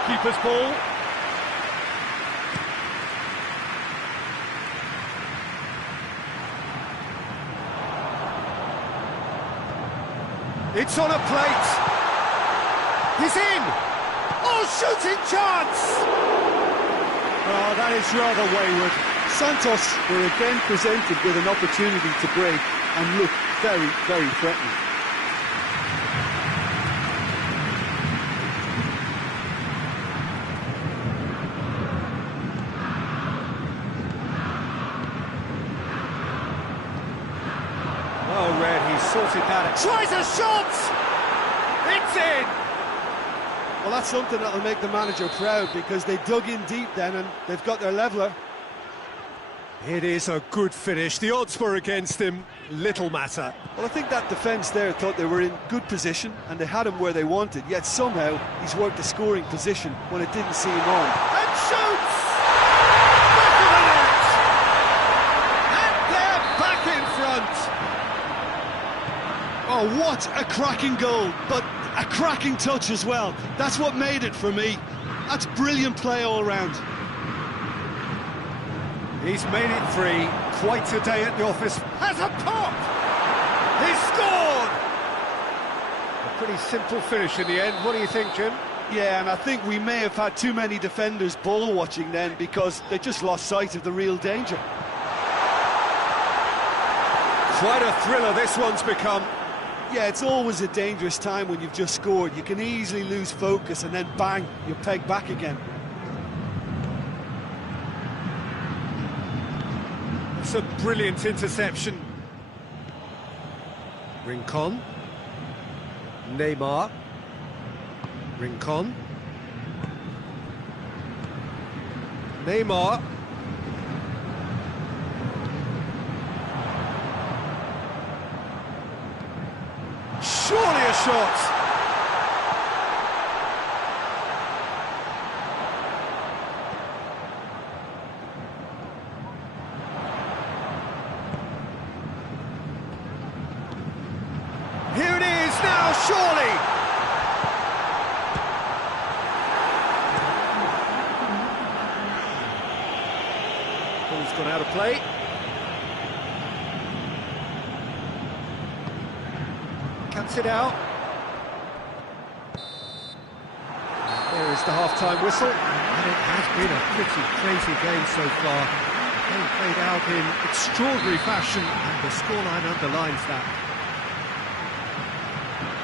Goalkeeper's ball. It's on a plate. He's in. Oh, shooting chance. Oh, that is rather wayward. Santos were again presented with an opportunity to break and look very, very threatening. Oh, Red, he sorted that out. Tries a shot! It's in! Well, that's something that'll make the manager proud, because they dug in deep then and they've got their leveller. It is a good finish. The odds were against him. Little matter. Well, I think that defence there thought they were in good position and they had him where they wanted, yet somehow he's worked a scoring position when it didn't see him on. And shoots! Back of the net! And they're back in front! Oh, what a cracking goal, but a cracking touch as well. That's what made it for me. That's brilliant play all round. He's made it three. Quite a day at the office. Has a pop! He's scored! A pretty simple finish in the end. What do you think, Jim? Yeah, and I think we may have had too many defenders ball watching then, because they just lost sight of the real danger. Quite a thriller this one's become. Yeah, it's always a dangerous time when you've just scored. You can easily lose focus and then bang, you're pegged back again. It's a brilliant interception. Rincon. Neymar. Rincon. Neymar. Surely a shot. Here it is now, surely. Ball's gone out of play. Cuts it out. There is the half-time whistle. And it has been a pretty crazy game so far. Game played out in extraordinary fashion, and the scoreline underlines that.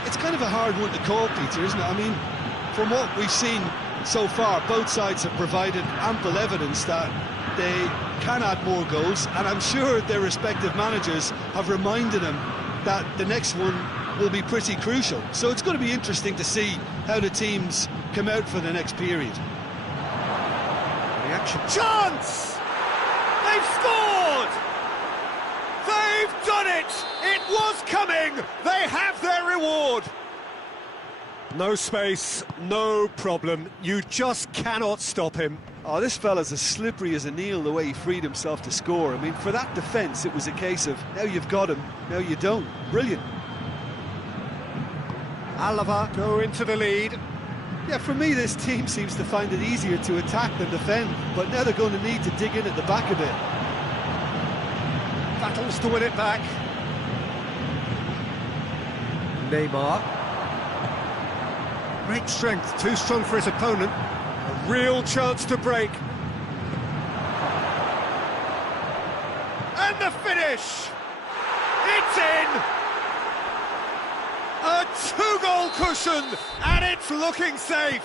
It's kind of a hard one to call, Peter, isn't it? I mean, from what we've seen so far, both sides have provided ample evidence that they can add more goals, and I'm sure their respective managers have reminded them that the next one will be pretty crucial. So it's going to be interesting to see how the teams come out for the next period. Reaction. Chance! They've scored! They've done it! It was coming! They have their reward! No space, no problem. You just cannot stop him. Oh, this fella's as slippery as a Neil, the way he freed himself to score. I mean, for that defence, it was a case of, now you've got him, now you don't. Brilliant. Alava go into the lead. Yeah, for me, this team seems to find it easier to attack than defend, but now they're going to need to dig in at the back a bit. Battles to win it back. Neymar. Great strength, too strong for his opponent. A real chance to break. And the finish! It's in! A two-goal cushion, and it's looking safe!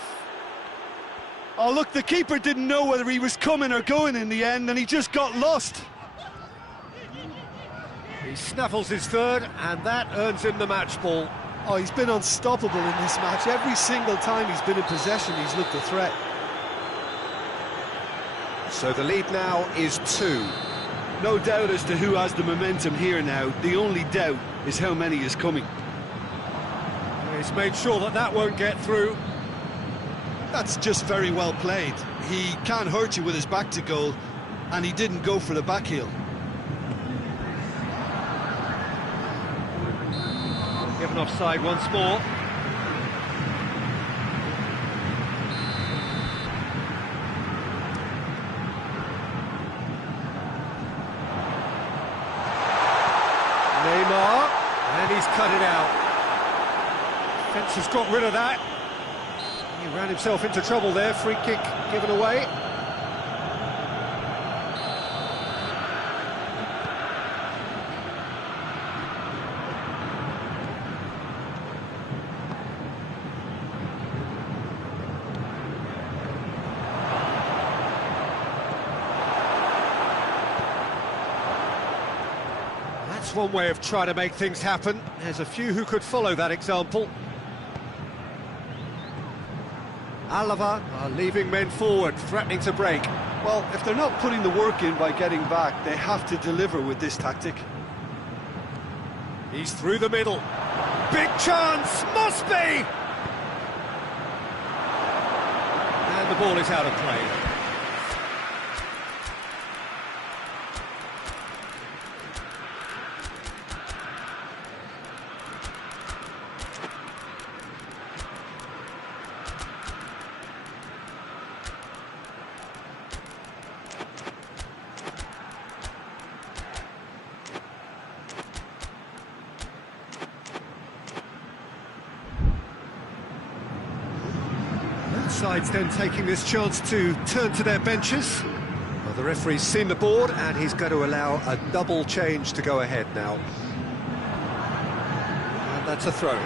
Oh, look, the keeper didn't know whether he was coming or going in the end, and he just got lost. He snaffles his third, and that earns him the match ball. Oh, he's been unstoppable in this match. Every single time he's been in possession, he's looked a threat. So the lead now is 2. No doubt as to who has the momentum here now. The only doubt is how many is coming. He's made sure that that won't get through. That's just very well played. He can't hurt you with his back to goal, and he didn't go for the back heel. Given offside once more. Neymar, and he's cut it out. Defence has got rid of that. He ran himself into trouble there. Free kick given away. That's one way of trying to make things happen. There's a few who could follow that example. Alava are leaving men forward, threatening to break. Well, if they're not putting the work in by getting back, they have to deliver with this tactic. He's through the middle. Big chance, must be! And the ball is out of play. Sides then taking this chance to turn to their benches. Well, the referee's seen the board and he's going to allow a double change to go ahead now. And That's a throw.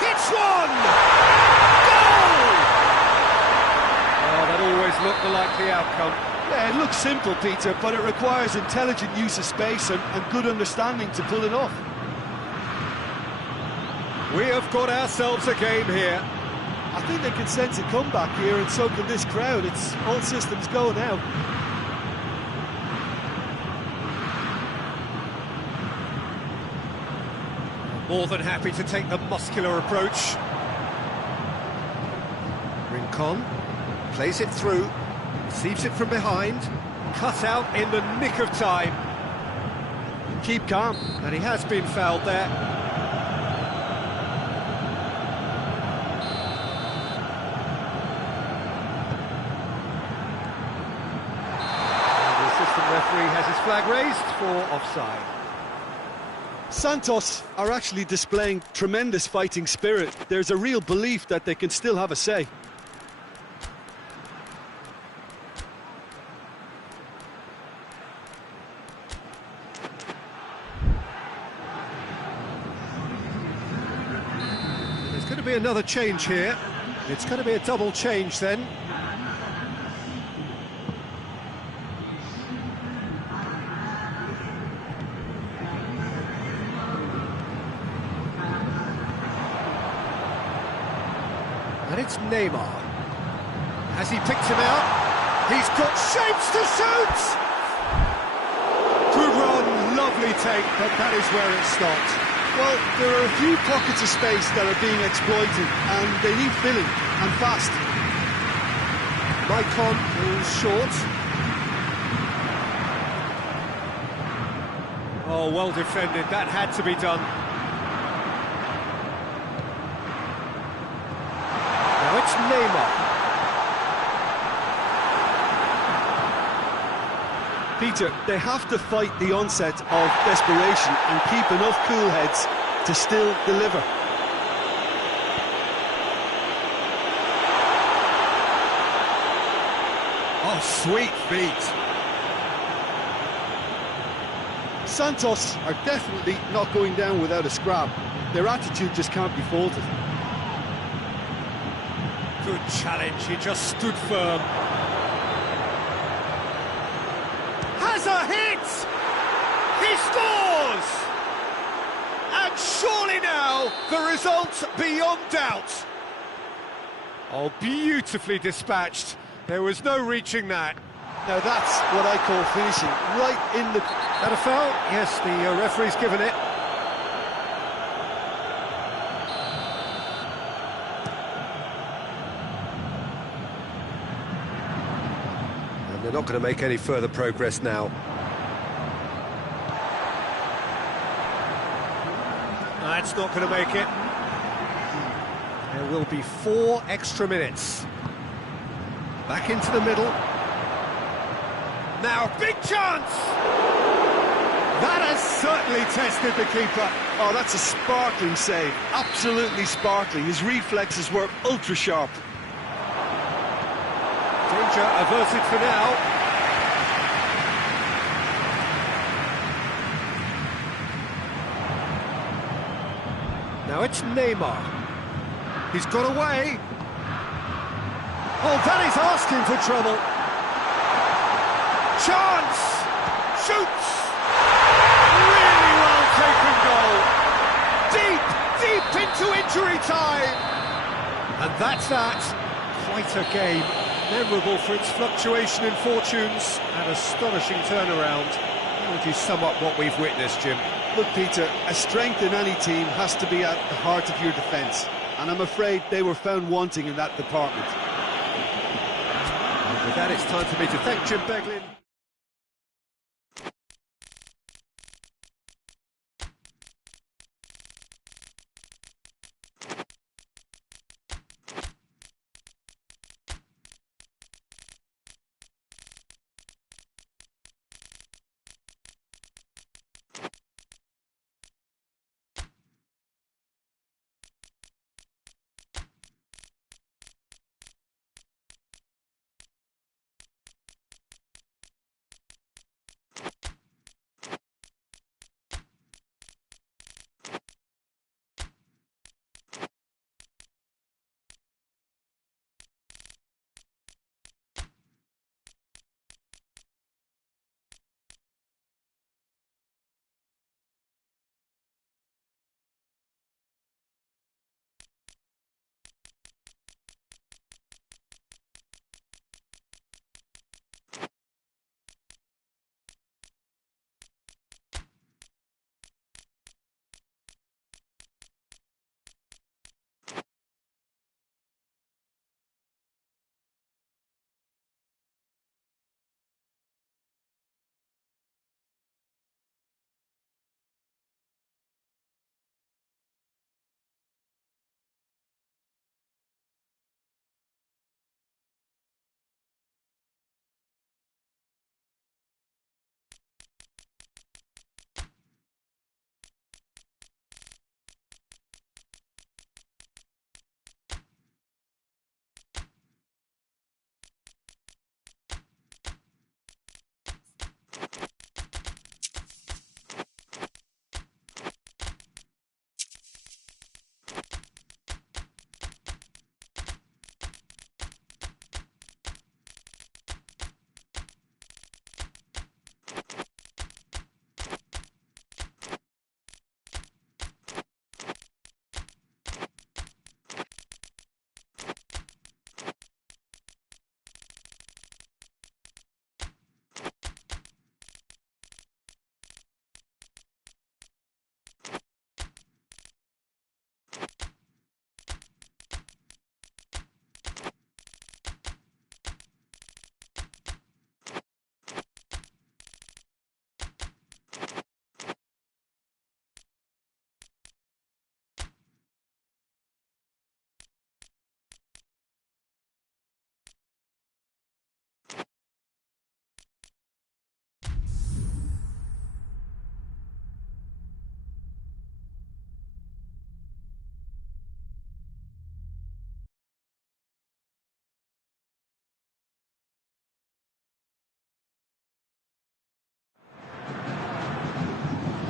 Hits one! Goal! Oh, that always looked the likely outcome. Yeah, it looks simple, Peter, but it requires intelligent use of space and good understanding to pull it off. We have got ourselves a game here. I think they can sense a comeback here, and so can this crowd. It's all systems go now. More than happy to take the muscular approach. Rincon plays it through, receives it from behind, cut out in the nick of time. Keep calm. And he has been fouled there. And the assistant referee has his flag raised for offside. Santos are actually displaying tremendous fighting spirit. There's a real belief that they can still have a say. There's going to be another change here. It's going to be a double change then. And it's Neymar. Has he picked him out? He's got shapes to shoot! Good run, lovely take, but that is where it stopped. Well, there are a few pockets of space that are being exploited, and they need filling, and fast. Maicon is short. Oh, well defended, that had to be done. Now it's Neymar. Peter, they have to fight the onset of desperation and keep enough cool heads to still deliver. Oh, sweet feet. Santos are definitely not going down without a scrap. Their attitude just can't be faulted. Good challenge, he just stood firm. Has a hit! He scores! And surely now, the result beyond doubt. Oh, beautifully dispatched. There was no reaching that. Now that's what I call finishing, right in the... That a foul? Yes, the referee's given it. And they're not going to make any further progress now. That's not going to make it. There will be 4 extra minutes. Back into the middle. Now, big chance! That has certainly tested the keeper. Oh, that's a sparkling save, absolutely sparkling. His reflexes were ultra-sharp. Danger averted for now. Now it's Neymar. He's got away. Oh, that is asking for trouble. Chance! Shoots! Really well taken goal. Deep into injury time. And that's that. Quite a game. Memorable for its fluctuation in fortunes and astonishing turnaround. How would you sum up what we've witnessed, Jim? Look, Peter, a strength in any team has to be at the heart of your defence, and I'm afraid they were found wanting in that department. And with that, it's time for me to thank Jim Beglin.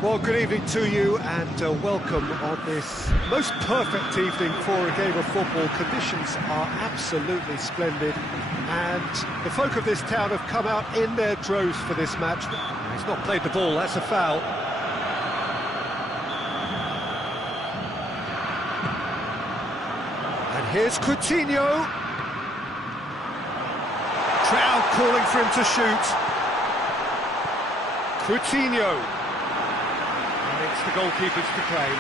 Well, good evening to you and welcome on this most perfect evening for a game of football. Conditions are absolutely splendid and the folk of this town have come out in their droves for this match. He's not played the ball, that's a foul. And here's Coutinho. Crowd calling for him to shoot. Coutinho. And it's the goalkeepers to claim.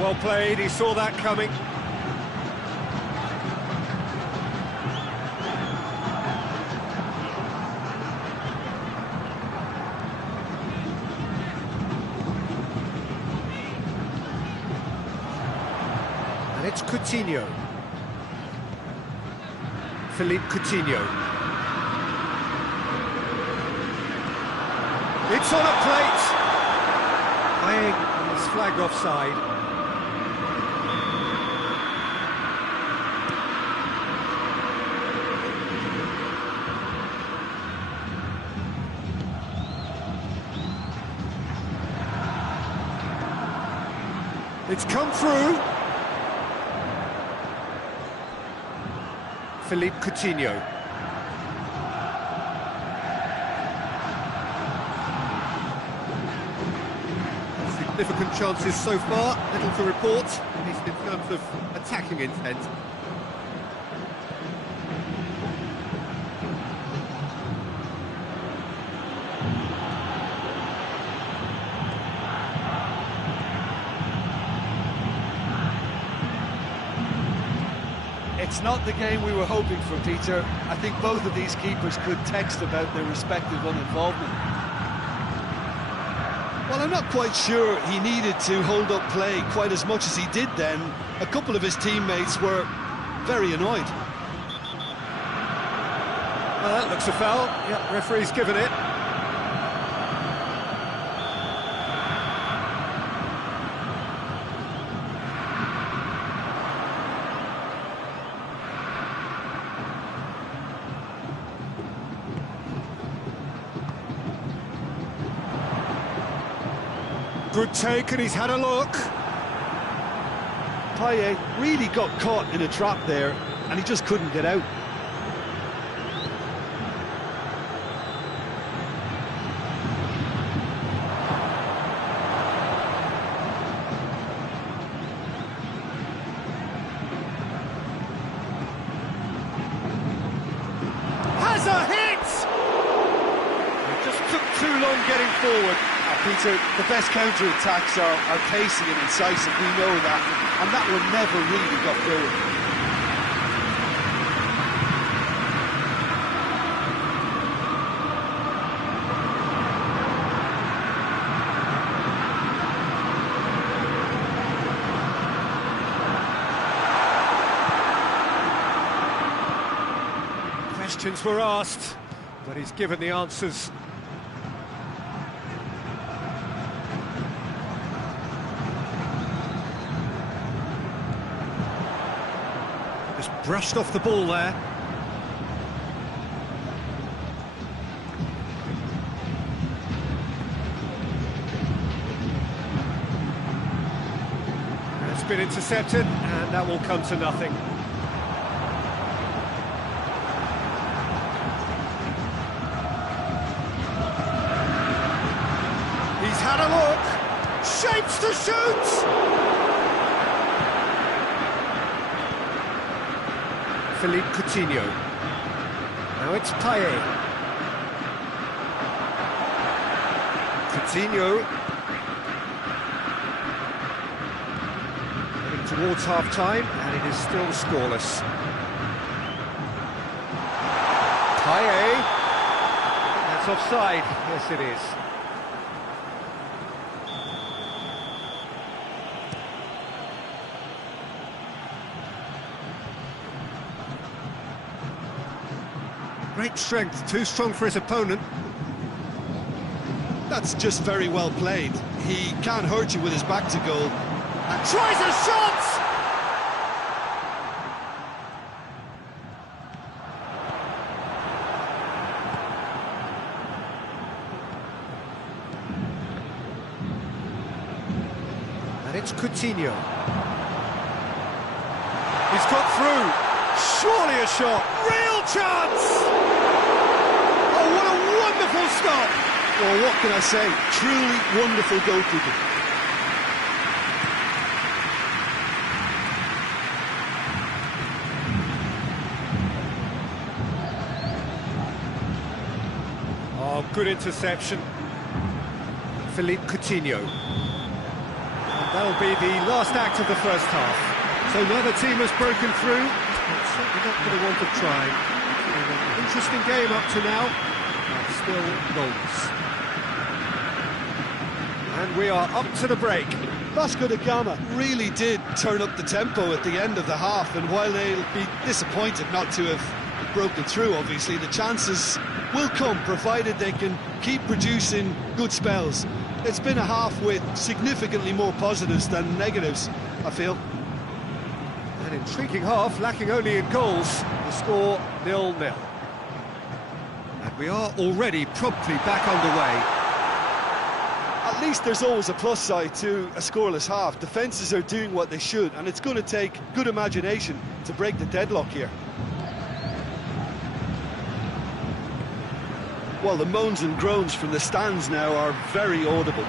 Well played, he saw that coming. And it's Coutinho. Philippe Coutinho. It's on a plate! Paying is flagged offside. It's come through. Philippe Coutinho. Significant chances so far, little to report, at least in terms of attacking intent. It's not the game we were hoping for, Peter. I think both of these keepers could text about their respective uninvolvement. Well, I'm not quite sure he needed to hold up play quite as much as he did then. A couple of his teammates were very annoyed. Well, that looks a foul. Yep, referee's given it. Good take, and he's had a look. Payet really got caught in a trap there, and he just couldn't get out. Has a hit! It just took too long getting forward. Peter, the best counter-attacks are pacey and incisive, we know that, and that one never really got going. Questions were asked, but he's given the answers. Just brushed off the ball there. It's been intercepted, and that will come to nothing. He's had a look, shapes to shoot! Philippe Coutinho. Now it's Payet. Coutinho. Heading towards half-time, and it is still scoreless. Payet. That's offside. Yes, it is. Great strength, too strong for his opponent. That's just very well played. He can't hurt you with his back to goal. And tries a shot! And it's Coutinho. He's got through. Surely a shot. Real chance! Oh, what a wonderful stop! Well, what can I say? Truly wonderful goalkeeping. Oh, good interception. Philippe Coutinho. And that'll be the last act of the first half. So neither team has broken through. It's certainly not going to want to try. An interesting game up to now. Still goals. And we are up to the break. Vasco da Gama really did turn up the tempo at the end of the half, and while they'll be disappointed not to have broken through, obviously, the chances will come, provided they can keep producing good spells. It's been a half with significantly more positives than negatives, I feel. An intriguing half, lacking only in goals. The score 0-0. And we are already promptly back underway. At least there's always a plus side to a scoreless half. Defences are doing what they should, and it's going to take good imagination to break the deadlock here. Well, the moans and groans from the stands now are very audible.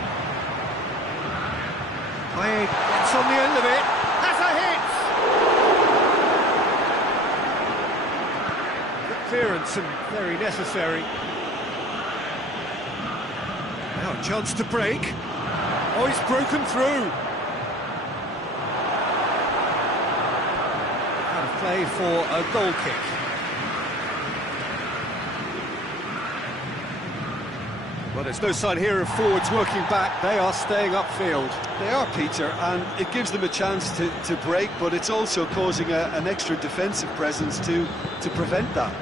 Paye gets on the end of it, has a hit! Good clearance and very necessary. Now a chance to break. Oh, he's broken through. Out of play for a goal kick. Well, there's no sign here of forwards working back. They are staying upfield. They are, Peter, and it gives them a chance to break, but it's also causing an extra defensive presence to prevent that.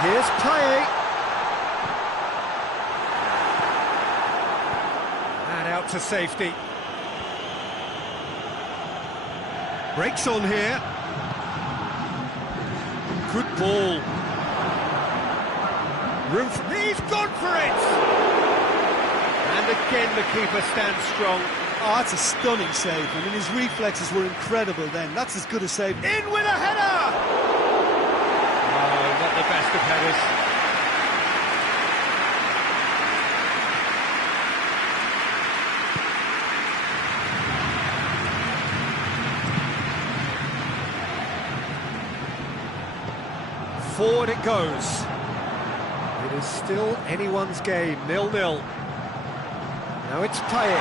And here's Paye. And out to safety. Breaks on here. Good ball. Room for... He's gone for it! And again the keeper stands strong. Oh, that's a stunning save. I mean, his reflexes were incredible then. That's as good a save. In with a header! Oh, not the best of headers. Forward it goes. It is still anyone's game, 0-0. Now it's Paye.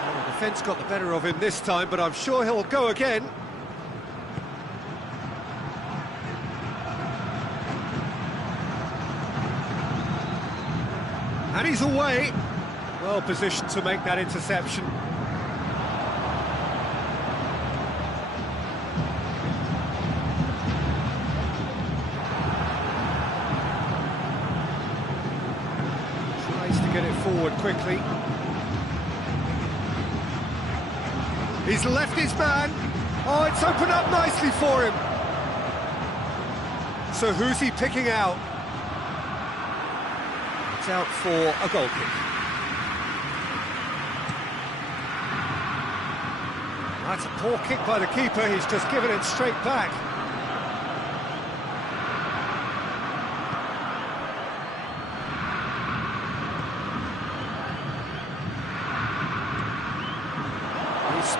Well, the defence got the better of him this time, but I'm sure he'll go again. And he's away. Well positioned to make that interception. To get it forward quickly. He's left his man. Oh, it's opened up nicely for him. So who's he picking out? It's out for a goal kick. That's a poor kick by the keeper. He's just given it straight back.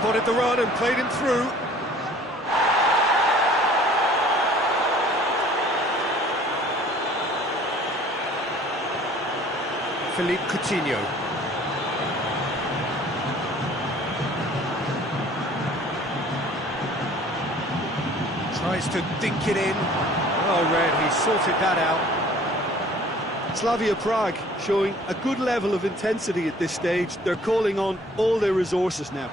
Spotted the run and played him through. Philippe Coutinho. Tries to dink it in. Oh, Red, he sorted that out. Slavia Prague showing a good level of intensity at this stage. They're calling on all their resources now.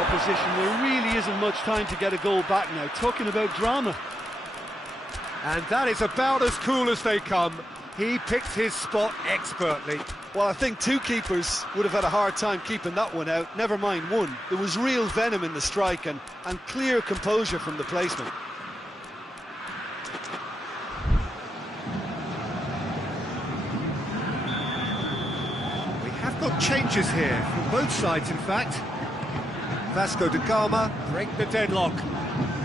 opposition. There really isn't much time to get a goal back now. Talking about drama. And that is about as cool as they come. He picked his spot expertly. Well, I think two keepers would have had a hard time keeping that one out, never mind one. There was real venom in the strike and clear composure from the placement. We have got changes here, from both sides in fact. Vasco da Gama break the deadlock.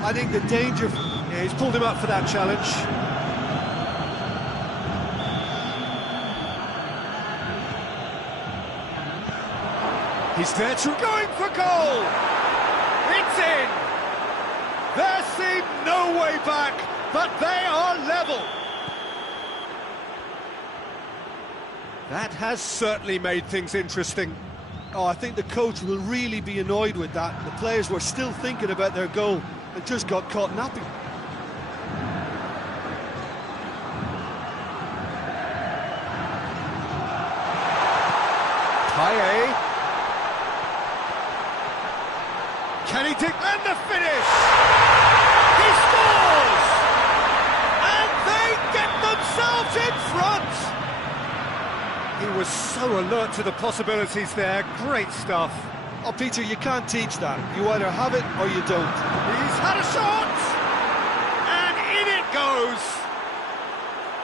I think the danger... Yeah, he's pulled him up for that challenge. He's there to going for goal. It's in. There seemed no way back, but they are level. That has certainly made things interesting. Oh, I think the coach will really be annoyed with that. The players were still thinking about their goal and just got caught napping. Payet. Can he dig? And the finish! He scores! And they get themselves in front! He was so alert to the possibilities there. Great stuff. Oh, Peter, you can't teach that. You either have it or you don't. He's had a shot! And in it goes!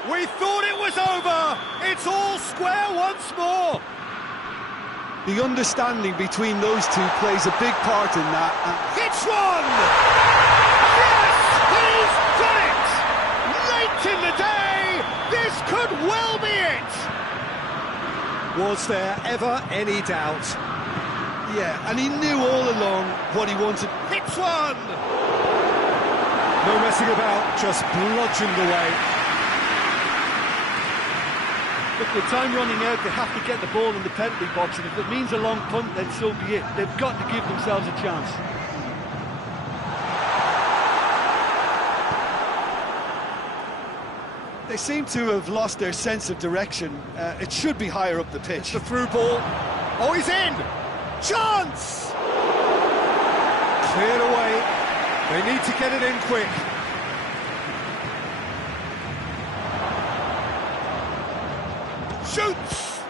We thought it was over! It's all square once more! The understanding between those two plays a big part in that. Hits one! Yes! He's done it! Late in the day, this could well be it! Was there ever any doubt? Yeah, and he knew all along what he wanted. Hits one! No messing about, just bludgeoned away. Look, with time running out, they have to get the ball in the penalty box, and if it means a long punt, then so be it. They've got to give themselves a chance. They seem to have lost their sense of direction. It should be higher up the pitch. The through ball. Oh, he's in! Chance! Cleared away. They need to get it in quick. Shoots!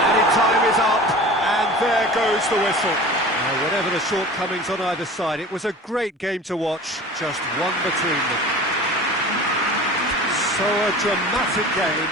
Added time is up, and there goes the whistle. Now, whatever the shortcomings on either side, it was a great game to watch, just one between them. So a dramatic game.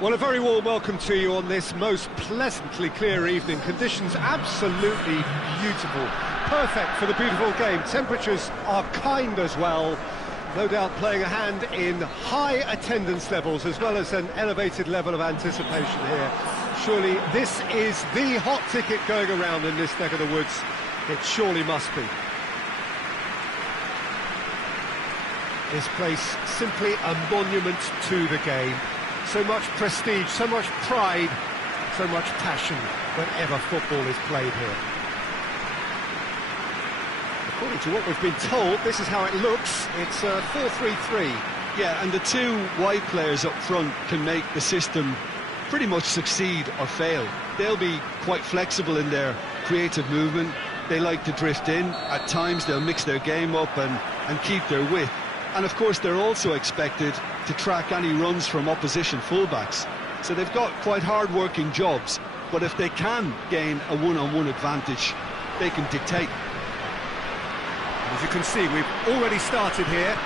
Well, a very warm welcome to you on this most pleasantly clear evening. Conditions absolutely beautiful. Perfect for the beautiful game. Temperatures are kind as well. No doubt playing a hand in high attendance levels as well as an elevated level of anticipation here. Surely this is the hot ticket going around in this neck of the woods. It surely must be. This place simply a monument to the game. So much prestige, so much pride, so much passion whenever football is played here. According to what we've been told, this is how it looks. It's 4-3-3. Yeah, and the two wide players up front can make the system pretty much succeed or fail. They'll be quite flexible in their creative movement. They like to drift in. At times they'll mix their game up and keep their width. And of course they're also expected to track any runs from opposition fullbacks. So they've got quite hard-working jobs, but if they can gain a one-on-one advantage, they can dictate. As you can see, we've already started here.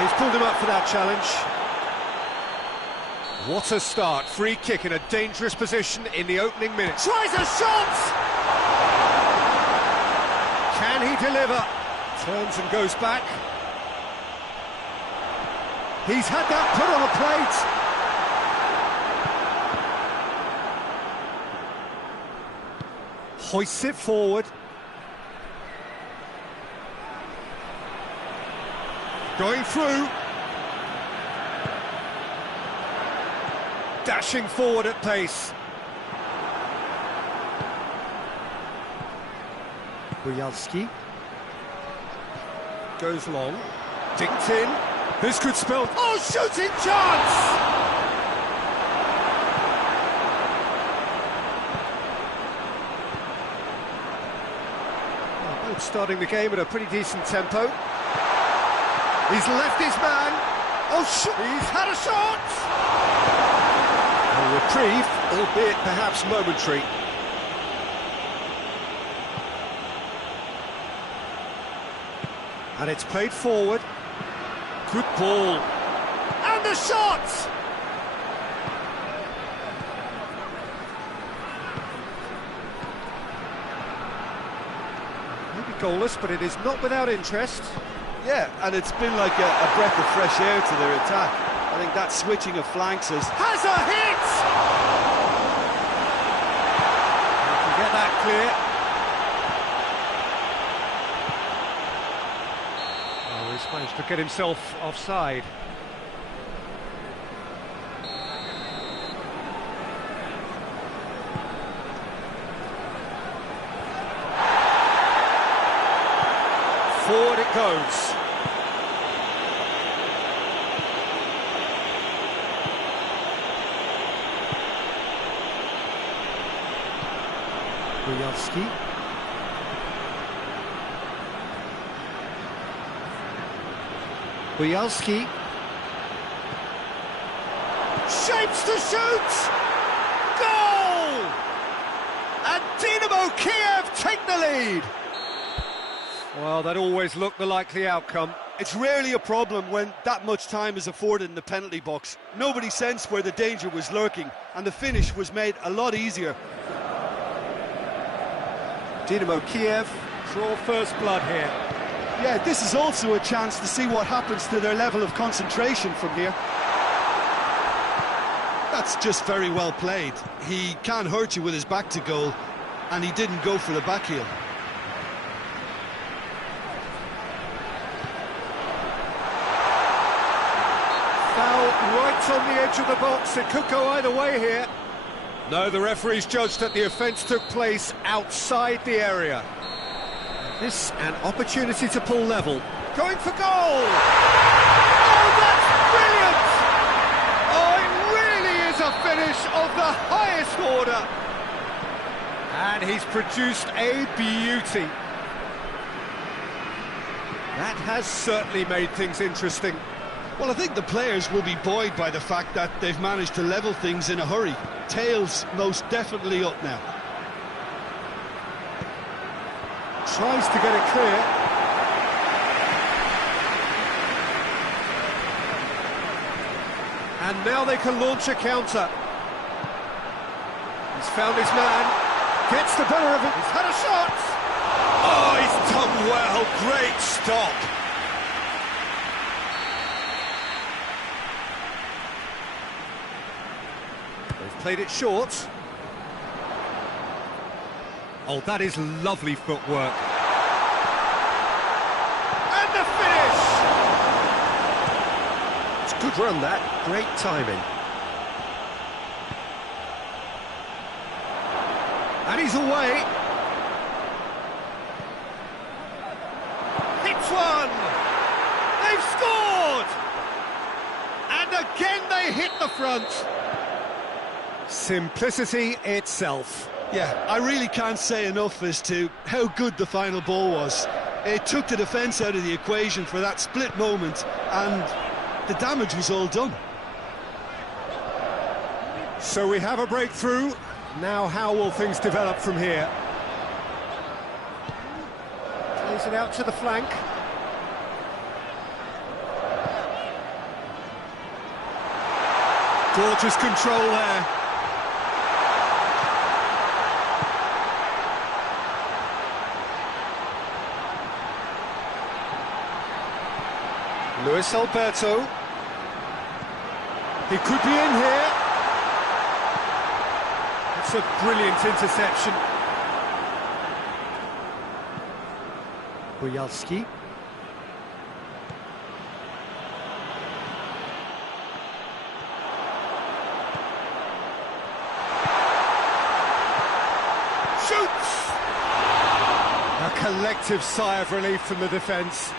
He's pulled him up for that challenge. What a start. Free kick in a dangerous position in the opening minute. Tries a shot! Can he deliver? Turns and goes back. He's had that put on a plate. Hoists it forward. Going through. Dashing forward at pace. Bujalski goes long, dinked in. This could spell. Oh, shooting chance! Well, both starting the game at a pretty decent tempo. He's left his man. Oh, he's had a shot! A reprieve, albeit perhaps momentary. And it's played forward. Good ball. And the shot! Maybe goalless, but it is not without interest. Yeah, and it's been like a breath of fresh air to their attack. I think that switching of flanks has a hit! You can get that clear. He's managed to get himself offside. Forward it goes. Bujalski. Bujalski shapes to shoot! Goal! And Dynamo Kiev take the lead! Well, that always looked the likely outcome. It's rarely a problem when that much time is afforded in the penalty box. Nobody sensed where the danger was lurking, and the finish was made a lot easier. Dynamo Kiev draw first blood here. Yeah, this is also a chance to see what happens to their level of concentration from here. That's just very well played. He can't hurt you with his back to goal, and he didn't go for the back heel. Foul right on the edge of the box. It could go either way here. No, the referee's judged that the offence took place outside the area. This an opportunity to pull level. Going for goal! Oh, that's brilliant! Oh, it really is a finish of the highest order. And he's produced a beauty. That has certainly made things interesting. Well, I think the players will be buoyed by the fact that they've managed to level things in a hurry. Tails most definitely up now. Tries to get it clear. And now they can launch a counter. He's found his man, gets the better of it, he's had a shot! Oh, he's done well, great stop. They've played it short. Oh, that is lovely footwork. And the finish! It's a good run, that. Great timing. And he's away. Hits one! They've scored! And again they hit the front. Simplicity itself. Yeah, I really can't say enough as to how good the final ball was. It took the defence out of the equation for that split moment, and the damage was all done. So we have a breakthrough. Now how will things develop from here? Plays it out to the flank. Gorgeous control there. Luis Alberto. He could be in here. It's a brilliant interception. Bojalski. Shoots! A collective sigh of relief from the defence.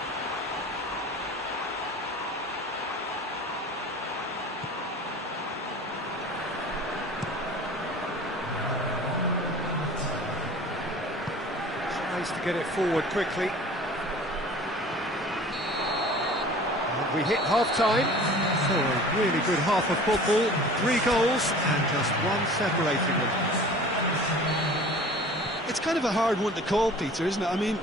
To get it forward quickly. And we hit half-time. So a really good half of football. 3 goals and just one separating them. It's kind of a hard one to call, Peter, isn't it? I mean,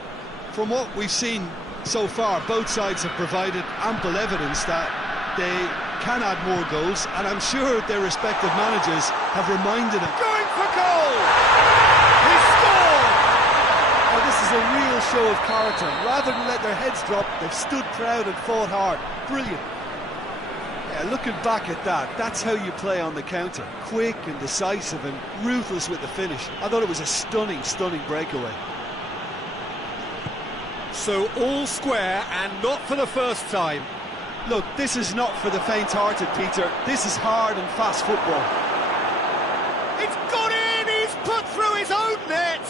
from what we've seen so far, both sides have provided ample evidence that they can add more goals, and I'm sure their respective managers have reminded them. Going for goal! He scored! Well, this is a real show of character. Rather than let their heads drop, they've stood proud and fought hard. Brilliant. Yeah, looking back at that, that's how you play on the counter. Quick and decisive and ruthless with the finish. I thought it was a stunning, stunning breakaway. So all square, and not for the first time. Look, this is not for the faint-hearted, Peter. This is hard and fast football. It's gone in! He's put through his own net!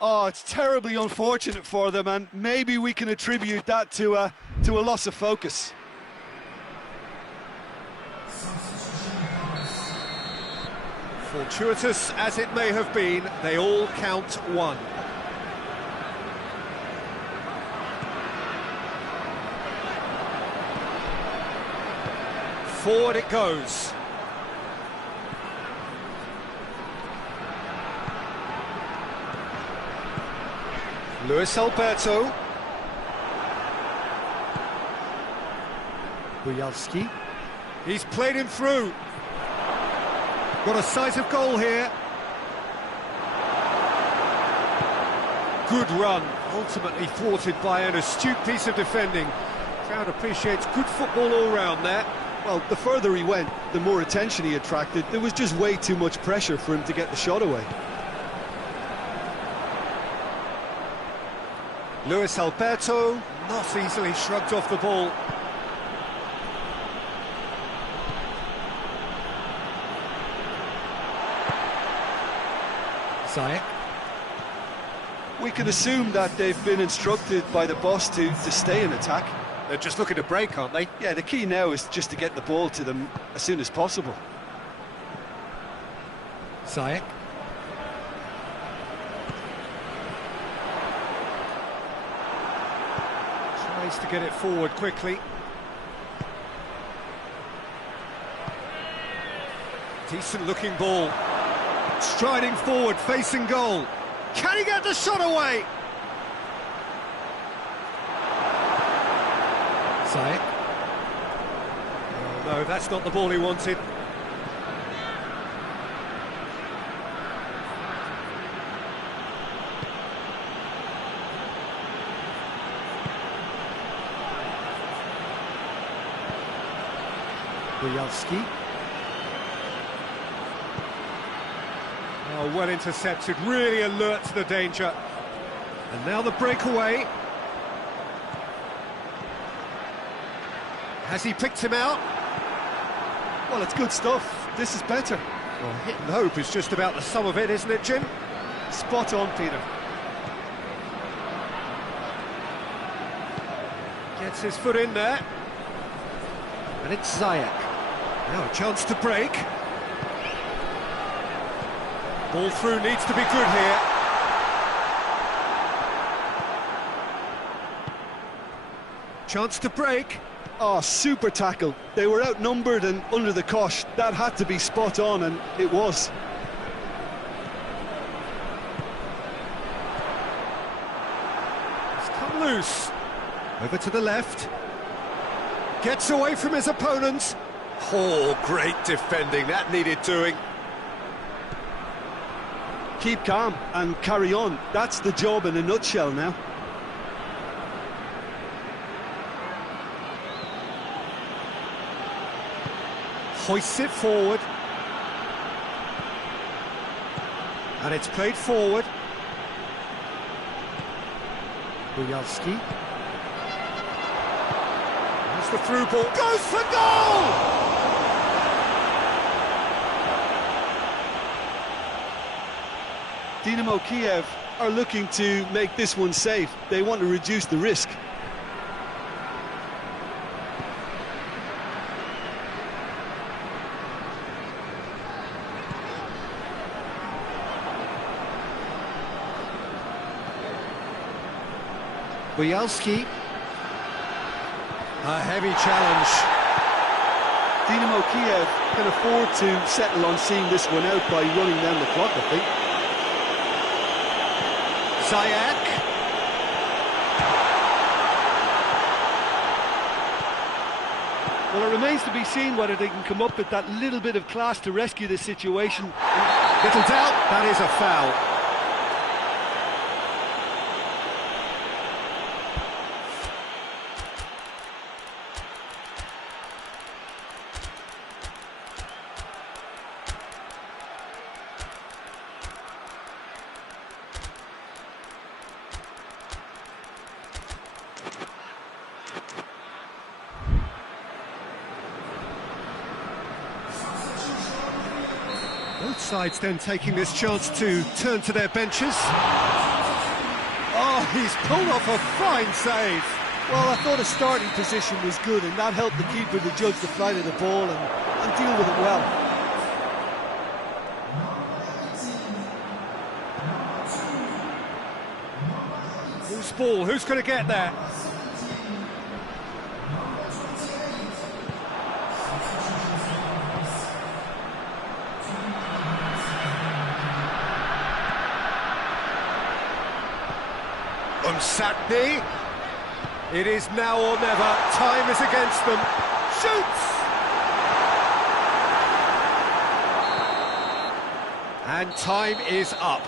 Oh, it's terribly unfortunate for them, and maybe we can attribute that to a loss of focus. Fortuitous as it may have been, they all count one. Forward it goes. Luis Alberto. Bojalski. He's played him through. Got a sight of goal here. Good run, ultimately thwarted by an astute piece of defending. Crowd appreciates good football all round there. Well, the further he went, the more attention he attracted. There was just way too much pressure for him to get the shot away. Luis Alberto, not easily shrugged off the ball. Ziyech. We can assume that they've been instructed by the boss to stay in attack. They're just looking to break, aren't they? Yeah, the key now is just to get the ball to them as soon as possible. Ziyech. Tries to get it forward quickly. Decent looking ball. Striding forward, facing goal. Can he get the shot away? Ziyech. Oh, no, that's not the ball he wanted. Bujalski. Oh, well intercepted, really alert to the danger. And now the breakaway. Has he picked him out? Well, it's good stuff. This is better. Well, hit and hope is just about the sum of it, isn't it, Jim? Spot on, Peter. Gets his foot in there. And it's Ziyech. Now a chance to break. Ball through needs to be good here. Chance to break. Oh, super tackle. They were outnumbered and under the cosh. That had to be spot on, and it was. It's come loose. Over to the left. Gets away from his opponent. Oh, great defending. That needed doing. Keep calm and carry on. That's the job in a nutshell now. Hoists it forward. And it's played forward. Bujalski. That's the through ball. Goes for goal! Dynamo Kiev are looking to make this one safe. They want to reduce the risk. Bujalski. A heavy challenge. Dynamo Kiev can afford to settle on seeing this one out by running down the clock, I think. Ziyech. Well, it remains to be seen whether they can come up with that little bit of class to rescue this situation. Little doubt, that is a foul. Both sides then taking this chance to turn to their benches. Oh, he's pulled off a fine save. Well, I thought his starting position was good, and that helped the keeper to judge the flight of the ball and deal with it well. Loose ball, who's going to get there? Umsatny. It is now or never. Time is against them. Shoots! And time is up.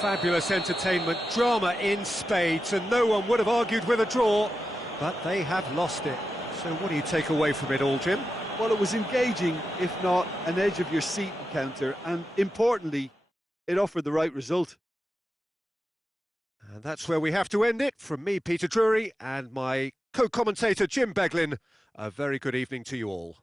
Fabulous entertainment, drama in spades, and no one would have argued with a draw, but they have lost it. So what do you take away from it all, Jim? Well, it was engaging, if not an edge of your seat encounter, and importantly, it offered the right result. And that's where we have to end it. From me, Peter Drury, and my co-commentator, Jim Beglin, a very good evening to you all.